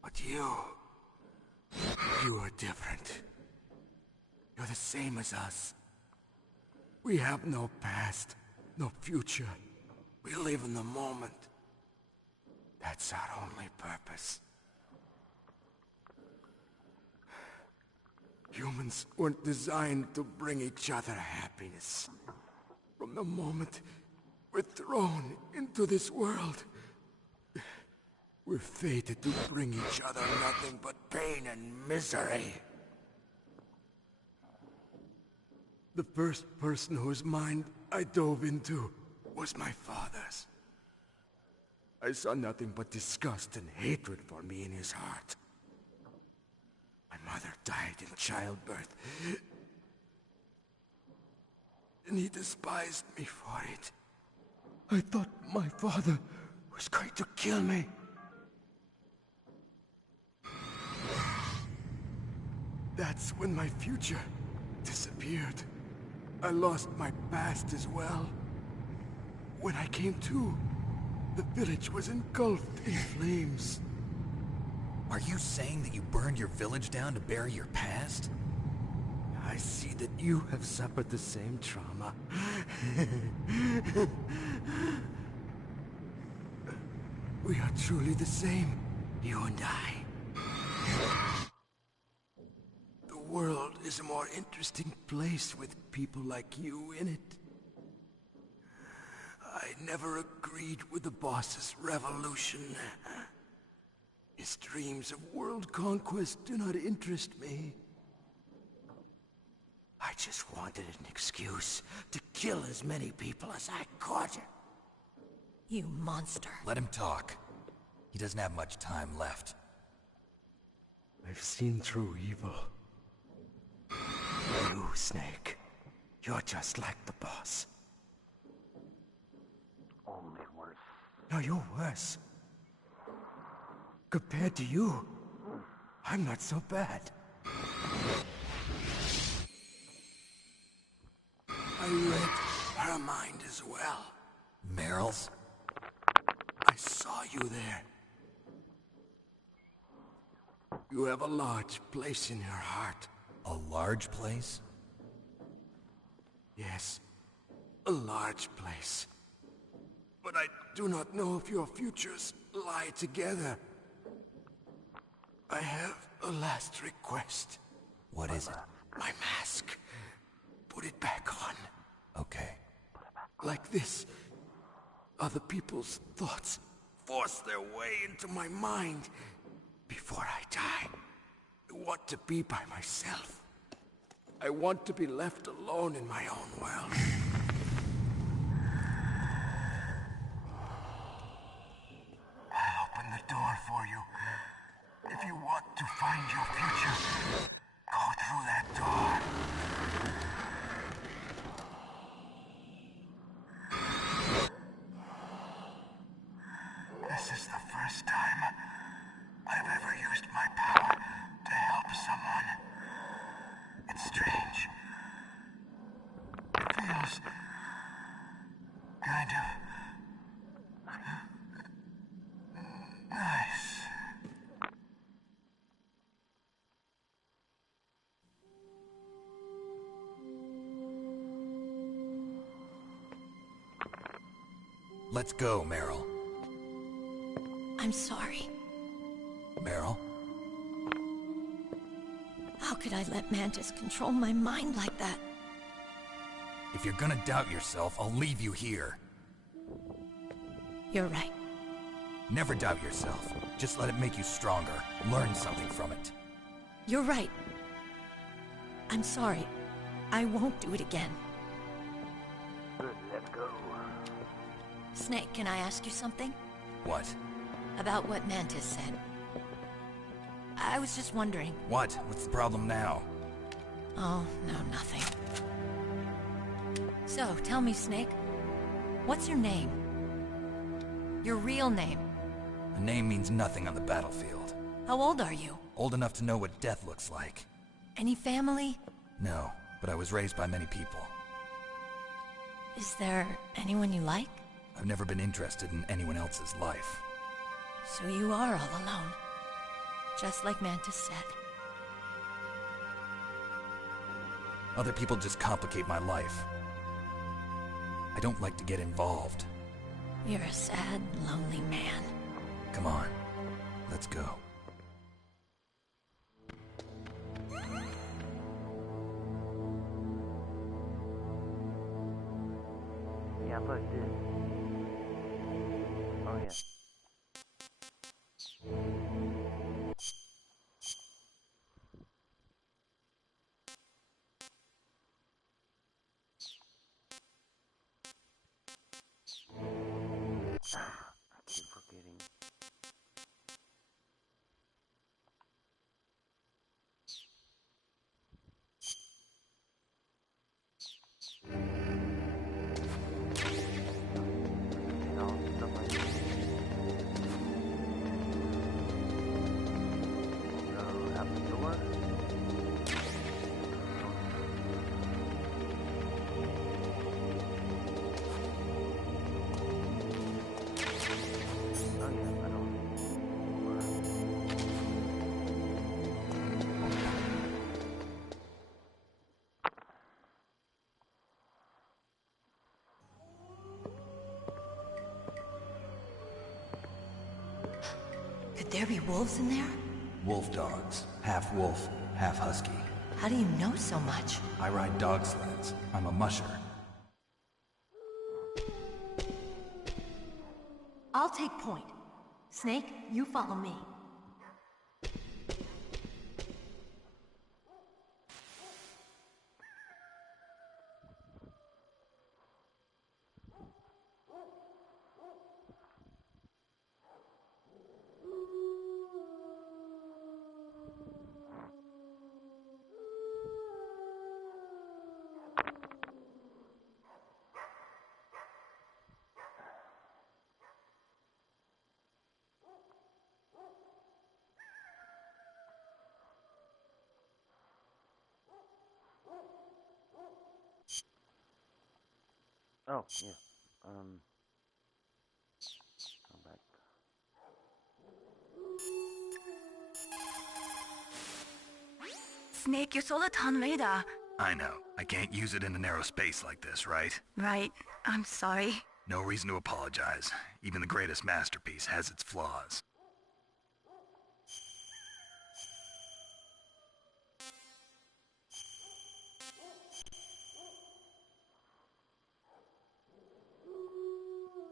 But you are different. You're the same as us. We have no past, no future. We live in the moment. That's our only purpose. Humans weren't designed to bring each other happiness. From the moment we're thrown into this world, we're fated to bring each other nothing but pain and misery. The first person whose mind I dove into was my father's. I saw nothing but disgust and hatred for me in his heart. My mother died in childbirth, and he despised me for it. I thought my father was going to kill me. That's when my future disappeared. I lost my past as well. When I came to, the village was engulfed in flames. Are you saying that you burned your village down to bury your past? I see that you have suffered the same trauma. We are truly the same, you and I. The world is a more interesting place with people like you in it. I never agreed with the boss's revolution. His dreams of world conquest do not interest me. I just wanted an excuse to kill as many people as I could. You monster. Let him talk. He doesn't have much time left. I've seen through evil. You, Snake, you're just like the boss. Only worse. No, you're worse. Compared to you, I'm not so bad. I read her mind as well. Meryl's? I saw you there. You have a large place in your heart. A large place? Yes, a large place. But I do not know if your futures lie together. I have a last request. What is it? My mask. Put it back on. Okay. Like this, other people's thoughts force their way into my mind. Before I die, I want to be by myself. I want to be left alone in my own world. I'll open the door for you. If you want to find your future, go through that door. This is the first time I've ever used my power to help someone. It's strange. It feels kind of nice. Let's go, Meryl. I'm sorry. Meryl? How could I let Mantis control my mind like that? If you're gonna doubt yourself, I'll leave you here. You're right. Never doubt yourself. Just let it make you stronger. Learn something from it. You're right. I'm sorry. I won't do it again. Good, let's go. Snake, can I ask you something? What? About what Mantis said. I was just wondering. What? What's the problem now? Oh, no, nothing. So, tell me, Snake. What's your name? Your real name? A name means nothing on the battlefield. How old are you? Old enough to know what death looks like. Any family? No, but I was raised by many people. Is there anyone you like? I've never been interested in anyone else's life. So you are all alone. Just like Mantis said. Other people just complicate my life. I don't like to get involved. You're a sad, lonely man. Come on, let's go. Yeah, look, dude. Oh, yeah. I keep forgetting. You know, stuff like that. Go out the door. Oh yeah, I know. Could there be wolves in there? Wolf dogs. Half wolf, half husky. How do you know so much? I ride dog sleds. I'm a musher. I'll take point. Snake, you follow me. Oh, yeah. Come back. Snake, your Soliton radar. I know. I can't use it in a narrow space like this, right? Right. I'm sorry. No reason to apologize. Even the greatest masterpiece has its flaws.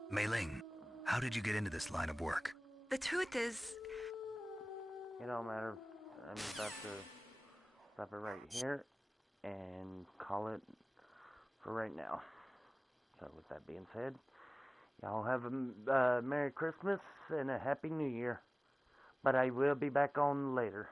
Mei Ling, how did you get into this line of work? The truth is... It don't matter. I'm about to stop it right here and call it for right now. So with that being said, y'all have a Merry Christmas and a Happy New Year. But I will be back on later.